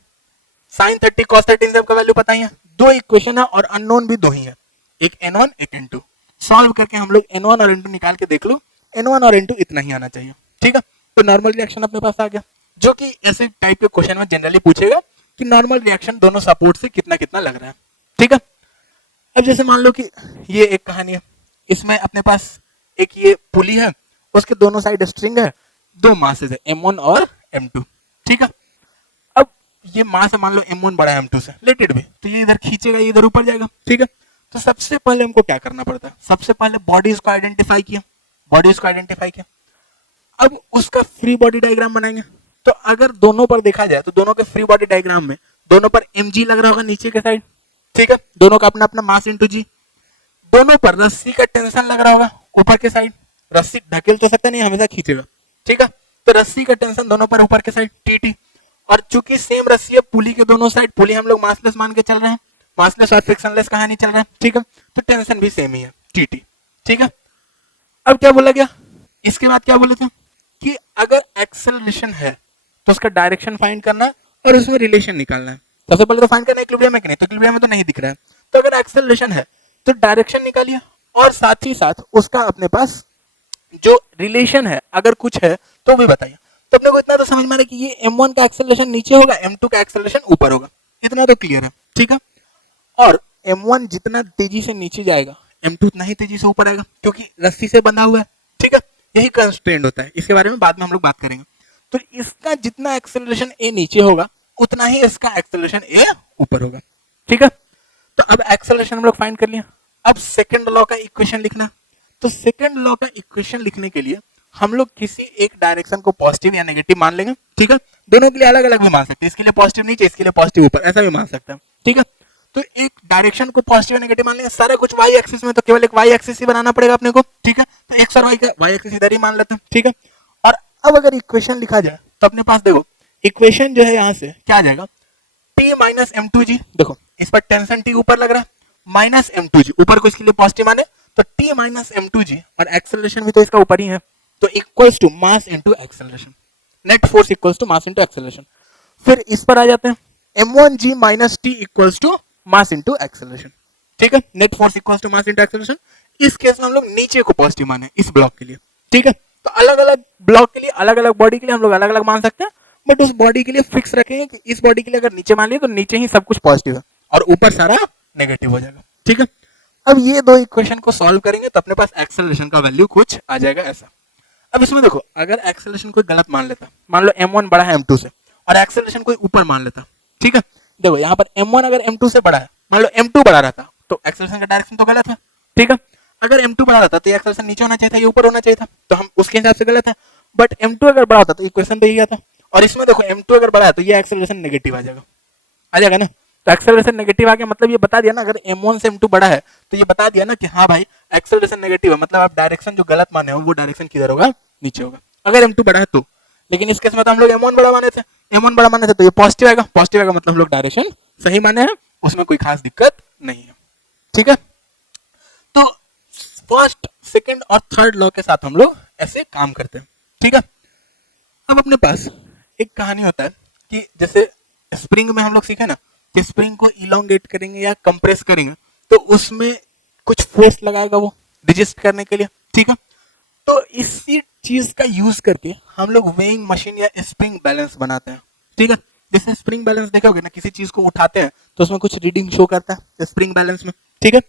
sin 30 cos 30 सबका वैल्यू पता ही है, दो इक्वेशन है और अननोन भी दो ही है, एक n1 एक n2, सॉल्व करके हम लोग n1 और n2 निकाल के देख लो, n1 और n2 इतना ही आना चाहिए, ठीक है। तो नॉर्मल रिएक्शन अपने पास आ गया, जो कि ऐसे टाइप के क्वेश्चन में जनरली पूछेगा कि नॉर्मल रिएक्शन दोनों सपोर्ट से कितना कितना लग रहा है, ठीक है। अब जैसे मान लो कि ये एक कहानी है, इसमें अपने पास एक ये पुली है, उसके दोनों साइड स्ट्रिंग है, दो मासेस है m1 और m2, ठीक है। अब ये मास है मान लो m1 बड़ा है m2 से, लेटेड भी, तो ये इधर खींचेगा, ये इधर ऊपर जाएगा, ठीक है। तो सबसे पहले हमको क्या करना पड़ता है, सबसे पहले बॉडीज को आइडेंटिफाई किया, बॉडीज को आइडेंटिफाई किया, अब उसका फ्री बॉडी डायग्राम बनाएंगे। तो अगर दोनों पर देखा जाए तो दोनों के फ्री बॉडी डायग्राम में दोनों पर mg लग रहा होगा नीचे के साइड, ठीक है, दोनों का अपना अपना मास इंटू जी, दोनों पर रस्सी का टेंशन लग रहा होगा ऊपर के साइड, रस्सी ढकेल तो सकता नहीं, हमेशा खींचेगा, ठीक है। तो रस्सी का टेंशन दोनों पर ऊपर के साइड tt, और चूंकि सेम रस्सी है पुली के दोनों साइड, पुली हम लोग मासलेस मान के चल रहे हैं, मासलेस और फ्रिक्शनलेस कहानी चल रहा है, ठीक है, तो टेंशन भी सेम ही है tt, ठीक है। अब क्या बोला गया, इसके बाद क्या बोले थे कि अगर एक्सेलरेशन है तो उसका डायरेक्शन फाइंड करना है और उसमें रिलेशन निकालना है। सबसे पहले तो फाइंड करना है इक्विलिब्रियम है कि नहीं, तो इक्विलिब्रियम में तो नहीं दिख रहा है, तो अगर एक्सेलरेशन है तो डायरेक्शन निकालिए और साथ ही साथ उसका अपने पास जो रिलेशन है अगर कुछ है तो भी बताइए। तो अपने को इतना तो समझ में आ रहा है कि ये m1 का एक्सेलरेशन नीचे होगा, m2 का एक्सेलरेशन ऊपर होगा, इतना तो क्लियर है, ठीक है। और m1 जितना तेजी से नीचे जाएगा m2 उतना ही तेजी से ऊपर आएगा, क्योंकि रस्सी से बंधा हुआ है, ठीक है, यही कंस्ट्रेंट होता है, इसके बारे में बाद में हम लोग बात करेंगे। तो इसका जितना एक्सेलरेशन a नीचे होगा उतना ही इसका एक्सेलरेशन a ऊपर होगा, ठीक है। तो अब एक्सेलरेशन हम लोग फाइंड कर लिया, अब सेकंड लॉ का इक्वेशन लिखना। तो सेकंड लॉ का इक्वेशन लिखने के लिए हम लोग किसी एक डायरेक्शन को पॉजिटिव या नेगेटिव मान लेंगे, ठीक है, दोनों के लिए अलग अलग भी मान सकते हैं, इसके लिए पॉजिटिव नीचे, इसके लिए पॉजिटिव ऊपर, ऐसा भी मान सकते हैं, ठीक है। तो एक डायरेक्शन को पॉजिटिव या नेगेटिव मान लेंगे, सारा कुछ y एक्सिस में, तो केवल एक y एक्सिस ही बनाना पड़ेगा अपने को, ठीक है। तो x और y का y एक्सिस इधर ही मान लेते हैं, ठीक है। और अब अगर इक्वेशन लिखा जाए तो अपने पास देखो इक्वेशन जो है यहाँ से क्या आ जाएगा, t माइनस m2g, देखो इस पर टेंशन t ऊपर लग रहा है, माइनस m2g ऊपर को इसके लिए पॉजिटिव माने तो t माइनस m2g और एक्सेलरेशन भी तो इसका ऊपर ही है, तो equals to mass into acceleration, net force equals to mass into acceleration. फिर इस पर आ जाते हैं, m1g minus t equals to mass into acceleration, ठीक है, net force equals to mass into acceleration. इस केस में हम लोग नीचे को पॉजिटिव माने इस ब्लॉक के लिए, ठीक है। तो अलग अलग ब्लॉक के लिए, अलग अलग बॉडी के लिए हम लोग अलग अलग मान सकते हैं, बट उस बॉडी के लिए फिक्स रखेंगे कि इस बॉडी के लिए अगर नीचे मान लिया तो नीचे ही सब कुछ पॉजिटिव है और ऊपर सारा नेगेटिव हो जाएगा, ठीक है। अब ये दो इक्वेशन को सॉल्व करेंगे तो अपने पास एक्सेलरेशन का वैल्यू कुछ आ जाएगा ऐसा। अब इसमें देखो, अगर एक्सेलरेशन कोई गलत मान लेता, मान लो m1 बड़ा है m2 से और एक्सेलरेशन कोई ऊपर मान लेता, ठीक है। देखो यहाँ पर m1 अगर m2 से बड़ा है, मान लो m2 बड़ा रहता तो एक्सेलरेशन का डायरेक्शन तो गलत है, ठीक है। अगर m2 बड़ा रहता तो ये एक्सेलरेशन नीचे होना चाहिए था, ये ऊपर होना चाहिए था, तो हम उसके हिसाब से गलत है। बट m2 अगर बड़ा होता तो इक्वेशन तो यही आता, और इसमें देखो m2 अगर बड़ा है तो ये एक्सेलरेशन नेगेटिव आ जाएगा ना। तो एक्सेलरेशन नेगेटिव आ गया, मतलब ये बता दिया ना, अगर m1 से m2 बड़ा है तो ये बता दिया ना कि हाँ भाई एक्सेलरेशन नेगेटिव है, मतलब आप डायरेक्शन जो गलत माने हो वो डायरेक्शन किधर होगा, नीचे होगा, अगर m2 बड़ा है तो। लेकिन इस केस में तो हम लोग m1 बड़ा माने थे, m1 बड़ा माने थे तो ये पॉजिटिव आएगा, पॉजिटिव आएगा मतलब हम लोग डायरेक्शन सही माने हैं, उसमें कोई खास दिक्कत नहीं है, ठीक है। तो फर्स्ट, सेकंड और थर्ड लॉ के साथ हम लोग ऐसे काम करते हैं, ठीक है। अब अपने पास एक कहानी होता है कि जैसे स्प्रिंग में हम लोग सीखे ना कि स्प्रिंग को इलोंगेट करेंगे या कंप्रेस करेंगे तो उसमें कुछ फोर्स लगाएगा वो डिजिस्ट करने के लिए, ठीक है। तो इसी चीज का यूज करके हम लोग वेइंग मशीन या स्प्रिंग बैलेंस बनाते हैं, ठीक है। जैसे स्प्रिंग बैलेंस देखोगे ना, किसी चीज को उठाते हैं तो उसमें कुछ रीडिंग शो करता है स्प्रिंग बैलेंस में, ठीक है।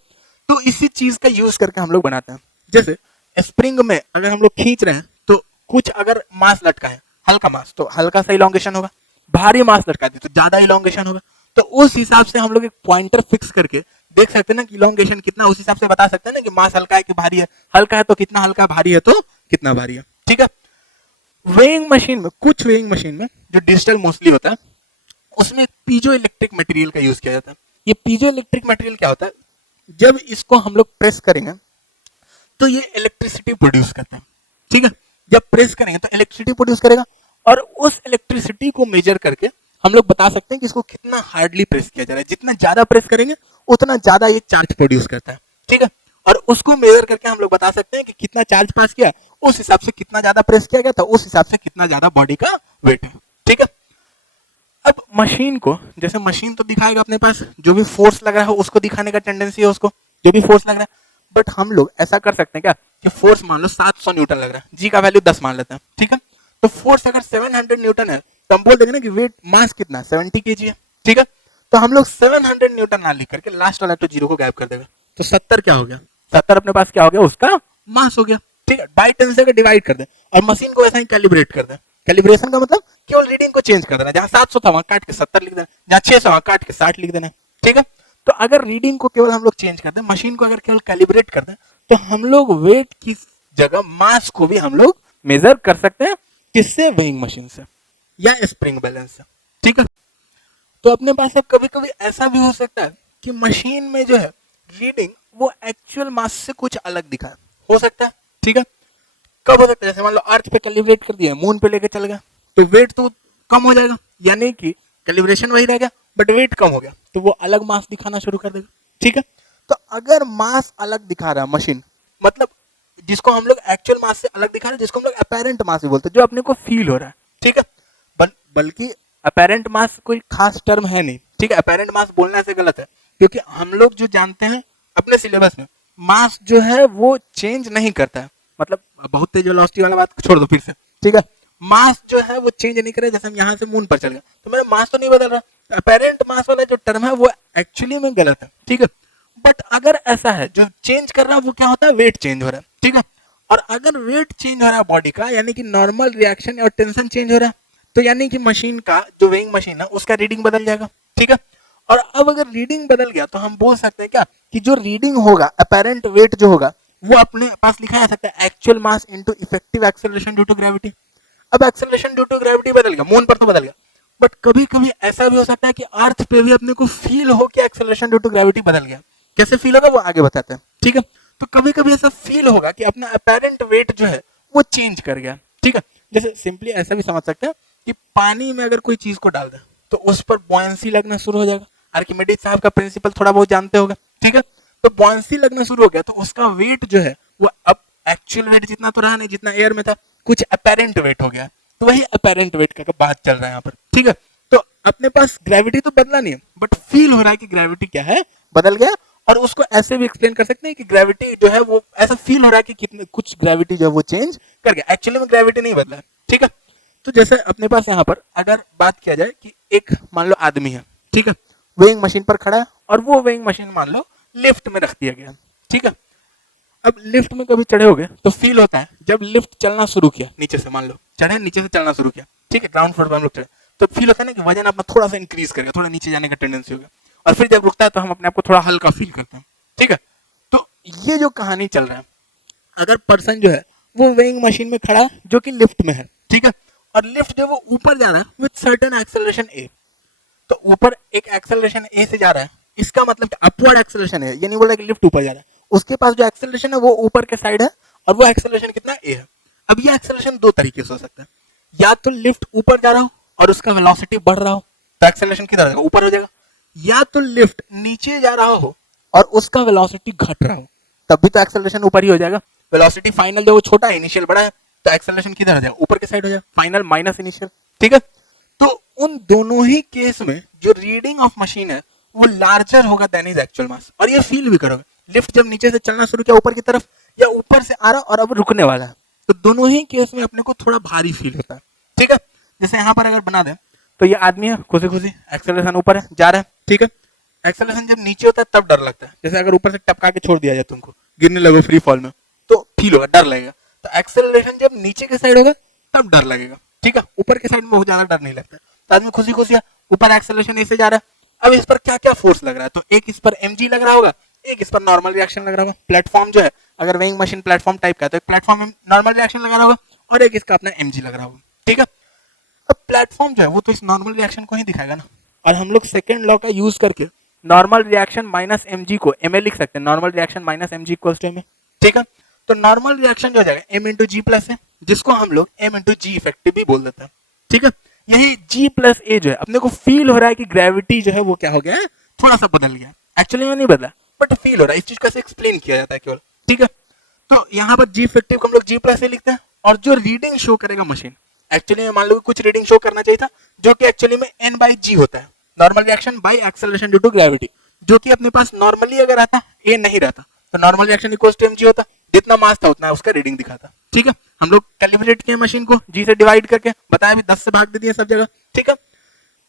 तो इसी चीज का यूज करके हम लोग बनाते हैं। जैसे स्प्रिंग में अगर हम लोग खींच रहे हैं तो कुछ अगर मास लटका है, हल्का मास, तो हल्का सा इलोंगेशन होगा, भारी मास लटका दी तो ज्यादा इलोंगेशन होगा। तो उस हिसाब से हम लोग एक पॉइंटर फिक्स करके देख सकते हैं ना कि इलोंगेशन कितना, उस हिसाब से बता सकते हैं ना कि मास हल्का है कि भारी है, हल्का है तो कितना हल्का, भारी है तो कितना भारी है, ठीक है। वेइंग मशीन में, कुछ वेइंग मशीन में जो डिजिटल मोस्टली होता है उसमें पीजो इलेक्ट्रिक मटेरियल का यूज किया जाता है। ये पीजो इलेक्ट्रिक मटेरियल क्या होता है, जब इसको हम लोग प्रेस करेंगे तो ये इलेक्ट्रिसिटी प्रोड्यूस करता है, ठीक है। जब प्रेस करेंगे तो इलेक्ट्रिसिटी प्रोड्यूस करेगा और उस इलेक्ट्रिसिटी को मेजर करके हम लोग बता सकते हैं कि इसको कितना हार्डली प्रेस किया जा रहा है। जितना ज्यादा प्रेस करेंगे उतना ज्यादा ये चार्ज प्रोड्यूस करता है, ठीक है। और उसको मेजर करके हम लोग बता सकते हैं कि कितना चार्ज पास किया, उस हिसाब से कितना ज्यादा प्रेस किया गया था, उस हिसाब से कितना ज्यादा बॉडी का वेट है, ठीक है। अब मशीन को, जैसे मशीन तो दिखाएगा अपने पास जो भी फोर्स लग रहा है उसको दिखाने का टेंडेंसी है उसको, जो भी फोर्स लग रहा है। बट हम लोग ऐसा कर सकते हैं क्या कि फोर्स मान लो 700 न्यूटन लग रहा है, जी का वैल्यू 10 मान लेते हैं, ठीक है। तो फोर्स अगर 700 न्यूटन है तो हम बोल देंगे ना कि वेट मास कितना है, 70 kg है, ठीक है। तो हम लोग 700 न्यूटन ना लिख करके लास्ट वाला तो जीरो को गायब कर देगा, तो 70 क्या हो गया, 70 अपने पास क्या हो गया, उसका मास हो गया, ठीक है। बाई 10 से डिवाइड कर दे और मशीन को ऐसा ही कैलिब्रेट कर दे। कैलिब्रेशन का मतलब केवल रीडिंग को चेंज कर देना, जहां 700 था वहां काट के 70 लिख देना, जहां 600 वहां काट के 60 लिख देना, ठीक है। तो अगर रीडिंग को केवल हम लोग चेंज कर दें, मशीन को अगर केवल कैलिब्रेट कर दें, तो हम लोग वेट की जगह मास को भी हम लोग मेजर कर सकते हैं, किससे, वेइंग मशीन से या स्प्रिंग बैलेंस से, ठीक है। तो अपने पास अब कभी कभी ऐसा भी हो सकता है कि मशीन में जो है रीडिंग वो एक्चुअल मास से कुछ अलग दिखाए, हो सकता है, ठीक है। कब हो सकता है, जैसे मान लो अर्थ पे कैलिब्रेट कर दिया, मून पे लेके चल गया तो वेट तो कम हो जाएगा, यानी कि कैलिब्रेशन वही रह गया बट वेट कम हो गया, तो वो अलग मास दिखाना शुरू कर देगा, ठीक है। तो अगर मास अलग दिखा रहा है मशीन, मतलब जिसको हम लोग एक्चुअल मास से अलग दिखा रहे हैं, जिसको हम लोग अपेरेंट मास भी बोलते हैं, जो अपने को फील हो रहा है, ठीक है। बल्कि अपेरेंट मास कोई खास टर्म है नहीं, ठीक है। अपेरेंट मास बोलने से गलत है, क्योंकि हम लोग जो जानते हैं अपने सिलेबस में, मास जो है वो चेंज नहीं करता है, मतलब बहुत तेज वेलोसिटी वाला बात छोड़ दो फिर से, ठीक है। मास जो है वो चेंज नहीं करे, जैसे हम यहाँ से मून पर चल गए तो मेरा मास तो नहीं बदल रहा। अपेरेंट मास वाला जो टर्म है वो एक्चुअली में गलत है, ठीक है। बट अगर ऐसा है जो चेंज कर रहा है वो क्या होता है, वेट चेंज हो रहा है, ठीक है। और अगर वेट चेंज हो रहा है बॉडी का, यानी कि नॉर्मल रिएक्शन और टेंशन चेंज हो रहा है, तो यानी कि मशीन का जो वेइंग मशीन है उसका रीडिंग बदल जाएगा, ठीक है। और अब अगर रीडिंग बदल गया तो हम बोल सकते हैं क्या कि जो रीडिंग होगा, अपेरेंट वेट जो होगा, वो अपने पास लिखा जा सकता है actual mass into effective acceleration due to gravity. अब एक्सेलरेशन ड्यू टू ग्रेविटी बदल गया, मून पर तो बदल गया, बट कभी कभी ऐसा भी हो सकता है कि अर्थ पे भी अपने को फील हो कि एक्सेलरेशन ड्यू टू ग्रेविटी बदल गया। कैसे फील होगा वो आगे बताते हैं, ठीक है। तो कभी कभी ऐसा फील होगा कि अपना अपेरेंट वेट जो है वो चेंज कर गया, ठीक है। जैसे सिंपली ऐसा भी समझ सकते हैं कि पानी में अगर कोई चीज को डाल दें तो उस पर बॉयंसी लगना शुरू हो जाएगा। आर्किमिडीज साहब का प्रिंसिपल थोड़ा बहुत जानते होगा, ठीक है। तो बॉन्सी लगना शुरू हो गया, तो उसका वेट जो है वो अब एक्चुअल वेट जितना तो रहा नहीं जितना एयर में था, कुछ अपेरेंट वेट हो गया। तो वही अपेरेंट वेट का बात चल रहा है यहाँ पर, ठीक है। तो अपने पास ग्रेविटी तो बदला नहीं है, बट फील हो रहा है कि ग्रेविटी क्या है, बदल गया। और उसको ऐसे भी एक्सप्लेन कर सकते हैं कि ग्रेविटी जो है वो ऐसा फील हो रहा है कि कितने कुछ ग्रेविटी जो है वो चेंज कर गया, एक्चुअली में ग्रेविटी नहीं बदला है, ठीक है। तो जैसे अपने पास यहाँ पर अगर बात किया जाए कि एक मान लो आदमी है, ठीक है, वेइंग मशीन पर खड़ा है और वो वेइंग मशीन मान लो लिफ्ट में रख दिया गया, ठीक है। अब लिफ्ट में कभी चढ़े होगे तो फील होता है जब लिफ्ट चलना शुरू किया नीचे से, मान लो चढ़े नीचे से चलना शुरू किया, ठीक है, ग्राउंड फ्लोर पर हम लोग चढ़े, तो फील होता है ना कि वजन अपना थोड़ा सा इंक्रीज करेगा, थोड़ा नीचे जाने का टेंडेंसी होगा, और फिर जब रुकता है तो हम अपने आप को थोड़ा हल्का फील करते हैं, ठीक है। तो ये जो कहानी चल रहा है, अगर पर्सन जो है वो वेइंग मशीन में खड़ा है जो कि लिफ्ट में है, ठीक है, और लिफ्ट जो वो ऊपर जा रहा है विद सर्टेन एक्सेलरेशन ए, तो ऊपर एक एक्सेलरेशन ए से जा रहा है, इसका मतलब अपवर्ड एक्सेलरेशन है, ये नहीं बोल रहा कि लिफ्ट ऊपर जा रहा है, उसके पास जो एक्सेलरेशन है वो ऊपर के साइड है, और वो एक्सेलरेशन कितना ए है। अब ये एक्सेलरेशन दो तरीके से हो सकता है, या तो लिफ्ट ऊपर जा रहा हो और उसका वेलोसिटी बढ़ रहा हो तो एक्सेलरेशन किधर जाएगा, ऊपर हो जाएगा, या तो लिफ्ट नीचे जा रहा हो और उसका वेलोसिटी घट रहा हो, तब भी तो एक्सेलरेशन ऊपर ही हो जाएगा। वेलोसिटी फाइनल जो वो छोटा है, इनिशियल बड़ा है, तो एक्सेलरेशन किधर आ जाएगा, ऊपर के साइड हो जाएगा, फाइनल माइनस इनिशियल, ठीक है। तो उन दोनों ही केस में जो रीडिंग ऑफ मशीन है वो लार्जर होगा देन इज एक्चुअल मास, और ये फील भी करोगे, लिफ्ट जब नीचे से चलना शुरू किया ऊपर की तरफ, या ऊपर से आ रहा और अब रुकने वाला है, तो दोनों ही केस में अपने को थोड़ा भारी फील होता है, ठीक है। जैसे यहाँ पर अगर बना दें तो ये आदमी है खुशी खुशी, एक्सेलरेशन ऊपर है, जा रहा है, ठीक है। एक्सेलरेशन जब नीचे होता है तब डर लगता है, जैसे अगर ऊपर से टपका के छोड़ दिया जाए तुमको, गिरने लगो फ्री फॉल में, तो फील होगा, डर लगेगा। तो एक्सेलरेशन जब नीचे के साइड होगा तब डर लगेगा, ठीक है, ऊपर के साइड में बहुत ज्यादा डर नहीं लगता। तो आदमी खुशी खुशी है, ऊपर एक्सेलरेशन ऐसे जा रहा है, अब इस पर क्या क्या फोर्स लग रहा है, तो एक इस पर mg लग रहा होगा, एक इस पर नॉर्मल रिएक्शन लग रहा होगा, प्लेटफॉर्म जो है अगर वेइंग मशीन प्लेटफॉर्म टाइप का है तो एक प्लेटफॉर्म में नॉर्मल रिएक्शन लगा रहा होगा, और एक इसका अपना mg लग रहा होगा, ठीक है। अब प्लेटफॉर्म जो है वो तो इस नॉर्मल रिएक्शन को ही दिखाएगा ना, और हम लोग सेकेंड लॉ का यूज करके नॉर्मल रिएक्शन माइनस mg को ma लिख सकते हैं, normal reaction minus mg equals to ma, ठीक है। तो नॉर्मल रिएक्शन जो हो जाएगा m इंटू जी प्लस है, जिसको हम लोग m इंटू जी इफेक्टिव भी बोल देते हैं, ठीक है। यही g प्लस a जो है अपने को फील हो रहा है कि ग्रेविटी जो है वो क्या हो गया है, थोड़ा सा बदल गया, एक्चुअली में नहीं बदला बट फील हो रहा है, इस चीज का एक्सप्लेन किया जाता है केवल, ठीक है। तो यहाँ पर g इफेक्टिव को हम लोग g प्लस a लिखते हैं, और जो रीडिंग शो करेगा मशीन, एक्चुअली में मान लो कुछ रीडिंग शो करना चाहिए था जो कि एक्चुअली में n बाई जी होता है, normal reaction by acceleration due to gravity, जो कि अपने पास नॉर्मली अगर आता a नहीं रहता तो normal reaction equals to mg होता, जितना मास था उतना उसका रीडिंग दिखाता, ठीक है। हम लोग कैलिब्रेट किए मशीन को g से डिवाइड करके, बताया भी 10 से भाग दे दिए सब जगह, ठीक है।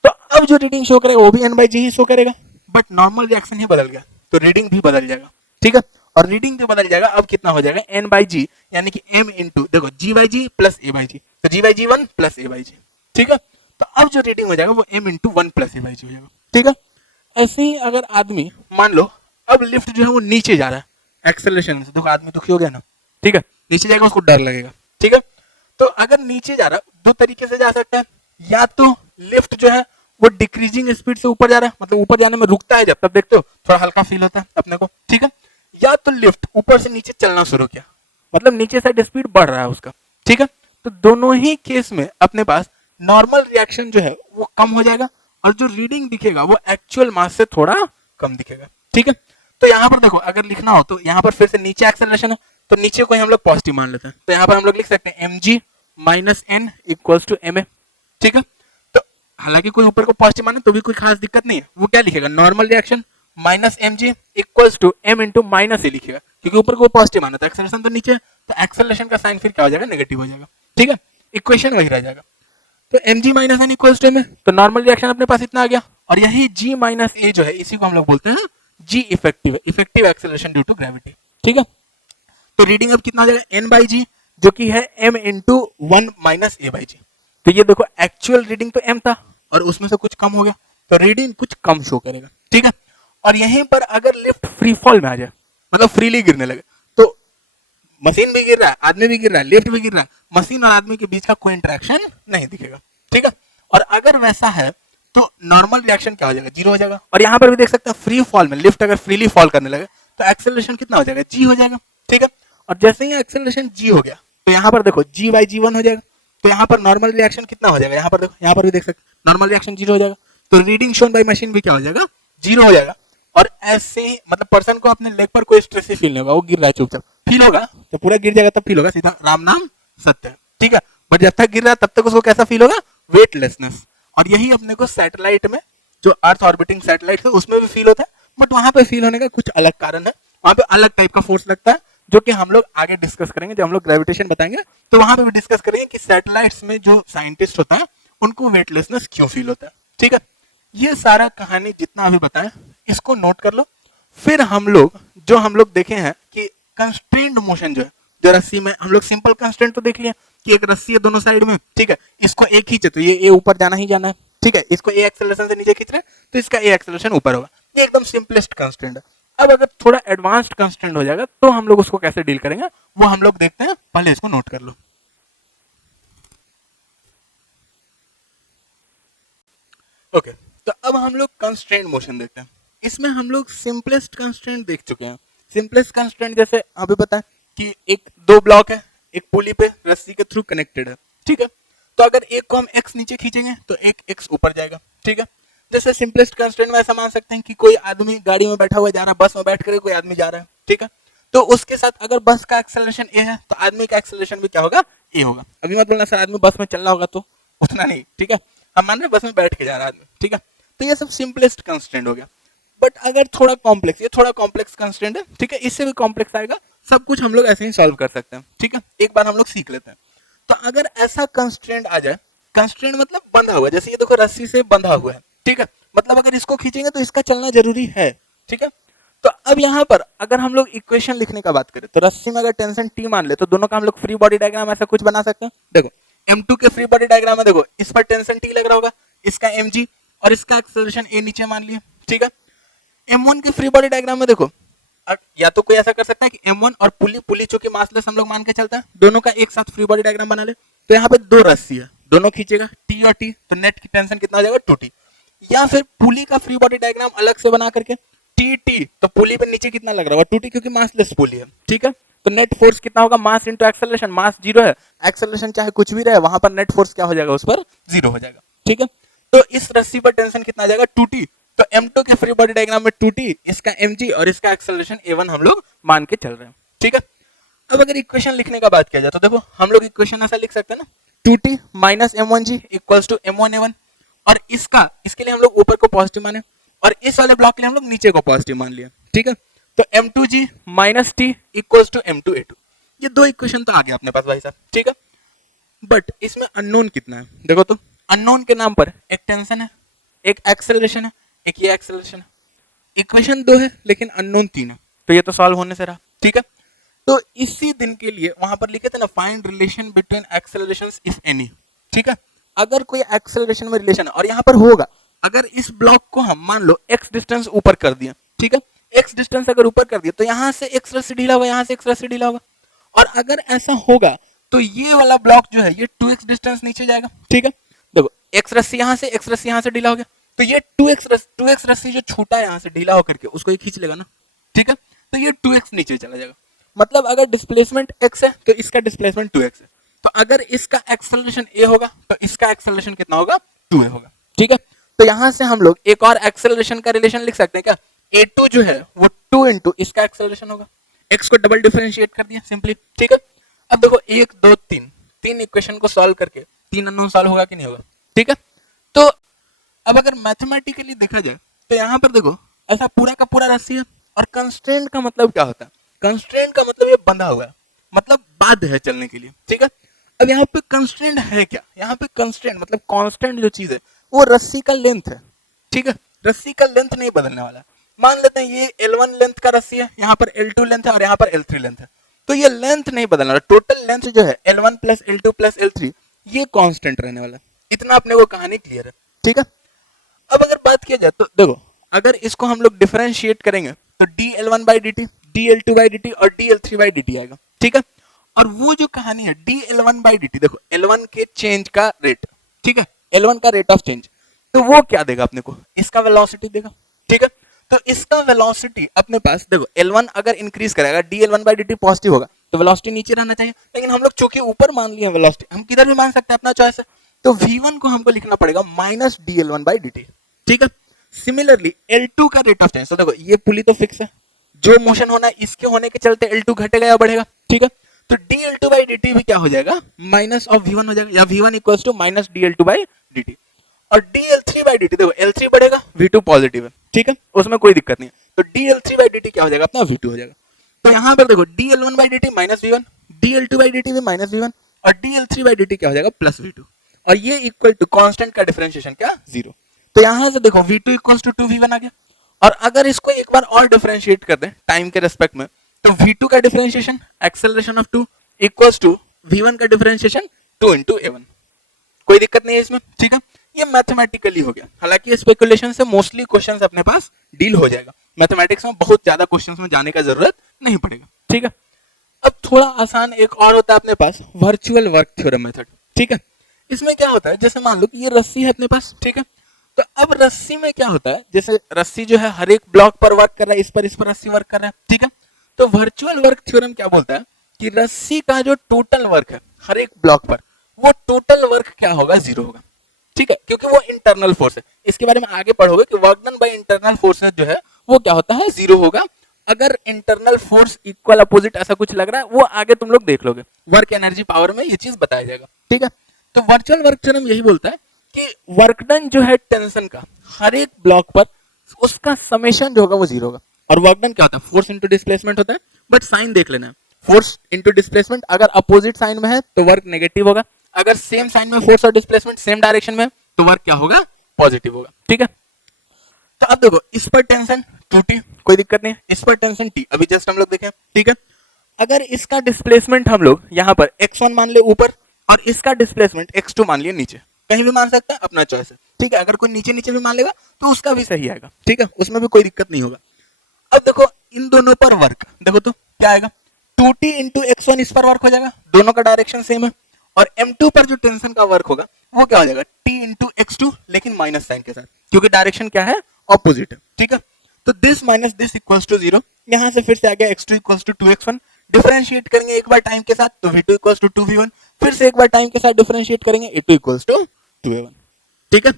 तो अब जो रीडिंग शो करेगा वो भी n बाई जी ही शो करेगा, बट नॉर्मल रिएक्शन ही बदल गया तो रीडिंग भी बदल जाएगा, ठीक है। और रीडिंग जो बदल जाएगा अब कितना हो जाएगा, n बाई जी, यानी कि m इंटू देखो g by g plus a by g, तो g by g 1 plus a by g, ठीक है। तो अब जो रीडिंग हो जाएगा वो m into 1 plus a by g हो जाएगा, ठीक है। ऐसे ही अगर आदमी मान लो अब लिफ्ट जो है वो नीचे जा रहा है एक्सेलरेशन से, देखो आदमी दुखी हो गया ना, ठीक है, नीचे जाएगा उसको डर लगेगा, ठीक है। तो अगर नीचे जा रहा है दो तरीके से जा सकता है, या तो लिफ्ट जो है वो डिक्रीजिंग स्पीड से ऊपर जा रहा है, मतलब ऊपर जाने में रुकता है जब, तब देखते हो थोड़ा हल्का फील होता है अपने को, ठीक है। या तो लिफ्ट ऊपर से नीचे चलना शुरू किया, मतलब नीचे साइड स्पीड बढ़ रहा है उसका, ठीक है। तो दोनों ही केस में अपने पास नॉर्मल रिएक्शन जो है वो कम हो जाएगा, और जो रीडिंग दिखेगा वो एक्चुअल मास से थोड़ा कम दिखेगा, ठीक है। तो यहाँ पर देखो अगर लिखना हो तो यहाँ पर फिर से नीचे एक्सेलरेशन है, तो नीचे को हम लोग पॉजिटिव मान लेते हैं, तो यहाँ पर हम लोग लिख सकते हैं mg minus n equals to ma, ठीक है। तो हालांकि कोई ऊपर को पॉजिटिव माने तो भी कोई खास दिक्कत नहीं है, वो क्या लिखेगा, normal reaction minus mg equals to m into minus A लिखेगा, क्योंकि ऊपर को पॉजिटिव माना तो एक्सेलरेशन तो नीचे, तो एक्सेलरेशन का साइन फिर क्या हो जाएगा, नेगेटिव हो जाएगा, ठीक है। इक्वेशन वही रह जाएगा। तो mg minus n equals to ma, तो नॉर्मल रिएक्शन अपने पास इतना आ गया, और यही g माइनस a जो है इसी को हम लोग बोलते हैं g effective, effective acceleration due to gravity, ठीक है। तो रीडिंग अब कितना हो जाएगा, n बाई जी, जो कि है m into 1 minus a by g. तो ये देखो एक्चुअल रीडिंग तो m था और उसमें से कुछ कम हो गया, तो रीडिंग कुछ कम शो करेगा, ठीक है। और यहीं पर अगर लिफ्ट फ्री फॉल में आ जाए, मतलब फ्रीली गिरने लगे, तो मशीन भी गिर रहा है, आदमी भी गिर रहा है, लिफ्ट भी गिर रहा है, मशीन और आदमी के बीच का कोई इंटरेक्शन नहीं दिखेगा, ठीक है। और अगर वैसा है तो नॉर्मल रिएक्शन क्या हो जाएगा, जीरो हो जाएगा। और यहाँ पर भी देख सकते हैं फ्री फॉल में लिफ्ट अगर फ्रीली फॉल करने लगे तो एक्सेलरेशन कितना हो जाएगा, जी हो जाएगा, ठीक है। और जैसे ही एक्सेलरेशन जी हो गया तो यहाँ पर देखो जी बाई जी 1 हो जाएगा, तो यहाँ पर नॉर्मल रिएक्शन कितना हो जाएगा, यहाँ पर देखो, यहाँ पर भी देख सकते हैं नॉर्मल रिएक्शन जीरो हो जाएगा, तो रीडिंग शोन बाई मशीन भी क्या हो जाएगा, जीरो हो जाएगा। और ऐसे ही मतलब पर्सन को अपने लेग पर कोई स्ट्रेस ही फील नहीं होगा, वो गिर रहा है चुपचाप, फील होगा जब पूरा गिर जाएगा तब फील होगा, सीधा राम नाम सत्य है, ठीक है। बट जब तक गिर रहा है तब तक उसको कैसा फील होगा, वेटलेसनेस। और यही अपने को सैटेलाइट में, जो अर्थ ऑर्बिटिंग सैटेलाइट है उसमें भी फील होता है, बट वहां पे फील होने का कुछ अलग कारण है, वहां पे अलग टाइप का फोर्स लगता है, जो कि हम लोग आगे डिस्कस करेंगे, जब हम लोग ग्रेविटेशन बताएंगे तो वहां पे भी डिस्कस करेंगे कि सैटेलाइट्स में जो साइंटिस्ट होता है उनको वेटलेसनेस क्यों फील होता है, ठीक है। ये सारा कहानी जितना अभी बताया इसको नोट कर लो। फिर हम लोग देखे हैं कि कंस्ट्रेंड मोशन जो है, जो रस्सी में हम लोग सिंपल कंस्ट्रेंट तो देख लिया कि एक रस्सी है दोनों साइड में, ठीक है, इसको एक खींचे तो ये ऊपर जाना ही जाना है, ठीक है, इसको ए एक्सेलरेशन से नीचे खींच रहे हैं तो इसका ए एक्सेलरेशन ऊपर होगा, ये एकदम सिंपलेस्ट कंस्ट्रेंट है। अब अगर थोड़ा एडवांस्ड कंस्ट्रेंट हो जाएगा तो हम लोग उसको कैसे डील करेंगे वो हम लोग देखते हैं, पहले इसको नोट कर लो। ओके, तो अब हम लोग कंस्ट्रेंट मोशन देखते हैं। इसमें हम लोग सिंपलेस्ट कंस्ट्रेंट देख चुके हैं। सिंपलेस्ट कंस्ट्रेंट जैसे अभी पता है कि एक दो ब्लॉक है, एक पुली पे रस्सी के थ्रू कनेक्टेड है, ठीक है। तो अगर एक को हम एक्स नीचे खींचेंगे तो एक एक्स ऊपर जाएगा, ठीक है। जैसे सिंपलेस्ट कंस्ट्रेंट में ऐसा मान सकते हैं कि कोई आदमी गाड़ी में बैठा हुआ जा रहा है, बस में बैठ कर कोई आदमी जा रहा है, ठीक है। तो उसके साथ अगर बस का एक्सेलरेशन ए है तो आदमी का एक्सेलरेशन भी क्या होगा, ए होगा। अभी मत बोलना सर आदमी बस में चल रहा होगा तो उतना नहीं, ठीक है, हम मान रहे बस में बैठ के जा रहा है आदमी, ठीक है। तो ये सब सिंपलेस्ट कंस्ट्रेंट हो गया। बट अगर थोड़ा कॉम्प्लेक्स, ये थोड़ा कॉम्प्लेक्स कंस्ट्रेंट है, ठीक है, इससे भी कॉम्प्लेक्स आएगा, सब कुछ हम लोग ऐसे ही सॉल्व कर सकते हैं, ठीक है, एक बार हम लोग सीख लेते हैं। तो अगर ऐसा कंस्ट्रेंट आ जाए, कंस्ट्रेंट मतलब बंधा हुआ, जैसे ये देखो रस्सी से बंधा हुआ है, ठीक है, मतलब अगर इसको खींचेंगे तो इसका चलना जरूरी है, ठीक है। तो अब यहाँ पर अगर हम लोग इक्वेशन लिखने का बात करें तो रस्सी में अगर टेंशन टी मान ले तो दोनों का हम लोग फ्री बॉडी डायग्राम ऐसा कुछ बना सकते हैं। देखो M2 के फ्री बॉडी डायग्राम में देखो इस पर टेंशन टी लग रहा होगा, इसका mg और इसका एक्सेलरेशन a नीचे मान लिया, ठीक है। M1 के फ्री बॉडी डायग्राम में देखो या तो कोई ऐसा कर सकता है कि M1 और पुली चूंकि मासलेस हम लोग मान के चलता है, दोनों का एक साथ फ्री बॉडी डायग्राम बना ले। तो यहाँ पे दो रस्सी है, दोनों खींचेगा T और T, तो नेट की टेंशन कितना हो जाएगा 2T। या फिर पुली का फ्री बॉडी डायग्राम अलग से बना करके T तो पुली पे नीचे कितना लग रहा होगा 2T, क्योंकि मासलेस पुली है, ठीक है। तो नेट फोर्स कितना होगा, मास इंटू एक्सेलरेशन, मास 0 है, एक्सेलरेशन चाहे कुछ भी रहे वहां पर नेट फोर्स क्या हो जाएगा, उस पर 0 हो जाएगा, ठीक है। तो इस रस्सी पर टेंशन कितना आ जाएगा 2T। तो M2 के फ्री बॉडी डायग्राम में 2T, इसका mg और इसका एक्सेलरेशन a1 हम लोग मान के चल रहे हैं, ठीक है। अब अगर इक्वेशन लिखने का बात किया जाए तो देखो हम लोग इक्वेशन ऐसा लिख सकते हैं ना, 2T minus m1g equals to m1a1, और इसके लिए हम लोग ऊपर को पॉजिटिव माने और इस वाले ब्लॉक के लिए हम लोग नीचे को पॉजिटिव मान लिया, ठीक है। तो m2g minus T equals to m2a2, ये दो इक्वेशन तो आ गया अपने पास भाई साहब, ठीक है। बट इसमें अननोन कितना है, देखो तो अननोन के नाम पर एक टेंशन है, एक एक्सेलरेशन है, एक ये एक्सेलरेशन है। इक्वेशन 2 है लेकिन अननोन 3 है, तो ये तो सॉल्व होने से रहा, ठीक है। तो इसी दिन के लिए वहां पर लिखे थे ना, find relation between accelerations if any, ठीक है। अगर कोई एक्सेलरेशन में रिलेशन है और यहाँ पर होगा, अगर इस ब्लॉक को हम मान लो x डिस्टेंस ऊपर कर दिया, ठीक है, x डिस्टेंस अगर ऊपर कर दिया तो यहाँ से x रस्सी ढीला होगा, यहाँ से x रस्सी ढीला होगा, और अगर ऐसा होगा तो ये वाला ब्लॉक जो है ये 2x डिस्टेंस नीचे जाएगा, ठीक है। देखो x रस्सी यहाँ से, x रस्सी यहाँ से ढीला हो गया, तो ये 2x रस्सी जो छोटा है यहाँ से ढीला होकर के उसको ये खींच लेगा ना, ठीक है। तो ये 2x नीचे चला जाएगा, मतलब अगर डिस्प्लेसमेंट x है तो इसका डिस्प्लेसमेंट 2x है। तो अगर इसका एक्सेलरेशन a होगा तो इसका एक्सेलरेशन कितना होगा, 2a होगा, ठीक है। तो यहां से हम लोग एक और एक्सेलरेशन का रिलेशन लिख सकते हैं क्या, a2 जो है वो 2 इंटू इसका एक्सेलरेशन होगा, x को डबल डिफरेंशिएट कर दिया सिंपली, ठीक है। अब देखो 1 2 3 तीन इक्वेशन को सॉल्व करके 3 अननोन सॉल्व होगा कि नहीं होगा, ठीक है। तो अब अगर मैथमेटिकली देखा जाए तो यहाँ पर देखो ऐसा पूरा का पूरा रस्सी है, और कंस्ट्रेंट का मतलब क्या होता है, कंस्ट्रेंट का मतलब ये बंधा हुआ है, मतलब बाध्य है चलने के लिए, ठीक है। अब यहाँ पे कंस्ट्रेंट है क्या, यहाँ पे कंस्ट्रेंट मतलब कांस्टेंट जो चीज है वो रस्सी का लेंथ है, ठीक है। रस्सी का लेंथ नहीं बदलने वाला। मान लेते हैं ये L1 लेंथ का रस्सी है, यहाँ पर L2 लेंथ है और यहाँ पर L3 लेंथ है, तो ये लेंथ नहीं बदलने वाला, टोटल लेंथ जो है L1 plus L2 plus L3 ये कांस्टेंट रहने वाला। इतना अपने को कहानी क्लियर है, ठीक है। अब अगर बात किया जाए तो देखो अगर इसको हम लोग डिफरेंशिएट करेंगे तो dl1 by dt, dl2 by dt और dl3 बाई dt आएगा, ठीक है। और वो जो कहानी है dl1 बाई dt, देखो L1 के चेंज का रेट, ठीक है, L1 का रेट ऑफ चेंज, तो वो क्या देगा अपने को, इसका वेलोसिटी देगा, ठीक है। तो इसका वेलोसिटी अपने पास देखो L1 अगर इंक्रीज करेगा dl1 बाई dt पॉजिटिव होगा तो वेलोसिटी नीचे रहना चाहिए, लेकिन हम लोग चूंकि ऊपर मान लिए वेलोसिटी, हम किधर भी मान सकते हैं, अपना चॉइस है। तो v1 को हमको लिखना पड़ेगा माइनस dl1 बाई dt, ठीक है। सिमिलरली L2 का रेट ऑफ चेंज, तो देखो ये पुली तो फिक्स है, जो मोशन होना है इसके होने के चलते L2 घटेगा या बढ़ेगा, ठीक है। तो dL2 by dt भी क्या हो जाएगा, माइनस ऑफ V1 हो जाएगा, या V1 equals to minus dL2 by dt। और dL3 by dt, देखो L3 बढ़ेगा, V2 पॉजिटिव है, ठीक है, उसमें कोई दिक्कत नहीं है, तो dL3 by dt क्या हो जाएगा अपना, V2 हो जाएगा। तो यहाँ पर देखो dL1 by dt minus V1, dL2 by dt भी माइनस V1, और dL3 by dt क्या हो जाएगा, प्लस V2, और ये इक्वल टू कांस्टेंट का डिफरेंशिएशन क्या, 0। तो यहाँ से देखो V2 इक्वल्स टू 2V1 आ गया। और अगर इसको एक बार और डिफरेंशिएट कर दें टाइम के रेस्पेक्ट में, तो V2 का differentiation acceleration of 2 equals to V1 का डिफरेंशिएशन 2 into A1, कोई दिक्कत नहीं है इसमें, ठीक है। ये मैथमेटिकली हो गया, हालांकि स्पेकुलेशन से मोस्टली क्वेश्चंस अपने पास डील हो जाएगा, मैथमेटिक्स में बहुत ज्यादा क्वेश्चंस में जाने का जरूरत नहीं पड़ेगा, ठीक है। अब थोड़ा आसान एक और होता है अपने पास, वर्चुअल वर्क थ्योरम मेथड, ठीक है। इसमें क्या होता है, जैसे मान लो कि ये रस्सी है अपने पास, ठीक है। तो अब रस्सी में क्या होता है, जैसे रस्सी जो है हर एक ब्लॉक पर वर्क कर रहा है, इस पर रस्सी वर्क कर रहा है, ठीक है। तो वर्चुअल वर्क थ्योरम क्या बोलता है कि रस्सी का जो टोटल वर्क है हर एक ब्लॉक पर, वो टोटल वर्क क्या होगा, 0 होगा, ठीक है, क्योंकि वो इंटरनल फोर्स है। इसके बारे में आगे पढ़ोगे कि work done by internal forces जो है वो क्या होता है, 0 होगा। अगर इंटरनल फोर्स इक्वल अपोजिट ऐसा कुछ लग रहा है, वो आगे तुम लोग देख लोगे, वर्क एनर्जी पावर में ये चीज बताया जाएगा, ठीक है। तो वर्चुअल वर्क थ्योरम यही बोलता है कि वर्क डन जो है टेंशन का हर एक ब्लॉक पर, उसका समेशन जो होगा वो 0 होगा। और वर्क डन क्या होता है, फोर्स इनटू डिस्प्लेसमेंट होता है, बट साइन देख लेना है, फोर्स इनटू डिस्प्लेसमेंट अगर अपोजिट साइन में है तो वर्क नेगेटिव होगा, अगर सेम साइन में फोर्स और डिस्प्लेसमेंट सेम डायरेक्शन में तो वर्क क्या होगा, पॉजिटिव होगा, ठीक है। तो अब देखो इस पर टेंशन 2T, कोई दिक्कत नहीं है, इस पर टेंशन T, अभी जस्ट हम लोग देखें, ठीक है। अगर इसका डिस्प्लेसमेंट हम लोग यहाँ पर x1 मान ले ऊपर, और इसका डिस्प्लेसमेंट x2 मान लिया नीचे, कहीं भी मान सकता है, अपना चॉइस है, ठीक है। अगर कोई नीचे नीचे भी मान लेगा तो उसका भी सही आएगा, ठीक है, उसमें भी कोई दिक्कत नहीं होगा। अब देखो इन दोनों पर वर्क, देखो तो क्या आएगा, 2T इंटू x1 इस पर वर्क हो जाएगा, दोनों का डायरेक्शन सेम है, और M2 पर जो टेंशन का वर्क होगा वो क्या हो जाएगा, T इंटू x2, लेकिन माइनस साइन के साथ, क्योंकि डायरेक्शन क्या है, ऑपोजिट है, ठीक है। तो this minus this equals to 0, यहाँ से फिर से आ गया x2 equals to 2x1, differentiate करेंगे एक बार टाइम के साथ तो V2 इक्वल्स टू 2V1, फिर से एक बार टाइम के साथ डिफरेंशिएट करेंगे A2 इक्वल्स टू 2A1, ठीक है।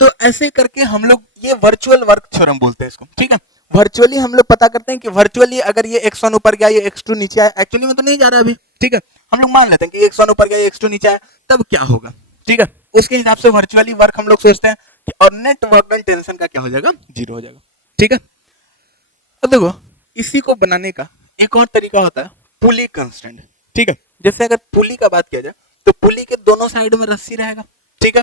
तो ऐसे करके हम लोग ये वर्चुअल वर्क थ्योरम बोलते हैं इसको, ठीक है। वर्चुअली हम लोग पता करते हैं कि वर्चुअली अगर ये x1 ऊपर गया, ये x2 नीचे आया, एक्चुअली में तो नहीं जा रहा अभी, ठीक है, हम लोग मान लेते हैं कि x1 ऊपर गया, ये x2 नीचे आया, तब क्या होगा, ठीक है। उसके हिसाब से वर्चुअली वर्क हम लोग सोचते हैं कि, और नेट वर्क डन टेंशन का क्या हो जाएगा, 0 हो जाएगा, ठीक है। अब देखो इसी को बनाने का एक और तरीका होता है पुली कंस्टेंट, ठीक है। जैसे अगर पुली का बात किया जाए तो पुली के दोनों साइड में रस्सी रहेगा, ठीक है,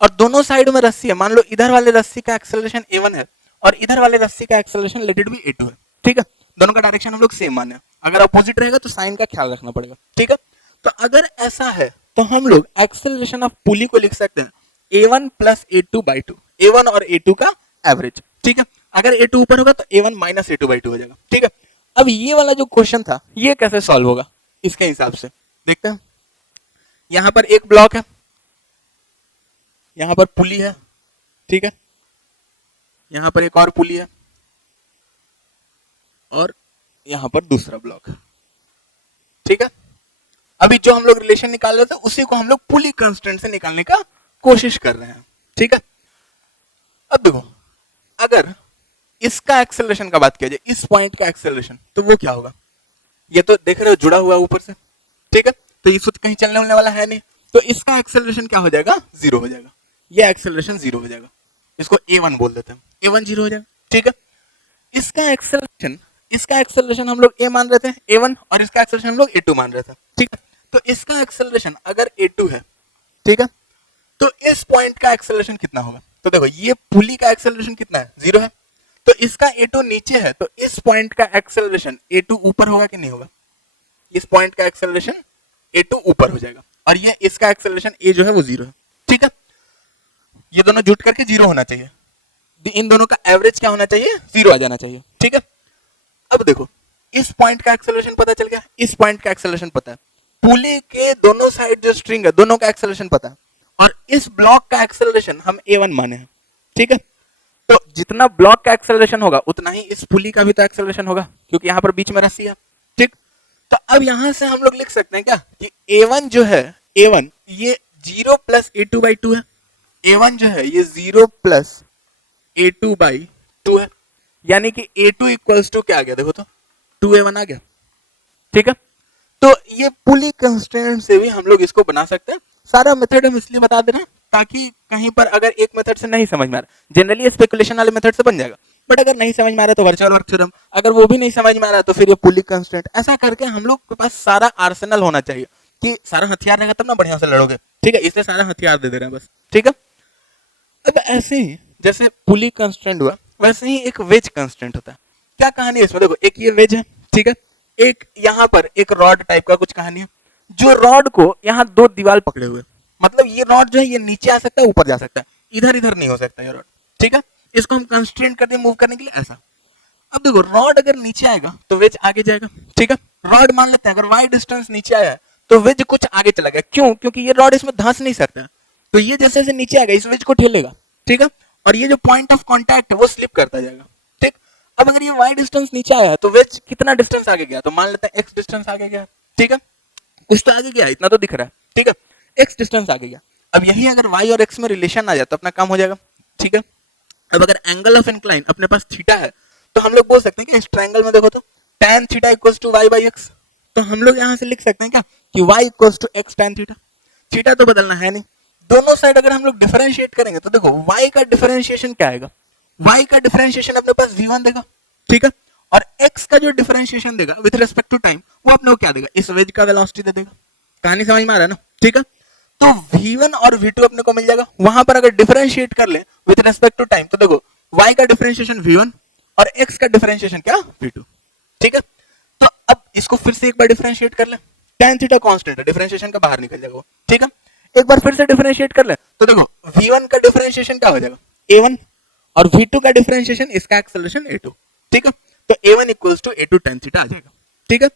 और दोनों साइड में रस्सी है, मान लो इधर वाले रस्सी का एक्सेलरेशन A1 है और इधर वाले रस्सी का acceleration let it be A2 है, ठीक है। दोनों का डायरेक्शन हम लोग सेम माने, अगर अपोजिट रहेगा तो साइन का ख्याल रखना पड़ेगा, ठीक है। तो अगर ऐसा है तो हम लोग एक्सेलरेशन ऑफ पुली को लिख सकते हैं A1 plus A2 by 2, A1 और A2 का एवरेज, ठीक है। अगर A2 ऊपर होगा तो A1 माइनस A2 बाई 2 हो जाएगा, ठीक है। अब ये वाला जो क्वेश्चन था ये कैसे सॉल्व होगा, इसके हिसाब से देखते हैं। यहां पर एक ब्लॉक है, यहां पर पुली है, ठीक है, यहां पर एक और पुली है, और यहां पर दूसरा ब्लॉक है, ठीक है। अभी जो हम लोग रिलेशन निकाल रहे थे उसी को हम लोग पुली कांस्टेंट से निकालने का कोशिश कर रहे हैं, ठीक है। अब देखो अगर इसका एक्सेलरेशन का बात किया जाए, इस पॉइंट का एक्सेलरेशन, तो वो क्या होगा, ये तो देख रहे हो जुड़ा हुआ ऊपर से, ठीक है, तो ये सूत्र कहीं चलने वाला है नहीं, तो इसका एक्सेलरेशन क्या हो जाएगा, 0 हो जाएगा, ये एक्सेलरेशन 0 हो जाएगा, इसको A1 बोल देते हैं, A1 0 हो जाएगा, ठीक है। इसका एक्सेलरेशन हम लोग A मान रहे थे A1, और इसका एक्सेलरेशन हम लोग A2 मान रहे थे, ठीक है। तो इसका एक्सेलरेशन अगर A2 है, ठीक है, तो इस पॉइंट का एक्सेलरेशन कितना होगा, तो देखो ये पुली का एक्सेलरेशन कितना है, 0 है, तो इसका A2 नीचे है, तो इस पॉइंट का एक्सेलरेशन A2 ऊपर होगा कि नहीं होगा, इस पॉइंट का एक्सेलरेशन A2 ऊपर हो जाएगा, और ये इसका एक्सेलरेशन A जो है वो 0 है, ठीक है। ये दोनों जुट करके 0 होना चाहिए, इन दोनों का एवरेज क्या होना चाहिए, 0 आ जाना चाहिए, ठीक है। अब देखो इस पॉइंट का एक्सेलरेशन पता चल गया, इस पॉइंट का एक्सेलरेशन पता है, पुली के दोनों साइड जो स्ट्रिंग है दोनों का एक्सेलरेशन पता है, और इस ब्लॉक का एक्सेलरेशन हम A1 माने हैं, ठीक है। तो जितना ब्लॉक का एक्सेलरेशन होगा उतना ही इस पुली का भी तो एक्सेलरेशन होगा, क्योंकि यहां पर बीच में रस्सी है, ठीक। तो अब यहां से हम लोग लिख सकते हैं क्या कि A1 जो है, A1 ये 0 प्लस A2 बाई 2 है, A1 जो है ये 0 प्लस A2/2 है, यानी कि A2 इक्वल्स टू क्या आ गया, देखो तो 2A1 आ गया। ठीक है, तो ये पुली कंस्ट्रेंट से भी हम लोग इसको बना सकते हैं। सारा मेथड हम इसलिए बता दे रहे हैं ताकि कहीं पर अगर एक मेथड से नहीं समझ में आ रहा, जनरली स्पेकुलेशन वाले मेथड से बन जाएगा, बट अगर नहीं समझ में आ रहा तो वर्चुअल वर्क थ्योरम, अगर वो भी नहीं समझ में आ रहा तो फिर ये पुली कंस्ट्रेंट, ऐसा करके हम लोग के पास सारा आर्सेनल होना चाहिए कि सारा हथियार रहेगा तब ना बढ़िया से लड़ोगे। ठीक है, इसलिए सारा हथियार दे रहे हैं बस। ठीक है, अब ऐसे ही जैसे पुली कंस्ट्रेंट हुआ वैसे ही एक वेज कंस्ट्रेंट होता है। क्या कहानी है इसमें, देखो एक ये वेज है, ठीक है, एक यहाँ पर एक रॉड टाइप का कुछ कहानी है, जो रॉड को यहाँ दो दीवार पकड़े हुए, मतलब ये रॉड जो है ये नीचे आ सकता है ऊपर जा सकता है, इधर इधर नहीं हो सकता ये रॉड। ठीक है, इसको हम कंस्ट्रेंट करते हैं मूव करने के लिए ऐसा। अब देखो रॉड अगर नीचे आएगा तो वेज आगे जाएगा। ठीक है, रॉड मान लेते हैं अगर वाई डिस्टेंस नीचे आया है तो वेज कुछ आगे चला गया, क्यों, क्योंकि ये रॉड इसमें धंस नहीं सकता, तो ये जैसे जैसे नीचे आएगा इस वेज को ठेलेगा। ठीक है, और ये जो पॉइंट ऑफ कांटेक्ट है वो स्लिप करता जाएगा। ठीक, अब अगर ये वाई डिस्टेंस नीचे आया है तो वेज कितना डिस्टेंस आगे गया, तो मान लेते हैं एक्स डिस्टेंस आगे गया। ठीक है, कुछ तो आगे गया, इतना तो दिख रहा है। ठीक है, एक्स डिस्टेंस आगे गया। अब यही अगर वाई और एक्स में रिलेशन आ जाए तो अपना काम हो जाएगा। ठीक है, अब अगर एंगल ऑफ इंक्लाइन अपने पास थीटा है तो हम लोग बोल सकते हैं कि इस ट्रायंगल में देखो तो tan theta equals to y by x, तो हम लोग यहां से लिख सकते हैं क्या कि y equals to x tan theta. Theta तो बदलना है नहीं, दोनों साइड अगर हम लोग डिफरेंशिएट करेंगे तो देखो y का डिफरेंशिएशन क्या आएगा, y का डिफरेंशिएशन अपने पास v1 देगा। ठीक है, और x का जो डिफरेंशिएशन देगा विद रिस्पेक्ट टू टाइम वो अपने को क्या देगा, इस वेज का वेलोसिटी दे देगा। कहानी समझ में आ रहा है ना। ठीक है, तो v1 और v2 अपने को मिल जाएगा, वहां पर अगर डिफरेंशिएट कर ले विद रिस्पेक्ट टू टाइम तो देखो y का डिफरेंशिएशन v1 और x का डिफरेंशिएशन क्या v2। ठीक है, तो अब इसको फिर से एक बार डिफरेंशिएट कर ले, tan थीटा कांस्टेंट है, डिफरेंशिएशन का बाहर निकल जाएगा वो। ठीक है, एक बार फिर से डिफरेंशिएट कर ले तो देखो v1 का डिफरेंशिएशन क्या हो जाएगा a1 और v2 का डिफरेंशिएशन इसका एक्सेलरेशन a2। ठीक है, तो a1 equals to a2 tan theta आ जाएगा। ठीक है,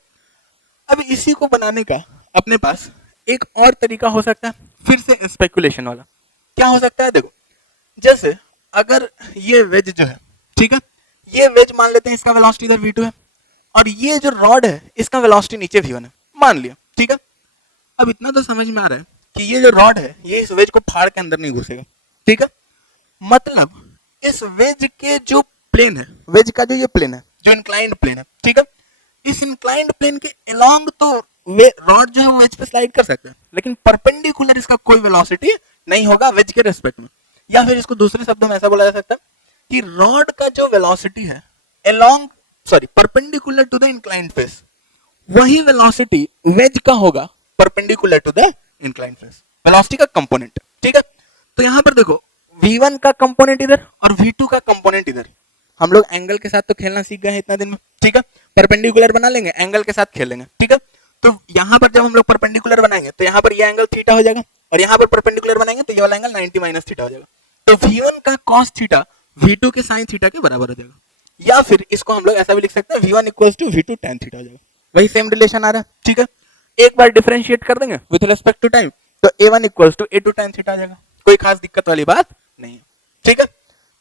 अब इसी को बनाने का अपने पास एक और तरीका हो सकता है, फिर से स्पेकुलेशन वाला। क्या हो सकता है, देखो जैसे अगर ये वेज जो है, ठीक है, ये वेज मान लेते हैं इसका वेलोसिटी इधर v2 है और ये जो रॉड है इसका वेलोसिटी नीचे v1 है, मान लिया। ठीक है, अब इतना तो समझ में आ रहा है कि ये जो रॉड है ये इस वेज को फाड़ के अंदर नहीं घुसेगा। ठीक है, मतलब इस वेज के जो प्लेन है, वेज का जो ये प्लेन है जो इंक्लाइंड प्लेन है, ठीक है, इस इंक्लाइंड प्लेन के अलोंग तो रॉड जो है वो वेज पे स्लाइड कर सकता है, लेकिन परपेंडिकुलर इसका कोई वेलोसिटी नहीं होगा वेज के रेस्पेक्ट में। या फिर इसको दूसरे शब्दों में ऐसा बोला जा सकता है कि रॉड का जो वेलोसिटी है along perpendicular to the inclined face, वही वेलोसिटी वेज का होगा perpendicular to the inclined face, velocity का कंपोनेंट। ठीक है, तो यहां पर देखो v1 का कंपोनेंट इधर और v2 का कंपोनेंट इधर। हम लोग एंगल के साथ तो खेलना सीख गए हैं इतना दिन में। ठीक है, परपेंडिकुलर बना लेंगे, एंगल के साथ खेलेंगे। ठीक है, तो यहां पर जब हम लोग परपेंडिकुलर बनाएंगे तो यहां पर ये एंगल थीटा हो जाएगा और यहां पर परपेंडिकुलर बनाएंगे तो ये वाला एंगल 90 माइनस थीटा हो जाएगा। तो v1 का cos थीटा v2 के sin थीटा के बराबर हो जाएगा। या फिर इसको हम लोग ऐसा भी लिख सकते हैं v1 equals to v2 tan theta हो जाएगा। वही सेम रिलेशन आ रहा है। ठीक है, एक बार डिफरेंशिएट कर देंगे विद रिस्पेक्ट टू टाइम तो a1 equals to a2 tan theta आ जाएगा, कोई खास दिक्कत वाली बात नहीं है। ठीक है,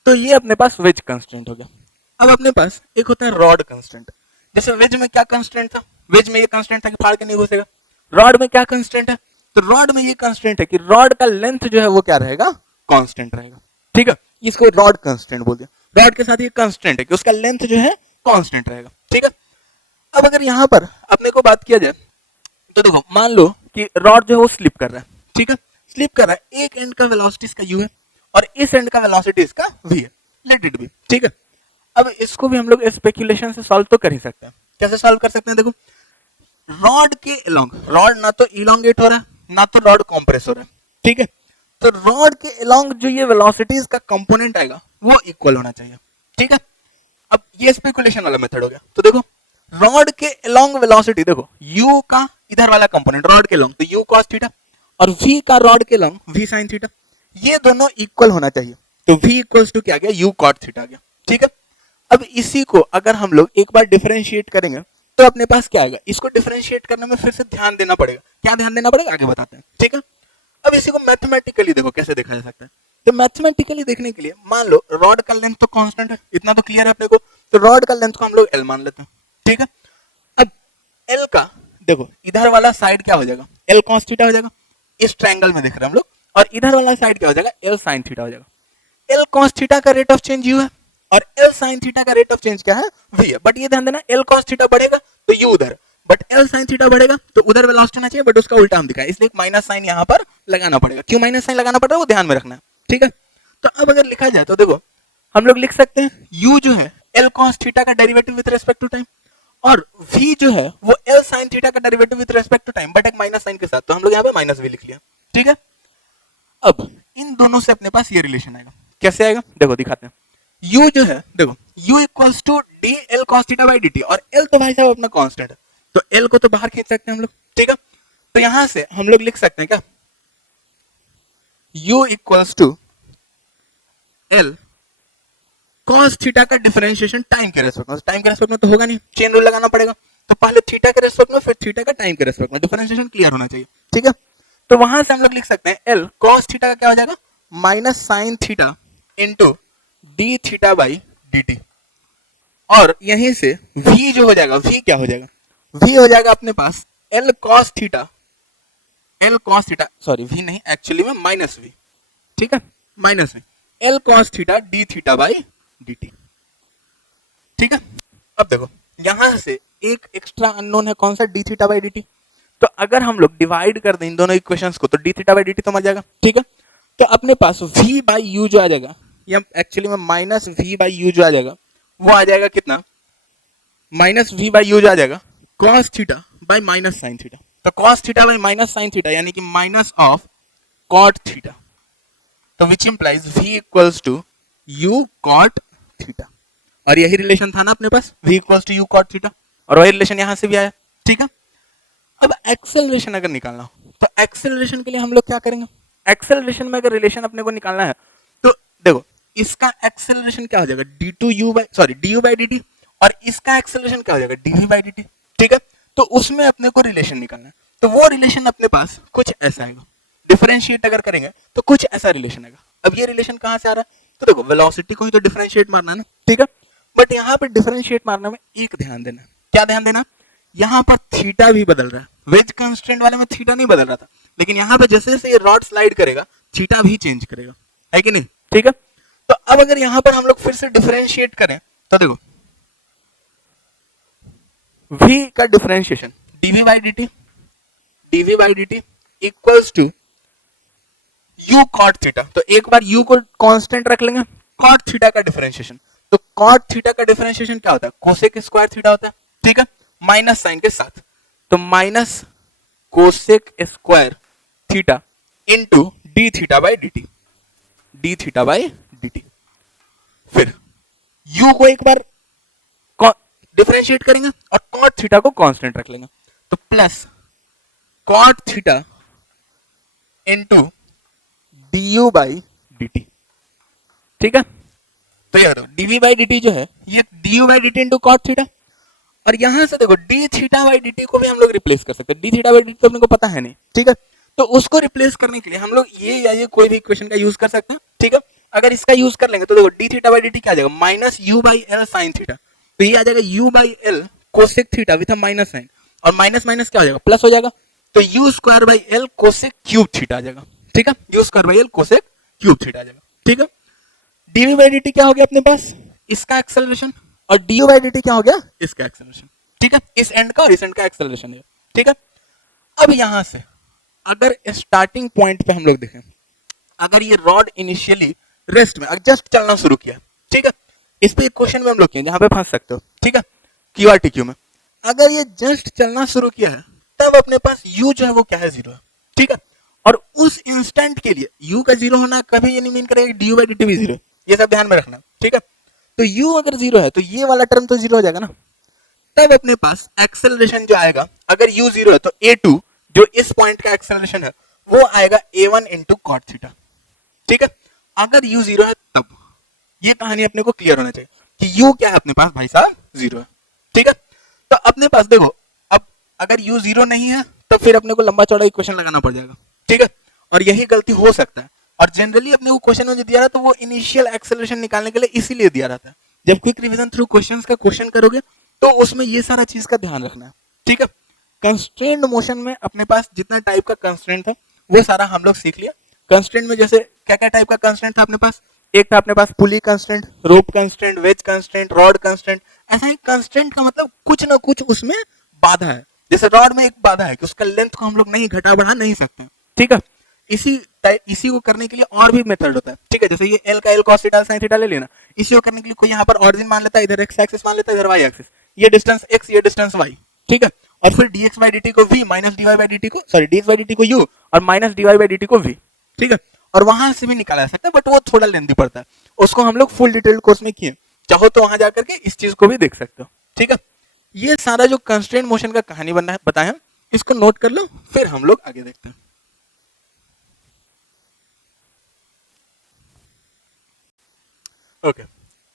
तो ये अपने पास वेज कंस्ट्रेंट हो गया। अब अपने पास एक होता है रॉड कंस्ट्रेंट। जैसे वेज में क्या कंस्ट्रेंट था, वेज में ये कंस्ट्रेंट था कि फाड़ के नहीं घुसेगा। रॉड में क्या कंस्ट्रेंट है, तो रॉड में ये कंस्ट्रेंट है कि रॉड का लेंथ जो है वो क्या रहेगा, कांस्टेंट रहेगा। ठीक है, इसको रॉड कंस्ट्रेंट बोल दिया। रॉड के साथ ये कंस्ट्रेंट है कि उसका लेंथ जो है कांस्टेंट रहेगा। ठीक है, अब अगर यहां पर अपने को बात किया जाए तो देखो मान लो कि रॉड जो है वो स्लिप कर रहा है। ठीक है, स्लिप कर रहा है, एक एंड का वेलोसिटी इसका u है और इस एंड का वेलोसिटी इसका v है, लेट इट बी। ठीक है, अब इसको भी हम लोग स्पेकुलेशन से सॉल्व तो कर ही सकते हैं। कैसे सॉल्व कर सकते हैं, देखो रॉड के अलोंग, रॉड ना तो इलोंगेट हो रहा है ना तो रॉड कॉम्प्रेस हो रहा है। ठीक है, तो रॉड के अलोंग जो ये वेलोसिटीज का कंपोनेंट आएगा वो इक्वल होना चाहिए। ठीक है, अब ये स्पेकुलेशन वाला मेथड हो गया। तो देखो रॉड के अलोंग वेलोसिटी, देखो u का इधर वाला कंपोनेंट रॉड के अलोंग तो u cos थीटा और v का रॉड के अलोंग v sin थीटा, ये दोनों इक्वल होना चाहिए। तो v इक्वल्स टू क्या आ गया, u cot थीटा आ गया। ठीक है, अब इसी को अगर हम लोग एक बार डिफरेंशिएट करेंगे तो अपने पास क्या आएगा, इसको डिफरेंशिएट करने में फिर से ध्यान देना पड़ेगा। क्या ध्यान देना पड़ेगा आगे बताते हैं। ठीक है, अब इसी को मैथमेटिकली देखो कैसे देखा जा सकता है। तो मैथमेटिकली देखने के लिए मान लो रॉड का लेंथ तो कांस्टेंट है, इतना तो क्लियर है अपने को, तो रॉड का लेंथ को हम लोग L मान लेते हैं। ठीक है, अब L का देखो इधर वाला साइड क्या हो जाएगा, L cos थीटा हो जाएगा, इस ट्रायंगल में देख रहे हैं हम लोग, और इधर वाला साइड क्या हो जाएगा, L sin थीटा हो जाएगा। एल कॉस थीटा का रेट ऑफ चेंज यू है और एल साइन थीटा का रेट ऑफ चेंज क्या है, वी है। बट ये ध्यान देना, एल कॉस थीटा बढ़ेगा तो यू उधर, बट एल साइन थीटा बढ़ेगा तो उधर वेलोसिटी होना चाहिए, बट उसका उल्टा हम दिखाएं, इसलिए माइनस साइन यहाँ पर लगाना पड़ेगा। क्यों माइनस साइन लगाना पड़ रहा है वो ध्यान में रखना है, ठीक है। तो अब अगर लिखा जाए तो देखो हम लोग लिख सकते हैं u जो है एल कॉस थीटा का derivative with respect to time, और v जो है वो एल साइन थीटा का derivative with respect to time, but एक माइनस साइन के साथ, तो हम लोग यहाँ पे माइनस v लिख लिया, ठीक है। अब इन दोनों से अपने पास ये रिलेशन आएगा, कैसे आएगा देखो दिखाते हैं। u जो है देखो u equals to d l cos theta by d t, और l तो भाई साहब अपना कांस्टेंट है, तो l को तो बाहर खींच सकते हैं हम लोग, ठीक है। तो यहां से हम लोग लिख सकते हैं क्या, u equals to l cos theta का डिफरेंशिएशन टाइम के रेस्पेक्ट में, टाइम के रेस्पेक्ट में तो होगा नहीं, चेन रूल लगाना पड़ेगा, तो पहले थीटा के रेस्पेक्ट में फिर थीटा का टाइम के रेस्पेक्ट में, डिफरेंशिएशन क्लियर होना चाहिए, ठीक है। तो वहां से हम लोग लिख सकते हैं l cos थीटा का क्या हो जाएगा minus sine theta into D theta by d t, और यहीं से v जो हो जाएगा, v क्या हो जाएगा, v हो जाएगा अपने पास l cos theta, sorry v नहीं एक्चुअली में माइनस v, ठीक है, minus v l cos theta D theta by d T, ठीक है। अब देखो यहां से एक एक्स्ट्रा अननोन है, कौन सा, D theta by d T, तो अगर हम लोग डिवाइड कर दें इन दोनों इक्वेशंस को तो D theta by d T तो मर जाएगा, ठीक है। तो अपने पास v बाई यू जो आ जाएगा, या एक्चुअली में माइनस v बाई यू जो आ जाएगा वो आ जाएगा कितना, माइनस v बाई यू जो आ जाएगा cos theta by minus sine theta, तो cos theta by minus sine theta यानी कि माइनस ऑफ cot थीटा, तो which implies v equals to u cot theta, और यही रिलेशन था ना अपने पास v equals to u cot theta, और वही रिलेशन यहां से भी आया, ठीक है। अब एक्सेलरेशन अगर निकालना हो तो एक्सेलरेशन के लिए हम लोग क्या करेंगे, एक्सेलरेशन में अगर रिलेशन अपने को निकालना है तो देखो इसका एक्सेलरेशन क्या हो जाएगा du बाई dt, और इसका एक्सेलरेशन क्या हो जाएगा dv बाई dt, ठीक है। तो उसमें अपने को रिलेशन निकालना है, तो वो रिलेशन अपने पास कुछ ऐसा आएगा, डिफरेंशिएट अगर करेंगे तो कुछ ऐसा रिलेशन आएगा। अब ये रिलेशन कहां से आ रहा है, तो देखो वेलोसिटी को ही तो डिफरेंशिएट मारना है ना, ठीक है। बट यहाँ पे डिफरेंशिएट मारने में एक ध्यान देना, क्या ध्यान देना, यहाँ पर थीटा भी बदल रहा है, वेज कंस्ट्रेंट वाले में थीटा नहीं बदल रहा था, लेकिन यहाँ पे जैसे जैसे ये रॉड स्लाइड करेगा थीटा भी चेंज करेगा, है कि नहीं, ठीक है। तो अब अगर यहाँ पर हम लोग फिर से डिफरेंशिएट करें तो देखो v का differentiation dv by dt equals to u cot theta, तो एक बार u को कांस्टेंट रख लेंगे, cot थीटा का डिफरेंशिएशन, तो cot थीटा का डिफरेंशिएशन क्या होता है, कोसेक स्क्वायर थीटा होता है, ठीक है, माइनस साइन के साथ, तो minus cosec square theta into D theta by d T, फिर u को एक बार डिफरेंशिएट करेंगे और cot थीटा को कांस्टेंट रख लेंगे, तो plus cot theta into du by d T, ठीक है। तो ये बताओ dv बाई dt जो है ये du by dt into cot theta, और यहां से देखो d थीटा बाई dt को भी हम लोग रिप्लेस कर सकते हैं, d थीटा बाई dt तो अपने को पता है नहीं, ठीक है। तो उसको रिप्लेस करने के लिए हम लोग ये या ये कोई भी इक्वेशन का यूज कर सकते हैं, ठीक है। अगर इसका यूज कर लेंगे तो देखो d थीटा बाई dt क्या आ जाएगा, minus u by L sine theta, तो ये आ जाएगा u by L cosec theta with a minus sign, और माइनस माइनस क्या हो जाएगा, प्लस हो जाएगा, तो u square by L cosec cube theta आ जाएगा, ठीक है, u square by L cosec cube theta आ जाएगा, ठीक है। dv बाई dt क्या हो गया अपने पास, इसका एक्सेलरेशन, और du बाई dt क्या हो गया, इसका एक्सेलरेशन, ठीक है, इस एंड का और इस एंड का एक्सेलरेशन है, ठीक है। अब यहां से अगर स्टार्टिंग पॉइंट पे हम लोग देखें, अगर ये रॉड इनिशियली रेस्ट में जस्ट चलना शुरू किया, ठीक है, इस पे एक क्वेश्चन में हम लोग किए जहां पे फंस सकते हो, ठीक है, QRTQ में अगर ये जस्ट चलना शुरू किया है तब अपने पास u जो है वो क्या है, 0 है, ठीक है। और उस इंस्टेंट के लिए u का 0 होना कभी ये नहीं मीन करेगा कि du बाई dt भी 0 है, ये सब ध्यान में रखना, ठीक है। तो u अगर 0 है तो ये वाला टर्म तो 0 हो जाएगा ना, तब अपने पास एक्सेलरेशन जो आएगा, अगर u 0 है तो a2 जो इस पॉइंट का एक्सेलरेशन है वो आएगा a1 इंटू कॉट थीटा, ठीक है। अगर u 0 है तब ये कहानी अपने को क्लियर होना चाहिए कि u क्या है अपने पास भाई साहब 0 है, ठीक है। तो अपने पास देखो अब अगर u 0 नहीं है तो फिर अपने को लंबा चौड़ा इक्वेशन लगाना पड़ जाएगा, ठीक है, और यही गलती हो सकता है। और जनरली अपने को क्वेश्चन में जो दिया रहता है वो इनिशियल एक्सेलरेशन निकालने के लिए इसीलिए दिया रहता है। जब क्विक रिवीजन थ्रू क्वेश्चंस का क्वेश्चन करोगे तो उसमें ये सारा चीज का ध्यान रखना है, ठीक है। कंस्ट्रेंट मोशन में अपने पास जितना टाइप का कंस्ट्रेंट था वो सारा हम लोग सीख लिया। कंस्ट्रेंट में जैसे क्या क्या टाइप का कंस्ट्रेंट था अपने पास, एक था अपने पास pulley constant, rope constant, wedge constant, rod constant. ऐसा एक कंस्टेंट का मतलब कुछ ना कुछ उसमें बाधा है। जैसे रॉड में एक बाधा है कि उसका लेंथ को हम लोग नहीं घटा बढ़ा नहीं सकते, ठीक है। इसी को करने के लिए और भी मेथड होता है, ठीक है। जैसे ये एल का L cos theta sin theta ले लेना। इसी को करने के लिए कोई यहाँ पर ऑरिजिन मान लेता है, इधर एक्स एक्सिस मान लेता है, इधर वाई एक्सिस, ये डिस्टेंस एक्स, ये डिस्टेंस वाई, ठीक है। और फिर dx by dt को v minus dy by dt को, सॉरी dx by dt को u और माइनस dy by dt को v, ठीक है। और वहां से भी निकाला जा सकता है, बट वो थोड़ा लेंथी पड़ता है, उसको हम लोग फुल डिटेल्ड कोर्स में किए, चाहो तो वहां जाकर के इस चीज को भी देख सकते हो, ठीक है। ये सारा जो कंस्ट्रेंट मोशन का कहानी बनना है बताया, इसको नोट कर लो, फिर हम लोग आगे देखते हैं। ओके,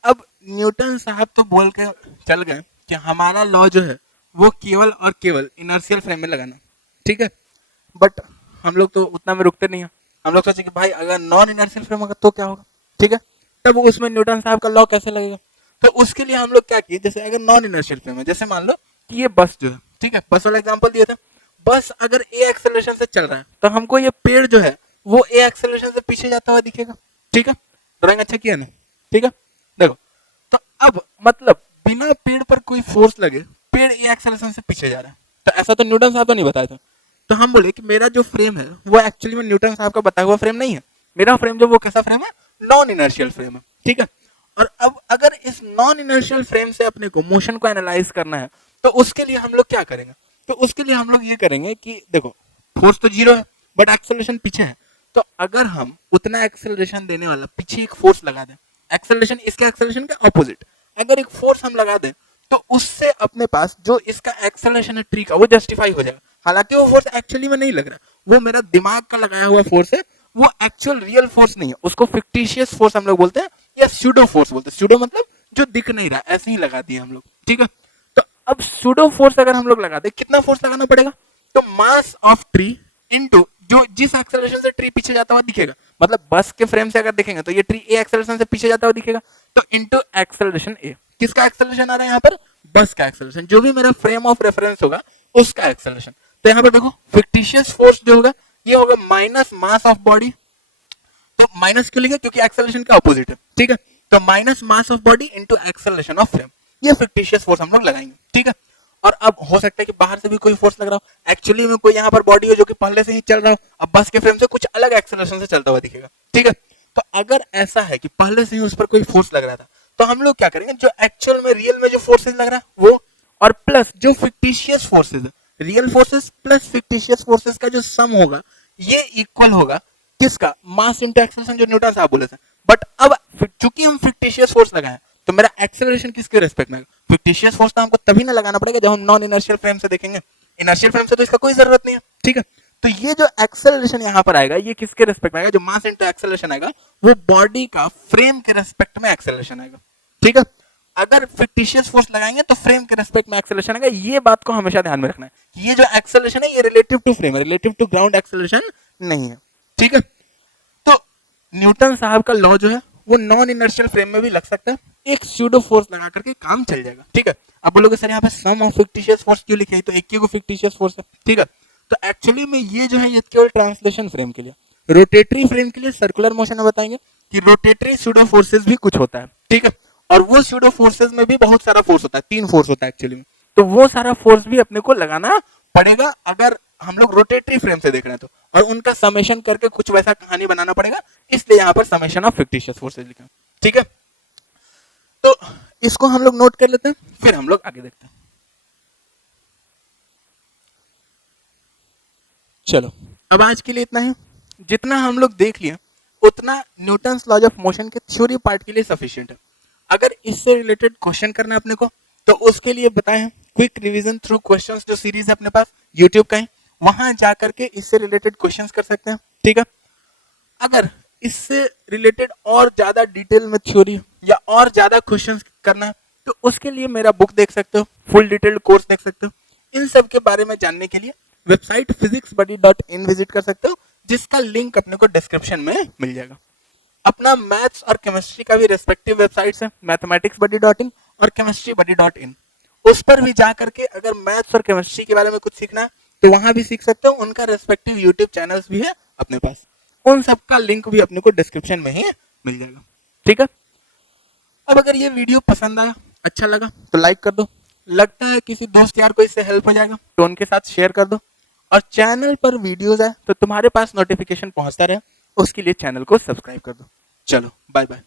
अब न्यूटन साहब तो बोल के चल गए कि हमारा लॉ जो है वो केवल और केवल इनर्शियल फ्रेम में लगाना, ठीक है। बट हम लोग तो उतना में रुकते नहीं है, हम लोग सोचे कि भाई अगर नॉन इनर्शियल फ्रेम होगा तो क्या होगा, ठीक है। तब उसमें न्यूटन साहब का लॉ कैसे लगेगा, तो उसके लिए हम लोग क्या किए, जैसे अगर नॉन इनर्शियल फ्रेम है, जैसे मान लो कि ये बस जो है, ठीक है, बस वाला एग्जांपल दिया था। बस अगर ए एक्सेलरेशन से चल रहा है तो हमको ये पेड़ जो है वो ए एक्सेलरेशन से पीछे जाता हुआ दिखेगा, ठीक है। ड्राइंग अच्छा किया ना, ठीक है। देखो, तो अब मतलब बिना पेड़ पर कोई फोर्स लगे पेड़ ए एक्सेलरेशन से पीछे जा रहा है, तो ऐसा तो न्यूटन साहब तो नहीं बताया था। तो हम बोले कि मेरा जो फ्रेम है वो एक्चुअली में न्यूटन साहब का बताया हुआ फ्रेम नहीं है, मेरा फ्रेम जो वो कैसा फ्रेम है, नॉन इनर्शियल फ्रेम है, ठीक है। और अब अगर इस नॉन इनर्शियल फ्रेम से अपने को मोशन को एनालाइज करना है तो उसके लिए हम लोग क्या करेंगे, तो उसके लिए हम लोग ये करेंगे कि देखो फोर्स तो जीरो है बट एक्सेलरेशन पीछे है, तो अगर हम उतना एक्सेलरेशन देने वाला पीछे एक फोर्स लगा दें, एक्सेलरेशन इसके एक्सेलरेशन के ऑपोजिट अगर एक फोर्स हम लगा दें, तो उससे अपने पास जो इसका एक्सेलरेशन है ट्री का वो जस्टिफाई हो जाएगा। हालांकि वो फोर्स एक्चुअली में नहीं लग रहा, वो मेरा दिमाग का लगाया हुआ फोर्स है, वो एक्चुअल रियल फोर्स नहीं है, उसको फिक्टिशियस फोर्स हम लोग बोलते हैं या स्यूडो फोर्स बोलते हैं। स्यूडो मतलब जो दिख नहीं रहा, ऐसे ही लगा दिए हम लोग, ठीक है। तो अब स्यूडो फोर्स अगर हम लोग लगा दे, कितना फोर्स लगाना पड़ेगा, तो मास ऑफ ट्री इनटू जो जिस एक्सेलरेशन से ट्री पीछे जाता हुआ दिखेगा, मतलब बस के फ्रेम से अगर देखेंगे तो ये ट्री ए एक्सेलरेशन से पीछे जाता हुआ दिखेगा, तो इनटू एक्सेलरेशन ए, किसका एक्सेलरेशन आ रहा है यहाँ पर, बस का एक्सेलरेशन, जो भी मेरा फ्रेम ऑफ रेफरेंस होगा उसका एक्सेलरेशन। तो यहाँ पर देखो फिक्टिशियस फोर्स जो होगा ये होगा माइनस मास ऑफ बॉडी, तो माइनस क्यों लिखा, क्योंकि एक्सेलरेशन का ऑपोजिट है, ठीक है। तो minus mass of body into acceleration of frame, ये फिक्टिशियस फोर्स हम लोग लगाएंगे, ठीक है। और अब हो सकता है कि बाहर से भी कोई फोर्स लग रहा हो, एक्चुअली में कोई यहाँ पर बॉडी हो जो कि पहले से ही चल रहा हो, अब बस के फ्रेम से कुछ अलग एक्सेलरेशन से चलता हुआ दिखेगा, ठीक है। तो अगर ऐसा है कि पहले से ही उस पर कोई फोर्स लग रहा था, तो हम लोग क्या करेंगे, जो एक्चुअल में रियल में जो फोर्सेस लग रहा है वो, और प्लस जो फिक्टिशियस फोर्सेस है, real forces plus fictitious forces का जो सम होगा ये इक्वल होगा किसका, मास इनटू एक्सेलरेशन, जो न्यूटन साहब बोले थे। बट अब चूंकि हम फिक्टिशियस फोर्स लगाए तो मेरा एक्सेलरेशन किसके रेस्पेक्ट में, फिक्टिशियस फोर्स तो हमको तभी ना लगाना पड़ेगा जब हम नॉन इनर्शियल फ्रेम से देखेंगे, इनर्शियल फ्रेम से तो इसका कोई जरूरत नहीं है, ठीक है। तो ये जो एक्सेलरेशन यहाँ पर आएगा ये किसके रेस्पेक्ट में आएगा, जो मास इनटू एक्सेलरेशन आएगा वो बॉडी का फ्रेम के रेस्पेक्ट में एक्सेलरेशन आएगा, ठीक है। अगर फिक्टिशियस फोर्स लगाएंगे तो फ्रेम के रेस्पेक्ट में एक्सेलरेशन आएगा, ये बात को हमेशा ध्यान में रखना है कि ये जो एक्सेलरेशन है ये रिलेटिव टू फ्रेम है, रिलेटिव टू ग्राउंड एक्सेलरेशन नहीं है, ठीक है। तो न्यूटन साहब का लॉ जो है वो नॉन इनर्शियल फ्रेम में भी लग सकता है, एक स्यूडो फोर्स लगा करके काम चल जाएगा, ठीक है। अब बोलोगे सर यहाँ पे सम ऑफ फिक्टिशियस फोर्स क्यों लिखे है, तो एक ही को फिक्टिशियस फोर्स है, ठीक है। तो एक्चुअली में ये जो है ये केवल ट्रांसलेशन फ्रेम के लिए, रोटेटरी फ्रेम के लिए सर्कुलर मोशन में बताएंगे कि रोटेटरी स्यूडो फोर्सेस भी कुछ होता है, ठीक है। और वो स्यूडो फोर्सेस में भी बहुत सारा फोर्स होता है, 3 फोर्स होता है एक्चुअली में, तो वो सारा फोर्स भी अपने को लगाना पड़ेगा अगर हम लोग रोटेटरी फ्रेम से देख रहे हैं तो, और उनका समेशन करके कुछ वैसा कहानी बनाना पड़ेगा, इसलिए यहाँ पर समेशन ऑफ फिक्टिशियस फोर्सेस लिखा, ठीक है। तो इसको हम लोग नोट कर लेते हैं, फिर हम लोग आगे देखते हैं। चलो अब आज के लिए इतना ही, जितना हम लोग देख लिया उतना न्यूटन्स लॉज ऑफ मोशन के थ्योरी पार्ट के लिए सफिशिएंट है। अगर इससे रिलेटेड क्वेश्चन करना है अपने को तो उसके लिए बताएं क्विक रिवीजन थ्रू क्वेश्चंस जो सीरीज है अपने पास यूट्यूब का ही, वहां जाकर के इससे रिलेटेड क्वेश्चंस कर सकते हैं, ठीक है। अगर इससे रिलेटेड और ज्यादा डिटेल में थ्योरी या और ज्यादा क्वेश्चंस करना है तो उसके लिए मेरा बुक देख सकते हो, फुल डिटेल्ड कोर्स देख सकते हो। इन सब के बारे में जानने के लिए वेबसाइट physicsbuddy.in विजिट कर सकते हो, जिसका लिंक अपने को डिस्क्रिप्शन में मिल जाएगा। अपना मैथ्स और केमिस्ट्री का भी रेस्पेक्टिव वेबसाइट्स है, mathematicsbuddy.in और chemistry buddy.in, उस पर भी जा करके अगर मैथ्स और केमिस्ट्री के बारे में कुछ सीखना है तो वहां भी सीख सकते हो, उनका रेस्पेक्टिव यूट्यूब चैनल्स भी है अपने पास, उन सब का लिंक भी अपने को डिस्क्रिप्शन में ही मिल जाएगा। ठीक है। अब अगर ये वीडियो पसंद आया, अच्छा लगा तो लाइक कर दो, लगता है किसी दोस्त यार को इससे हेल्प हो जाएगा तो उनके साथ शेयर कर दो, और चैनल पर वीडियोस है तो तुम्हारे पास नोटिफिकेशन पहुंचता रहे उसके लिए चैनल को सब्सक्राइब कर दो। चलो बाय बाय।